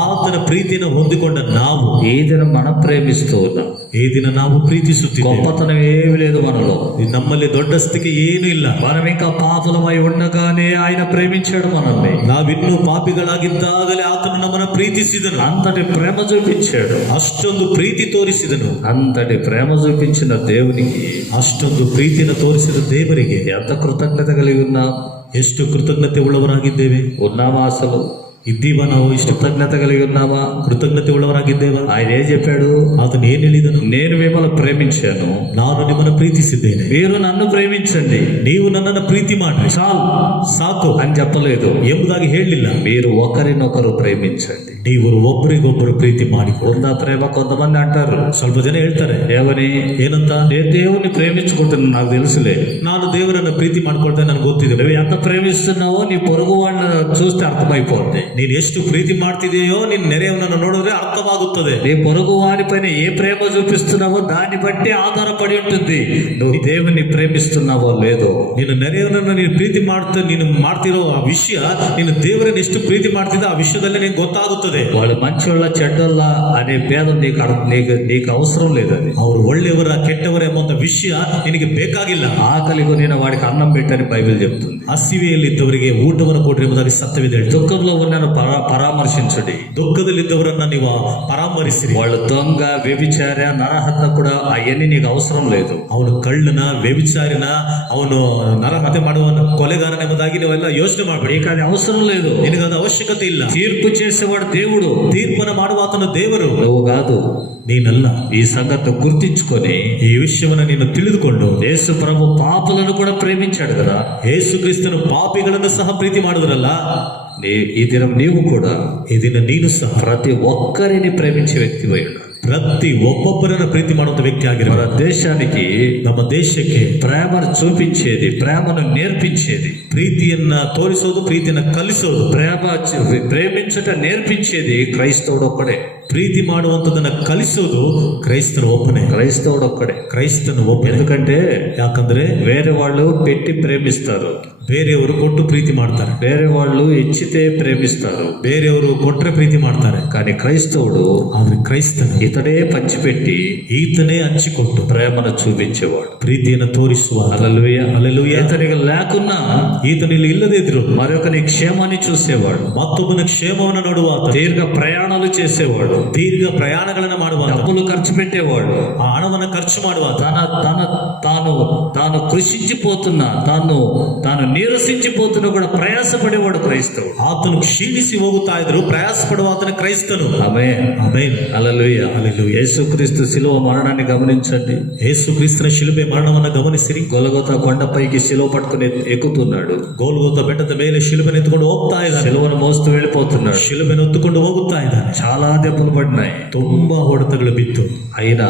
ಆತನ ಪ್ರೀತಿಯನ್ನು ಹೊಂದಿಕೊಂಡ ನಾವು ఈ దినం మనం ప్రేమిస్తూ ఉన్నాం. ಈ ದಿನ ನಾವು ಪ್ರೀತಿಸುತ್ತಿದ್ದೇವೆ. గొప్పతనం ఏమి లేదు మనలో. ನಮ್ಮಲ್ಲಿ ದೊಡ್ಡಸ್ತಿಕೆ ಏನೂ ಇಲ್ಲ. మనం ఇంకా పాపులమై ఉండగానే ఆయన ప్రేమించాడు మనల్ని. ನಾವಿನ್ನೂ ಪಾಪಿಗಳಾಗಿದ್ದಾಗಲೇ ಆತನು ನಮ್ಮನ್ನು ಪ್ರೀತಿಸಿದನು. అంతటి ప్రేమ చూపించాడు. ಅಷ್ಟೊಂದು ಪ್ರೀತಿ ತೋರಿಸಿದನು. అంతటి ప్రేమ చూపించిన దేవునికి ಅಷ್ಟೊಂದು ಪ್ರೀತಿಯನ್ನು ತೋರಿಸಿದ ದೇವರಿಗೆ ఎంత కృతజ్ఞత కలిగి ఉన్నాం. ಎಷ್ಟು ಕೃತಜ್ಞತೆ ಉಳ್ಳವರಾಗಿದ್ದೇವೆ. ఉన్నామా? అసలు ಇದ್ದೀವ ನಾವು? ಇಷ್ಟು కృతజ్ఞత కలిగి ఉన్నామా? ಕೃತಜ್ಞತೆ ಉಳ್ಳವರಾಗಿದ್ದೇವ? ఆయన ఏం చెప్పాడు? ಆತನು ಏನ್ ಹೇಳಿದನು? నేను మిమ్మల్ని ప్రేమించాను, ನಾನು ನಿಮ್ಮನ್ನು ಪ್ರೀತಿಸಿದ್ದೇನೆ, మీరు నన్ను ప్రేమించండి, ನೀವು ನನ್ನನ್ನು ಪ್ರೀತಿ ಮಾಡ್ರಿ, చాలు ಸಾಕು అని చెప్పలేదు. ಎಂಬುದಾಗಿ ಹೇಳಲಿಲ್ಲ. మీరు ఒకరినొకరు ప్రేమించండి. ನೀವು ಒಬ್ಬರಿಗೊಬ್ಬರು ಪ್ರೀತಿ ಮಾಡಿಕೊಳ್ಳಿ. ఉందా ప్రేమ? కొంతమంది అంటారు, ಸ್ವಲ್ಪ ಜನ ಹೇಳ್ತಾರೆ ఏమని? ಏನಂತ? నేను దేవుణ్ణి ప్రేమించుకుంటున్నాను, నాకు తెలుసులే. ನಾನು ದೇವರನ್ನು ಪ್ರೀತಿ ಮಾಡ್ಕೊಳ್ತೇನೆ, ನನಗೆ ಗೊತ್ತಿದೆ. నువ్వు ఎంత ప్రేమిస్తున్నావో నీ పొరుగు వాళ్ళని చూస్తే అర్థమైపోద్ది. ನೀನು ಎಷ್ಟು ಪ್ರೀತಿ ಮಾಡ್ತಿದೆಯೋ ನಿನ್ನ ನೆರೆಯವನನ್ನು ನೋಡಿದ್ರೆ ಅರ್ಥವಾಗುತ್ತದೆ. నీ పొరుగు వారి పైన ఏ ప్రేమ చూపిస్తున్నావో దాన్ని బట్టి ఆధారపడి ఉంటుంది నువ్వు దేవుని ప్రేమిస్తున్నావో లేదో. ನಿನ್ನ ನೆರೆಯವನನ್ನು ನೀನು ಪ್ರೀತಿ ನೀನು ಮಾಡ್ತಿರೋ ಆ ವಿಷಯ, ನೀನು ದೇವರನ್ನು ಎಷ್ಟು ಪ್ರೀತಿ ಮಾಡ್ತಿದ್ದ ಆ ವಿಷಯದಲ್ಲೇ ನಿನಗೆ ಗೊತ್ತಾಗುತ್ತದೆ. వాళ్ళు మంచోళ్ళ చెడ్డోళ్ళ అనే భేదం నీకు అవసరం లేదని. ಅವರು ಒಳ್ಳೆಯವರ ಕೆಟ್ಟವರ ಎಂಬ ವಿಷಯ ನಿನಗೆ ಬೇಕಾಗಿಲ್ಲ. ఆకలి కొనిన వాడికి అన్నం పెట్టని బైబిల్ చెప్తుంది. ಹಸಿವೆಯಲ್ಲಿದ್ದವರಿಗೆ ಊಟವನ್ನು ಕೊಡ್ರಿ ಎಂಬುದಾಗಿ ಸತ್ಯವಿದೆ. దుఃఖంలో ఉన్న పరామర్శించండి, ದುಃಖದಲ್ಲಿದ್ದವರನ್ನ ನೀವು ಪರಾಮರಿಸಿರಿ. వాళ్ళు దొంగ, వ్యభిచార, నరహత్యకుడు అవన్నీ నీకు అవసరం లేదు. ಅವನು ಕಳ್ಳನ, ವ್ಯಭಿಚಾರಿನ, ಅವನು ನರಹತ್ಯೆ ಮಾಡುವವನ, ಕೊಲೆಗಾರನ ಎಂಬುದಾಗಿ ನೀವೆಲ್ಲ ಯೋಚನೆ ಮಾಡಬೇಡಿ. నీకు అది అవసరం లేదు. ನಿನಗದ ಅವಶ್ಯಕತೆ ಇಲ್ಲ. తీర్పు చేసేవాడు దేవుడు, ತೀರ್ಪನ್ನು ಮಾಡುವ ಆತನು ದೇವರು, నువ్వు కాదు. ನೀನಲ್ಲ. ఈ సంగతి గుర్తించుకొని ಈ ವಿಷಯವನ್ನು ನೀನು ತಿಳಿದುಕೊಂಡು, యేసు ప్రభు పాపులను కూడా ప్రేమించాడు కదా. ಯೇಸು ಕ್ರಿಸ್ತನು ಪಾಪಿಗಳನ್ನು ಸಹ ಪ್ರೀತಿ ಮಾಡಿದ್ರಲ್ಲ, ఈ దినం నీవు కూడా ಈ ದಿನ ನೀನು ಸಹ ప్రతి ఒక్కరిని ప్రేమించే వ్యక్తి అయి ఉండాలి. ಪ್ರತಿ ಒಬ್ಬೊಬ್ಬರನ್ನ ಪ್ರೀತಿ ಮಾಡುವಂತ ವ್ಯಕ್ತಿ మన ಆಗಿರಬೇಕು. దేశానికి ನಮ್ಮ ದೇಶಕ್ಕೆ ప్రేమను చూపించేది, ప్రేమను నేర్పించేది, ಪ್ರೀತಿಯನ್ನ ತೋರಿಸೋದು, ಪ್ರೀತಿಯನ್ನ ಕಲಿಸೋದು, ప్రేమించట నేర్పించేది క్రైస్తవుడు ఒక్కడే. ಪ್ರೀತಿ ಮಾಡುವಂತದನ್ನ ಕಲಿಸೋದು ಕ್ರೈಸ್ತನ ಒಬ್ಬನೇ. క్రైస్తవుడు ఒక్కడే. ಕ್ರೈಸ್ತನ ಒಬ್ಬನೇ. ఎందుకంటే ಯಾಕಂದ್ರೆ వేరే వాళ్ళు పెట్టి ప్రేమిస్తారు, ಬೇರೆಯವರು ಕೊಟ್ಟು ಪ್ರೀತಿ ಮಾಡ್ತಾರೆ, వేరే వాళ్ళు ఇచ్చితే ప్రేమిస్తారు, ಬೇರೆಯವರು ಕೊಟ್ರೆ ಪ್ರೀತಿ ಮಾಡ್ತಾರೆ. కానీ క్రైస్తవుడు ಆದ್ರೆ ಕ್ರೈಸ್ತನ ఇతడే పంచిపెట్టి ಈತನೇ ಹಂಚಿಕೊಟ್ಟು ప్రేమను చూపించేవాడు. ಪ್ರೀತಿಯನ್ನು ತೋರಿಸುವ. హల్లెలూయా. ಹಲ್ಲೆಲೂಯಾ. ఇతనికి లేకున్నా ಈತನಲ್ಲಿ ಇಲ್ಲದೇ ಇದ್ರು మరొకని క్షేమాన్ని చూసేవాడు, ಮತ್ತೊಬ್ಬನ ಕ್ಷೇಮವನ್ನು ನೋಡುವ ಆತ. దీర్ఘ ప్రయాణాలు చేసేవాడు, ದೀರ್ಘ ಪ್ರಯಾಣಗಳನ್ನ ಮಾಡುವ ಆತ. డబ్బులు ఖర్చు పెట్టేవాడు, ಆ ಹಣವನ್ನು ಖರ್ಚು ಮಾಡುವ ಆತ. తాను కృషించిపోతున్నా, తాను నీరసించిపోతున్నా కూడా ప్రయాసపడేవాడు క్రైస్తవుడు. ಆತನು ಕ್ಷೀಣಿಸಿ ಹೋಗುತ್ತಾ ಇದ್ರು, ಪ್ರಯಾಸ ಪಡುವ ಆತನ ಕ್ರೈಸ್ತನು. ఆమేన్. ಆಮೆನ್. హల్లెలూయా. హల్లెలూయా. యేసుక్రీస్తు శిలువ మరణాన్ని గమనించండి. ಯೇಸು ಕ್ರಿಸ್ತನ ಶಿಲುಬೆ ಮರಣವನ್ನು ಗಮನಿಸಿರಿ. గొలగొతా కొండపైకి శిలువ పట్టుకుని ఎక్కుతున్నాడు, ಗೋಲ್ಗೋತ ಬೆಟ್ಟದ ಮೇಲೆ ಶಿಲುಬೆನ ಎತ್ತುಕೊಂಡು ಹೋಗ್ತಾ ಇದ್ದಾನೆ. శిలువను మోస్తూ వెళ్ళిపోతున్నాడు. ಶಿಲುಬೆನ ಹೊತ್ತುಕೊಂಡು ಹೋಗುತ್ತಾ ಇದ್ದಾನೆ. చాలా దెబ్బలు పడినాయి, ತುಂಬಾ ಹೊಡೆತಗಳು ಬಿತ್ತು. అయినా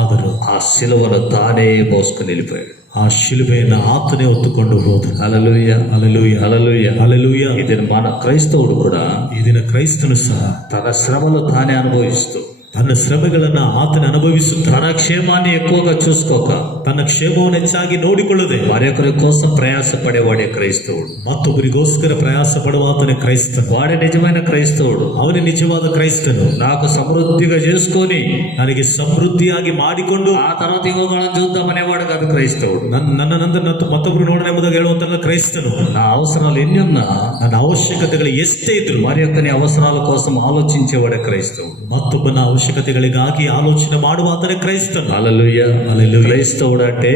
ಆದರೂ ఆ శిలువను తానే మోసుకుని వెళ్ళిపోయాడు. ಆ ಶಿಲುಬೆಯನ್ನ ಆತನೇ ಹೊತ್ತುಕೊಂಡು ಹೋದನು. హల్లెలూయా. ಹಲ್ಲೆಲೂಯಾ. హల్లెలూయా. ಹಲ್ಲೆಲೂಯಾ. ఇది మన క్రైస్తవుడు కూడా ಈ ದಿನ ಕ್ರೈಸ್ತನು ಸಹ తన శ్రమలు తానే అనుభవిస్తూ, ತನ್ನ ಶ್ರಮೆಗಳನ್ನ ಆತನ ಅನುಭವಿಸುತ್ತಾನೆ. తన క్షేమాన్ని ఎక్కువగా చూసుకోక ತನ್ನ ಕ್ಷೇಮವನ್ನು ಹೆಚ್ಚಾಗಿ ನೋಡಿಕೊಳ್ಳದೆ మరొకరి కోసం ప్రయాస పడేవాడే క్రైస్తవుడు. ಮತ್ತೊಬ್ಬರಿಗೋಸ್ಕರ ಪ್ರಯಾಸ ಪಡುವ ಆತನೇ ಕ್ರೈಸ್ತನು. వాడే నిజమైన క్రైస్తవుడు. ಅವನೇ ನಿಜವಾದ ಕ್ರೈಸ್ತನು. నాకు సమృద్ధిగా చేసుకొని ನನಗೆ ಸಮೃದ್ಧಿಯಾಗಿ ಮಾಡಿಕೊಂಡು ఆ తర్వాత ఇంకొకళ్ళని చూద్దామనేవాడు కాదు క్రైస్తవుడు. ನನ್ನ ನಂತರ ಮತ್ತೊಬ್ರು ನೋಡೋಣ ಎಂಬುದಾಗಿ ಹೇಳುವಂತ ಕ್ರೈಸ್ತನು. నా అవసరాలు ఎన్ని ఉన్నా ನನ್ನ ಅವಶ್ಯಕತೆಗಳು ಎಷ್ಟೇ ಇದ್ರು మరి యొక్కని అవసరాల కోసం ఆలోచించేవాడే క్రైస్తవుడు. ಮತ್ತೊಬ್ಬನ ಅವಶ್ಯಕತೆಗಳಿಗಾಗಿ ಆಲೋಚನೆ ಮಾಡುವ ಆತನೇ ಕ್ರೈಸ್ತನು. హల్లెలూయా. హల్లెలూయా. క్రైస్తవుడు అంటే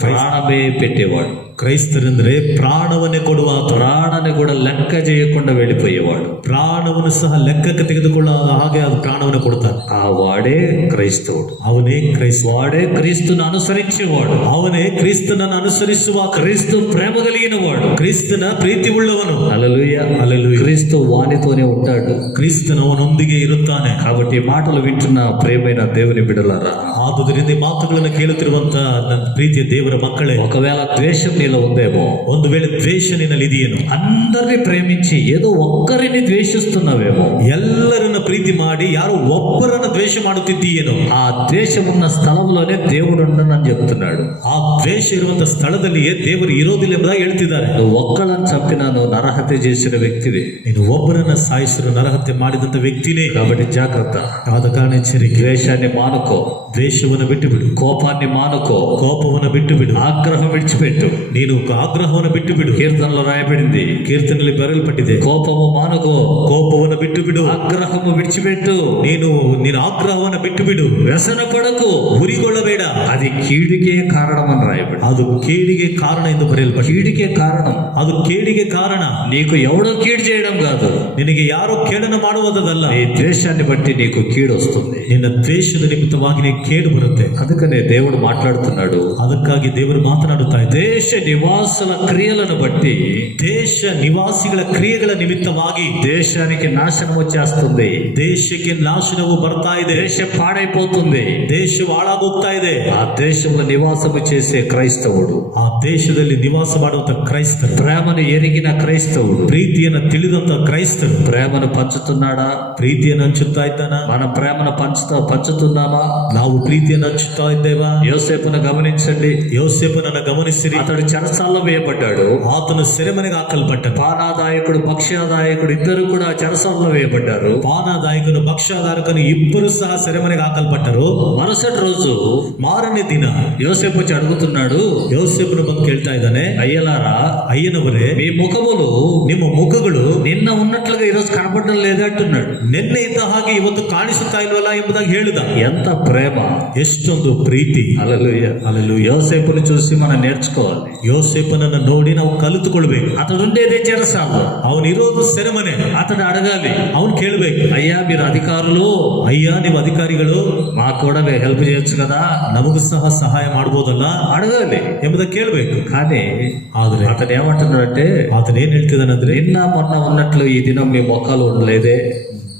ప్రాణమే పెట్టేవాడు. ಕ್ರೈಸ್ತರೆಂದ್ರೆ ಪ್ರಾಣವನ್ನೇ ಕೊಡುವ ಆತ. ప్రాణాన్ని కూడా లెక్క చేయకుండా వెళ్ళిపోయేవాడు. ಪ್ರಾಣವನ್ನು ಸಹ ಲೆಕ್ಕಕ್ಕೆ ತೆಗೆದುಕೊಳ್ಳುವ ಹಾಗೆ ಅದು ಪ್ರಾಣವನ್ನು ಕೊಡ್ತಾನೆ. ఆ వాడే క్రైస్తవుడు. ಅವನೇ ಕ್ರೈಸ್ತ. వాడే క్రీస్తును అనుసరించేవాడు. ಅವನೇ ಕ್ರಿಸ್ತನನ್ನು ಅನುಸರಿಸುವ క్రీస్తు ప్రేమ కలిగిన వాడు. ಕ್ರಿಸ್ತನ ಪ್ರೀತಿ ಉಳ್ಳವನು. హల్లెలూయా. హల్లెలూయా. క్రీస్తు వానితోనే ఉంటాడు. ಕ್ರಿಸ್ತನು ಅವನೊಂದಿಗೆ ಇರುತ್ತಾನೆ. కాబట్టి ఈ మాటలు వింటున్న ప్రియమైన దేవుని బిడ్డలారా, ಆದುದರಿಂದ ಈ ಮಾತುಗಳನ್ನು ಕೇಳುತ್ತಿರುವಂತ ನನ್ನ ಪ್ರೀತಿಯ ದೇವರ ಮಕ್ಕಳೇ, ఒకవేళ ద్వేషం నీలో ఉందేమో, ಒಂದು ವೇಳೆ ದ್ವೇಷ ನಿನ್ನಲ್ಲಿ ಇದೆಯೇನೋ, అందరిని ప్రేమించి ఏదో ఒక్కరిని ద్వేషిస్తున్నావేమో, ಎಲ್ಲರನ್ನ ಪ್ರೀತಿ ಮಾಡಿ ಯಾರೋ ಒಬ್ಬರನ್ನ ದ್ವೇಷ ಮಾಡುತ್ತಿದ್ದೀಯೇನೋ, ఆ ద్వేషం ఉన్న స్థలంలోనే దేవుడు ఉండనని చెప్తున్నాడు. ಆ ದ್ವೇಷ ಇರುವಂತ ಸ್ಥಳದಲ್ಲಿಯೇ ದೇವರು ಇರೋದಿಲ್ಲ ಎಂಬುದಾಗಿ ಹೇಳ್ತಿದ್ದಾರೆ. నువ్వు ఒక్కళ్ళని చంపినా నువ్వు నరహత్య చేసిన వ్యక్తివి. ನೀನು ಒಬ್ಬರನ್ನ ಸಾಯಿಸಲು ನರಹತ್ಯೆ ಮಾಡಿದಂತ ವ್ಯಕ್ತಿನೇ. కాబట్టి జాగ్రత్త. ಆದ ಕಾರಣ ಎಚ್ಚರಿಕೆ. ద్వేషాన్ని మానుకో, ದ್ವೇಷವನ್ನು ಬಿಟ್ಟು ಬಿಡು, కోపాన్ని మానుకో, ಕೋಪವನ್ನು ಬಿಟ್ಟು ಬಿಡು, ఆగ్రహం విడిచిపెట్టు. ನೀನು ಆಗ್ರಹವನ್ನು ಬಿಟ್ಟು ಬಿಡು. కీర్తనలో రాయబడింది, ಕೀರ್ತನೆಯಲ್ಲಿ ಬರೆಯಲ್ಪಟ್ಟಿದೆ, కోపము మానుకో, ಕೋಪವನ್ನು ಬಿಟ್ಟು ಬಿಡು, ఆగ్రహము విడిచిపెట్టు, ನೀನು ಆಗ್ರಹವನ್ನು ಬಿಟ್ಟು ಬಿಡು, వ్యసన పడకు, ಹುರಿಗೊಳ್ಳಬೇಡ, అది కీడికే కారణం అని రాయబడింది. ಅದು ಕೇಡಿಗೆ ಕಾರಣ ಎಂದು ಬರೆಯಲ್ಪಟ್ಟಿದೆ. కీడికే కారణం. ಅದು ಕೇಡಿಗೆ ಕಾರಣ. నీకు ఎవడో కీడు చేయడం కాదు, ನಿನಗೆ ಯಾರೋ ಕೇಡನ್ನು ಮಾಡುವುದಲ್ಲ. నీ ద్వేషాన్ని బట్టి నీకు కీడు వస్తుంది. ನಿನ್ನ ದ್ವೇಷದ ನಿಮಿತ್ತವಾಗಿ ನೀನು ಕೇಡು ಬರುತ್ತೆ. అందుకనే దేవుడు మాట్లాడుతున్నాడు, ಅದಕ್ಕಾಗಿ ದೇವರು ಮಾತನಾಡುತ್ತಾ ಇದ್ದೆ, దేశ నివాసుల క్రియలను బట్టి, ದೇಶ ನಿವಾಸಿಗಳ ಕ್ರಿಯೆಗಳ ನಿಮಿತ್ತವಾಗಿ దేశానికి నాశనం వచ్చేస్తుంది, ದೇಶಕ್ಕೆ ನಾಶನವು ಬರ್ತಾ ಇದೆ, దేశం పాడైపోతుంది. ದೇಶ ಹಾಳಾಗೋಗ್ತಾ ಇದೆ. ఆ దేశంలో నివాసము చేసే క్రైస్తవుడు, ಆ ದೇಶದಲ್ಲಿ ನಿವಾಸ ಮಾಡುವಂತ ಕ್ರೈಸ್ತರು, ప్రేమను ఎరిగిన క్రైస్తవుడు, ಪ್ರೀತಿಯನ್ನು ತಿಳಿದಂತ ಕ್ರೈಸ್ತರು ప్రేమను పంచుతున్నాడా? ಪ್ರೀತಿಯನ್ನು ಹಂಚುತ್ತಾ ಇದ್ದಾನ? మన ప్రేమను పంచుతున్నామా? ನಾವು ಪ್ರೀತಿಯನ್ನು ಹಂಚುತ್ತಾ ಇದ್ದೇವಾ? యోసేపును గమనించండి. ಯೋಸೇಫನನ್ನು ಗಮನಿಸಿರಿ. అతడు చెరసాల్లో వేయబడ్డాడు. ಆತನು ಸೆರೆಮನೆಗೆ ಹಾಕಲ್ಪಟ್ಟನು. పానాదాయకుడు భక్ష్యాదాయకుడు ఇద్దరు కూడా చెరసాల్లో వేయబడ్డారు. ಪಾನದಾಯಕನು ಭಕ್ಷ್ಯದಾಯಕನು ಇಬ್ಬರು ಸಹ ಸೆರೆಮನೆಗೆ ಹಾಕಲ್ಪಟ್ಟರು. మరుసటి రోజు ಮಾರನೇ ದಿನ యోసేపు వచ్చి అడుగుతున్నాడు, ಯೋಸೇಫನು ಬಂದು ಕೇಳ್ತಾ ಇದ್ದಾನೆ, అయ్యలారా, ಅಯ್ಯನವರೇ, మీ ముఖములు ನಿಮ್ಮ ಮುಖಗಳು నిన్న ఉన్నట్లుగా ఈరోజు కనబడడం లేదంటున్నాడు. ನಿನ್ನೆ ಇದ್ದ ಹಾಗೆ ಇವತ್ತು ಕಾಣಿಸುತ್ತಾ ಇಲ್ವಲ್ಲ ಎಂಬುದಾಗಿ ಹೇಳಿದ. ఎంత ప్రేమ, ಎಷ್ಟೊಂದು ಪ್ರೀತಿ. హల్లెలూయా. హల్లెలూయా. యోసేపుని చూసి మనం నేర్చుకోవాలి. ಯೋಸೇಫನನ್ನು ನೋಡಿ ನಾವು ಕಲಿತುಕೊಳ್ಬೇಕು. అతడు ఉండేదే చెరసాల్లో, ಅವನಿರೋದು ಸೆರೆಮನೆ. అతడు అడగాలి, ಅವನು ಕೇಳಬೇಕು, అయ్యా మీరు అధికారులు, ಅಯ್ಯ ನೀವು ಅಧಿಕಾರಿಗಳು మాకు కూడా హెల్ప్ చేయొచ్చు కదా, ನಮಗೂ ಸಹ ಸಹಾಯ ಮಾಡ್ಬೋದಲ್ಲ అడగాలి ಎಂಬುದಾಗಿ ಕೇಳಬೇಕು. కానీ ಆದ್ರೆ అతను ఏమంటున్నాడంటే, ಆತನ ಏನ್ ಹೇಳ್ತಿದ್ದಾನಂದ್ರೆ, నిన్న మొన్న ఉన్నట్లు ఈ దినం మీ మొక్కలు ఉండలేదే.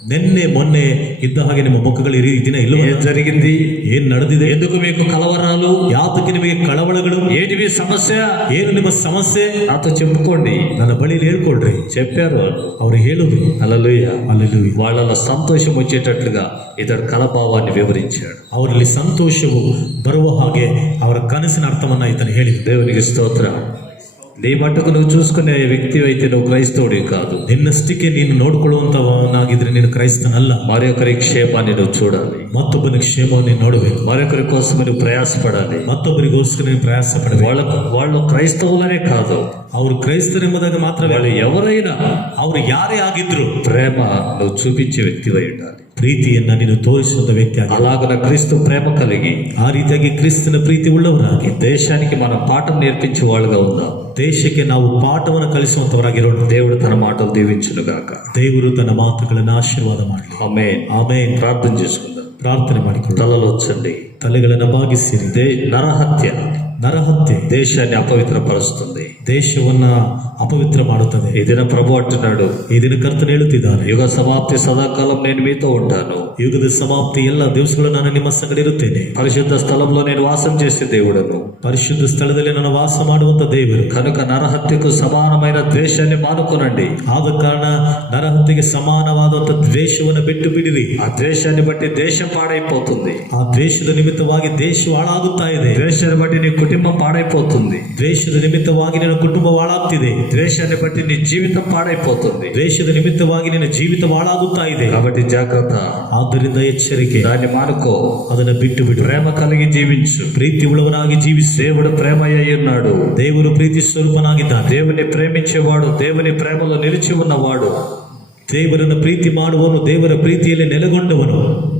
ನಿನ್ನೆ ಮೊನ್ನೆ ಇದ್ದ ಹಾಗೆ ನಿಮ್ಮ ಮುಖಗಳು ಈ ದಿನ ಇಲ್ಲವೇ? ఏం జరిగింది? ಏನ್ ನಡೆದಿದೆ? ఎందుకు మీకు కలవరాలు? ಯಾತಕ್ಕೆ ನಿಮಗೆ ಕಳವಳಗಳು? ఏంటి మీ సమస్య? ಏನು ನಿಮ್ಮ ಸಮಸ್ಯೆ? నాతో చెప్పుకోండి. ನನ್ನ ಬಳಿಯಲ್ಲಿ ಹೇಳ್ಕೊಳ್ರಿ. చెప్పారు. ಅವ್ರು ಹೇಳುದು. హల్లెలూయా. ಹಲ್ಲೆಲೂಯಾ. వాళ్ళలో సంతోషం వచ్చేటట్లుగా ఇతడు కలభావాన్ని వివరించాడు. ಅವರಲ್ಲಿ ಸಂತೋಷವು ಬರುವ ಹಾಗೆ ಅವರ ಕನಸಿನ ಅರ್ಥವನ್ನ ಈತನು ಹೇಳಿದ. దేవునికి స్తోత్రం. నీ మట్టుకు నువ్వు చూసుకునే వ్యక్తి అయితే నువ్వు క్రైస్తవుడివి కాదు. ನಿನ್ನಷ್ಟಕ್ಕೆ ನೀನು ನೋಡ್ಕೊಳ್ಳುವಂತವನಾಗಿದ್ರೆ ನೀನು ಕ್ರೈಸ್ತನಲ್ಲ. మరొకరి క్షేమాన్ని నువ్వు చూడాలి. ಮತ್ತೊಬ್ಬನ ಕ್ಷೇಮವನ್ನು ನೋಡಬೇಕು. మరొకరి కోసం నువ్వు ప్రయాసపడాలి. ಮತ್ತೊಬ್ಬರಿಗೋಸ್ಕರ ನೀನು ಪ್ರಯಾಸ ಪಡಬೇಕು. వాళ్ళు క్రైస్తవులనే కాదు, ಅವರು ಕ್ರೈಸ್ತರೆಂಬುದಾಗಿ ಮಾತ್ರವೇ వాళ్ళు ఎవరైనా ಅವರು ಯಾರೇ ಆಗಿದ್ರು ప్రేమ నువ్వు చూపించే వ్యక్తివై ఉండాలి. ಪ್ರೀತಿಯನ್ನ ನೀನು ತೋರಿಸುವಂತ ವ್ಯಕ್ತಿ ಆಗಿ, అలాగన క్రీస్తు ప్రేమ కలిగి ಆ ರೀತಿಯಾಗಿ ಕ್ರಿಸ್ತನ ಪ್ರೀತಿ ಉಳ್ಳವರಾಗಿ దేశానికి మనం పాఠం నేర్పించే వాళ్ళుగా ఉందాం. ದೇಶಕ್ಕೆ ನಾವು ಪಾಠವನ್ನು ಕಲಿಸುವಂತವರಾಗಿರೋಣ. దేవుడు తన మాటలు దీవించును గాక. ದೇವರು ತನ್ನ ಮಾತುಗಳನ್ನು ಆಶೀರ್ವಾದ ಮಾಡಲಿ. ఆమేన్. ಆಮೇನ್. ప్రార్థన చేసుకుందాం. ಪ್ರಾರ್ಥನೆ ಮಾಡಿಕೊಳ್ಳಿ. తలలో వచ్చండి. ತಲೆಗಳನ್ನು ಬಾಗಿಸಿರಿ. నరహత్య ನರಹತ್ಯೆ దేశాన్ని అపవిత్రపరుస్తుంది, ದೇಶವನ್ನ ಅಪವಿತ್ರ ಮಾಡುತ್ತದೆ. ఈ దిన ప్రభు అంటున్నాడు, ಈ ದಿನ ಕರ್ತನು ಹೇಳುತ್ತಿದ್ದಾನೆ, యుగ సమాప్తి సదాకాలం నేను మీతో ఉంటాను. ಯುಗದ ಸಮಾಪ್ತಿ ಎಲ್ಲ ದಿವಸಗಳು ನಾನು ನಿಮ್ಮ ಸಂಗಡ ಇರುತ್ತೇನೆ. పరిశుద్ధ స్థలంలో నేను వాసం చేసే దేవుడను. ಪರಿಶುದ್ಧ ಸ್ಥಳದಲ್ಲಿ ನಾನು ವಾಸ ಮಾಡುವಂತ ದೇವರು. కనుక నరహత్యకు సమానమైన ద్వేషాన్ని మానుకొనండి. ಆದ ಕಾರಣ ನರಹತ್ಯೆಗೆ ಸಮಾನವಾದಂತ ದ್ವೇಷವನ್ನು ಬಿಟ್ಟು ಬಿಡಿರಿ. ఆ ద్వేషాన్ని బట్టి దేశం పాడైపోతుంది. ಆ ದ್ವೇಷದ ನಿಮಿತ್ತವಾಗಿ ದೇಶ ಹಾಳಾಗುತ್ತಾ ಇದೆ. ద్వేషాన్ని బట్టి నీ కుటుంబం పాడైపోతుంది. ದ್ವೇಷದ ನಿಮಿತ್ತವಾಗಿ ನಿನ್ನ ಕುಟುಂಬ ಹಾಳಾಗ್ತಿದೆ. ద్వేషాన్ని బట్టి నీ జీవితం పాడైపోతుంది. ದ್ವೇಷದ ನಿಮಿತ್ತವಾಗಿ ನಿನ್ನ ಜೀವಿತ ಹಾಳಾಗುತ್ತಾ ಇದೆ. కాబట్టి జాగ్రత్త. ಆದ್ದರಿಂದ ಎಚ್ಚರಿಕೆ. దాన్ని మానుకో. ಅದನ್ನು ಬಿಟ್ಟು ಬಿಡು. ప్రేమ కలిగి జీవించు. ಪ್ರೀತಿ ಉಳ್ಳವನಾಗಿ ಜೀವಿಸು. దేవుడు ప్రేమయ్య ఉన్నాడు. ದೇವರು ಪ್ರೀತಿ ಸ್ವರೂಪನಾಗಿದ್ದಾನೆ. దేవుని ప్రేమించేవాడు, దేవుని ప్రేమలో నిలిచి ఉన్నవాడు, ದೇವರನ್ನು ಪ್ರೀತಿ ಮಾಡುವವನು, ದೇವರ ಪ್ರೀತಿಯಲ್ಲಿ ನೆಲೆಗೊಂಡವನು,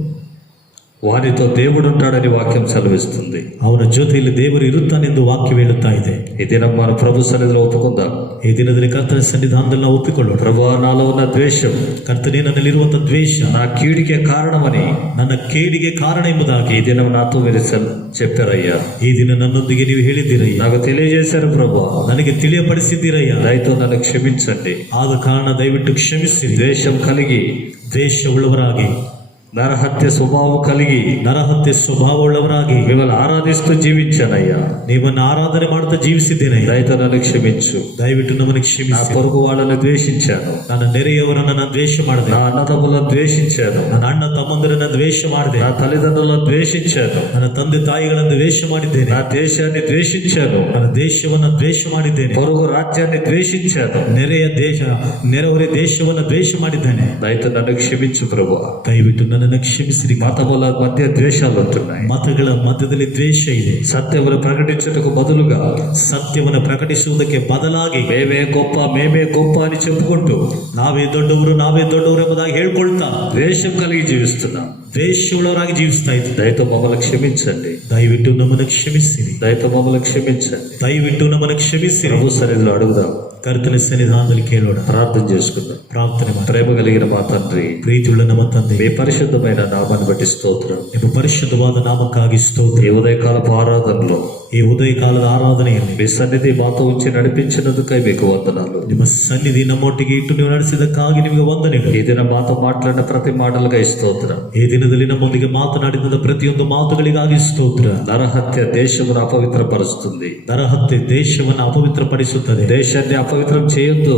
వారితో దేవుడు ఉంటాడని వాక్యం సెలవిస్తుంది. ಅವನ ಜೊತೆಯಲ್ಲಿ ದೇವರು ಇರುತ್ತಾನೆಂದು ವಾಕ್ಯ ಹೇಳುತ್ತಾ ಇದೆ. ఈ దినం మన ప్రభు సన్నిధిలో ఒప్పుకుందాం. ಈ ದಿನದಲ್ಲಿ ಕರ್ತನ ಸನ್ನಿಧಾನದಲ್ಲಿ ನಾವು ಒಪ್ಪಿಕೊಳ್ಳೋಣ. ప్రభు నాలో ఉన్న ద్వేషం, ಕರ್ತನೇ ನನ್ನಲ್ಲಿರುವಂತ ದ್ವೇಷ నా కీడికే కారణమని, ನನ್ನ ಕೇಡಿಗೆ ಕಾರಣ ಎಂಬುದಾಗಿ ఈ దినం నాతో మీరు చెప్పారయ్యా. ಈ ದಿನ ನನ್ನೊಂದಿಗೆ ನೀವು ಹೇಳಿದ್ದೀರಯ್ಯ. నాకు తెలియజేశారు ప్రభు. ನನಗೆ ತಿಳಿಯಪಡಿಸಿದ್ದೀರಯ್ಯ. దయతో నన్ను క్షమించండి. ಆದ ಕಾರಣ ದಯವಿಟ್ಟು ಕ್ಷಮಿಸಿರಿ. ద్వేషం కలిగి, ದ್ವೇಷವುಳ್ಳವರಾಗಿ, నరహత్య స్వభావం కలిగి, ನರಹತ್ಯೆ ಸ್ವಭಾವವುಳ್ಳವರಾಗಿ మిమ్మల్ని ఆరాధిస్తూ జీవించానయ్యా. ನೀವನ್ನು ಆರಾಧನೆ ಮಾಡುತ್ತಾ ಜೀವಿಸಿದ್ದೇನೆ. దయతో నన్ను క్షమించు. ದಯವಿಟ್ಟು ನಮ್ಮನ್ನು నా ಕ್ಷಮಿಸಿ. పొరుగు వాళ్ళని ద్వేషించాను. ನನ್ನ ನೆರೆಯವರನ್ನ ನಾನು ದ್ವೇಷ ಮಾಡಿದೆ. నా అన్నదమ్ములను ద్వేషించాను. ನನ್ನ ಅಣ್ಣ ತಮ್ಮಂದಿರನ್ನ ದ್ವೇಷ ಮಾಡಿದೆ. నా తల్లిదండ్రులను ద్వేషించాను. ನನ್ನ ತಂದೆ ತಾಯಿಗಳನ್ನು ದ್ವೇಷ ಮಾಡಿದ್ದೇನೆ. నా దేశాన్ని ద్వేషించాను. ನನ್ನ ದೇಶವನ್ನ ದ್ವೇಷ ಮಾಡಿದ್ದೇನೆ. పొరుగు రాజ్యాన్ని ద్వేషించాను. ನೆರೆಯ ದೇಶ, ನೆರೆಹೊರೆ ದೇಶವನ್ನ ದ್ವೇಷ ಮಾಡಿದ್ದೇನೆ. దయతో నన్ను క్షమించు ప్రభు. ದಯವಿಟ್ಟು ನನ್ನನ್ನು ಕ್ಷಮಿಸಿರಿ. మతముల మధ్య ద్వేషాలు ఉంటున్నాయి. ಮತಗಳ ಮಧ್ಯದಲ್ಲಿ ದ್ವೇಷ ಇದೆ. సత్యమును ప్రకటించుటకు బదులుగా ಸತ್ಯವನ್ನು ಪ್ರಕಟಿಸುವುದಕ್ಕೆ ಬದಲಾಗಿ మేమే గొప్ప అని చెప్పుకుంటూ ನಾವೇ ದೊಡ್ಡವರು ಎಂಬುದಾಗಿ ಹೇಳ್ಕೊಳ್ತಾ ద్వేషం కలిగి జీవిస్తున్నాం. ದ್ವೇಷವುಳ್ಳವರಾಗಿ ಜೀವಿಸ್ತಾ ಇದ್ದೀವಿ. దయతో మమ్మల్ని క్షమించండి. ದಯವಿಟ್ಟು ನಮ್ಮನ್ನು ಕ್ಷಮಿಸಿರಿ. దయతో మమ్మల్ని క్షమించండి. ದಯವಿಟ್ಟು ನಮ್ಮನ್ನು ಕ್ಷಮಿಸಿರಿ. ప్రభు సన్నిధిలో అడుగుదాం. ಕರ್ತನ ಸನ್ನಿಧಾನದಲ್ಲಿ ಕೇಳೋಣ. ప్రార్థన చేసుకుందాం. ಪ್ರಾರ್ಥನೆ ಮಾಡಿ. ప్రేమ కలిగిన మా తండ్రి, ಪ್ರೀತಿಯುಳ್ಳ ನಮ್ಮ ತಂದೆ, మీ పరిశుద్ధమైన నామాన్ని బట్టి స్తోత్రం. ನಿಮ್ಮ ಪರಿಶುದ್ಧವಾದ ನಾಮಕ್ಕಾಗಿ ಸ್ತೋತ್ರ. ఈ ఉదయకాలపు ఆరాధనలో ಈ ಉದಯ ಕಾಲದ ಆರಾಧನೆಯಲ್ಲಿ మీ సన్నిధి మాతో ఉంచి నడిపించినందుకై మీకు వందనాలు. ನಿಮ್ಮ ಸನ್ನಿಧಿ ನಮ್ಮೊಟ್ಟಿಗೆ ಇಟ್ಟು ನೀವು ನಡೆಸಿದಕ್ಕಾಗಿ ನಿಮಗೆ ವಂದನೆಗಳು. ఈ దిన మాతో మాట్లాడిన ప్రతి మాటలుగా స్తోత్రం. ಈ ದಿನದಲ್ಲಿ ನಮ್ಮೊಂದಿಗೆ ಮಾತನಾಡಿದ ಪ್ರತಿಯೊಂದು ಮಾತುಗಳಿಗಾಗಿ ಸ್ತೋತ್ರ. నరహత్య దేశమును అపవిత్రపరుస్తుంది. ನರಹತ್ಯೆ ದೇಶವನ್ನು ಅಪವಿತ್ರಪಡಿಸುತ್ತದೆ. దేశాన్ని అపవిత్రం చేయొద్దు.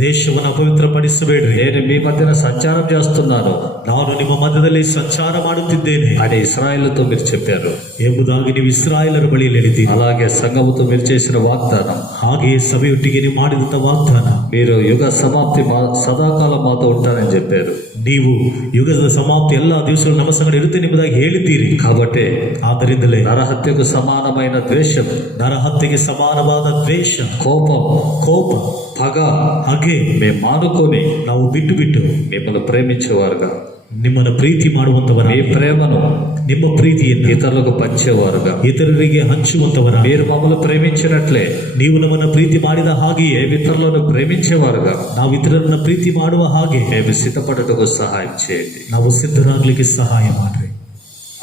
ದೇಶವನ್ನು ಅಪವಿತ್ರಪಡಿಸಬೇಡ್ರಿ. నేను మీ మధ్యన సంచారం చేస్తున్నాను, ನಾನು ನಿಮ್ಮ ಮಧ್ಯದಲ್ಲಿ ಸಂಚಾರ ಮಾಡುತ್ತಿದ್ದೇನೆ అని ఇశ్రాయేలుతో మీరు చెప్పారు. ಎಂಬುದಾಗಿ ನೀವು ಇಸ್ರಾಯೇಲರ ಬಳಿಯಲ್ಲಿ ಹೇಳಿದ್ದೀರಿ. అలాగే సంఘముతో మీరు చేసిన వాగ్దానం, ಹಾಗೆಯೇ ಸಭೆಯೊಟ್ಟಿಗೆ ನೀವು ಮಾಡಿದಂತ ವಾಗ್ದಾನ, మీరు యుగ సమాప్తి సదాకాలం మాతో ఉంటారని చెప్పారు. ನೀವು ಯುಗದ ಸಮಾಪ್ತಿ ಎಲ್ಲ ದಿವಸಗಳು ನಮ್ಮ ಸಂಗಡ ಇರುತ್ತೆ ಎಂಬುದಾಗಿ ಹೇಳಿದ್ದೀರಿ. కాబట్టి ಆದ್ದರಿಂದಲೇ నరహత్యకు సమానమైన ద్వేషం, ನರಹತ್ಯೆಗೆ ಸಮಾನವಾದ ದ್ವೇಷ, కోపం, పగ ಹಾಗೆ మేము మానుకొని ನಾವು ಬಿಟ್ಟು మిమ్మల్ని ప్రేమించేవారుగా, ನಿಮ್ಮನ್ನು ಪ್ರೀತಿ ಮಾಡುವಂತವರ, మీ ప్రేమను ನಿಮ್ಮ ಪ್ರೀತಿಯನ್ನು ఇతరులకు పంచేవారుగా, ಇತರರಿಗೆ ಹಂಚುವಂತವರ, మీరు మమ్మల్ని ప్రేమించినట్లే ನೀವು ನಮ್ಮನ್ನು ಪ್ರೀತಿ ಮಾಡಿದ ಹಾಗೆಯೇ మేము ఇతరులను ప్రేమించేవారుగా ನಾವು ಇತರರನ್ನ ಪ್ರೀತಿ ಮಾಡುವ ಹಾಗೆ మేము సిద్ధపడటకు సహాయం చేయండి. ನಾವು ಸಿದ್ಧರಾಗ್ಲಿಕ್ಕೆ ಸಹಾಯ ಮಾಡ್ರಿ.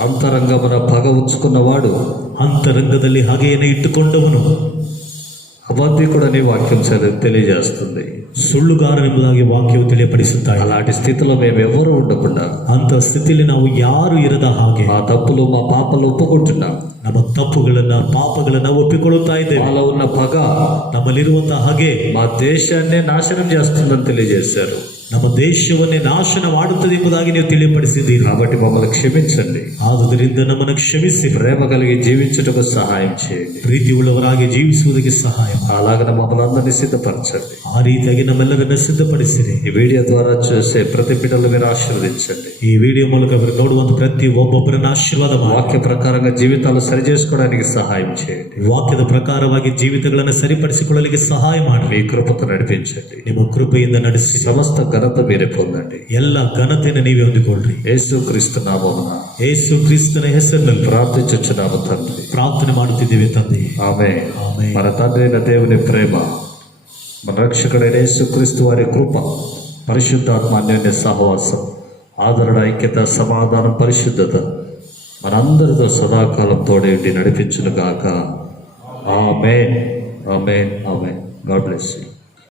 అంతరంగమున పగ ఉంచుకున్నవాడు ಅಂತರಂಗದಲ್ಲಿ ಹಾಗೆಯೇ ಇಟ್ಟುಕೊಂಡವನು అబద్ధికుడని వాక్యం తెలియజేస్తుంది. ಸುಳ್ಳುಗಾರನೆಂಬುದಾಗಿ ವಾಕ್ಯವು ತಿಳಿಯಪಡಿಸುತ್ತಾ ಇದೆ. అలాంటి స్థితిలో మేము ఎవరు ఉండకుండా ಅಂತ ಸ್ಥಿತಿಯಲ್ಲಿ ನಾವು ಯಾರು ಇರದ ಹಾಗೆ మా తప్పులు మా పాపలు ఒప్పుకుంటున్నాం. ನಮ್ಮ ತಪ್ಪುಗಳನ್ನ ಪಾಪಗಳನ್ನ ಒಪ್ಪಿಕೊಳ್ಳುತ್ತಾ ಇದ್ದೇವೆ. వాళ్ళ ఉన్న పగ ನಮ್ಮಲ್ಲಿರುವಂತಹ ಹಾಗೆ మా దేశాన్నే నాశనం చేస్తుందని తెలియజేశారు. ನಮ್ಮ ದೇಶವನ್ನೇ ನಾಶನ ಮಾಡುತ್ತದೆ ಎಂಬುದಾಗಿ ನೀವು ತಿಳಿಯಪಡಿಸಿದ್ದೀರಿ. కాబట్టి మమ్మల్ని క్షమించండి. ಆದುದರಿಂದ ನಮ್ಮನ್ನು ಕ್ಷಮಿಸಿ ప్రేమ కలిగి జీవించుటకు సహాయం చేయండి. ಪ್ರೀತಿ ಉಳ್ಳವರಾಗಿ ಜೀವಿಸುವುದಕ್ಕೆ ಸಹಾಯ ಮಾಡಿ. అలాగ మమ్మల్ని అందరినీ సిద్ధపరచండి. ಆ ರೀತಿಯಾಗಿ ನಮ್ಮೆಲ್ಲರನ್ನ ಸಿದ್ಧಪಡಿಸಿರಿ. ఈ వీడియో ద్వారా చూసే ప్రతి బిడ్డలు మీరు ఆశీర్వదించండి. ಈ ವಿಡಿಯೋ ಮೂಲಕ ಅವರು ನೋಡುವಂತ ಪ್ರತಿ ಒಬ್ಬೊಬ್ಬರನ್ನ ಆಶೀರ್ವಾದ ಮಾಡಿ. వాక్య ప్రకారంగా జీవితాలు సరి చేసుకోవడానికి సహాయం చేయండి. ವಾಕ್ಯದ ಪ್ರಕಾರವಾಗಿ ಜೀವಿತಗಳನ್ನು ಸರಿಪಡಿಸಿಕೊಳ್ಳಲಿಕ್ಕೆ ಸಹಾಯ ಮಾಡಿ. మీ కృపతో నడిపించండి. ನಿಮ್ಮ ಕೃಪೆಯಿಂದ ನಡೆಸಿ సమస్త ఘనత మీరే పొందండి. ಎಲ್ಲ ಘನತೆಯನ್ನು ನೀವೇ ಹೊಂದಿಕೊಳ್ಳ್ರಿ. యేసుక్రీస్తు నామమున ಯೇಸು ಕ್ರಿಸ್ತನ ಹೆಸರಿನಲ್ಲಿ ప్రార్థించుచున్నాము తండ్రి. ಪ್ರಾರ್ಥನೆ ಮಾಡುತ್ತಿದ್ದೇವೆ ತಂದೆ. ఆమేన్. ఆమేన్. మన తండ్రి అయిన దేవుని ప్రేమ, మన రక్షకుడైన యేసుక్రీస్తు వారి కృప, పరిశుద్ధాత్మ అన్యోన్య సహవాసం, ఆదరణ, ఐక్యత, సమాధానం, పరిశుద్ధత మనందరితో సదాకాలం తోడేంటి నడిపించును గాక. Amen. Amen. Amen. God bless you.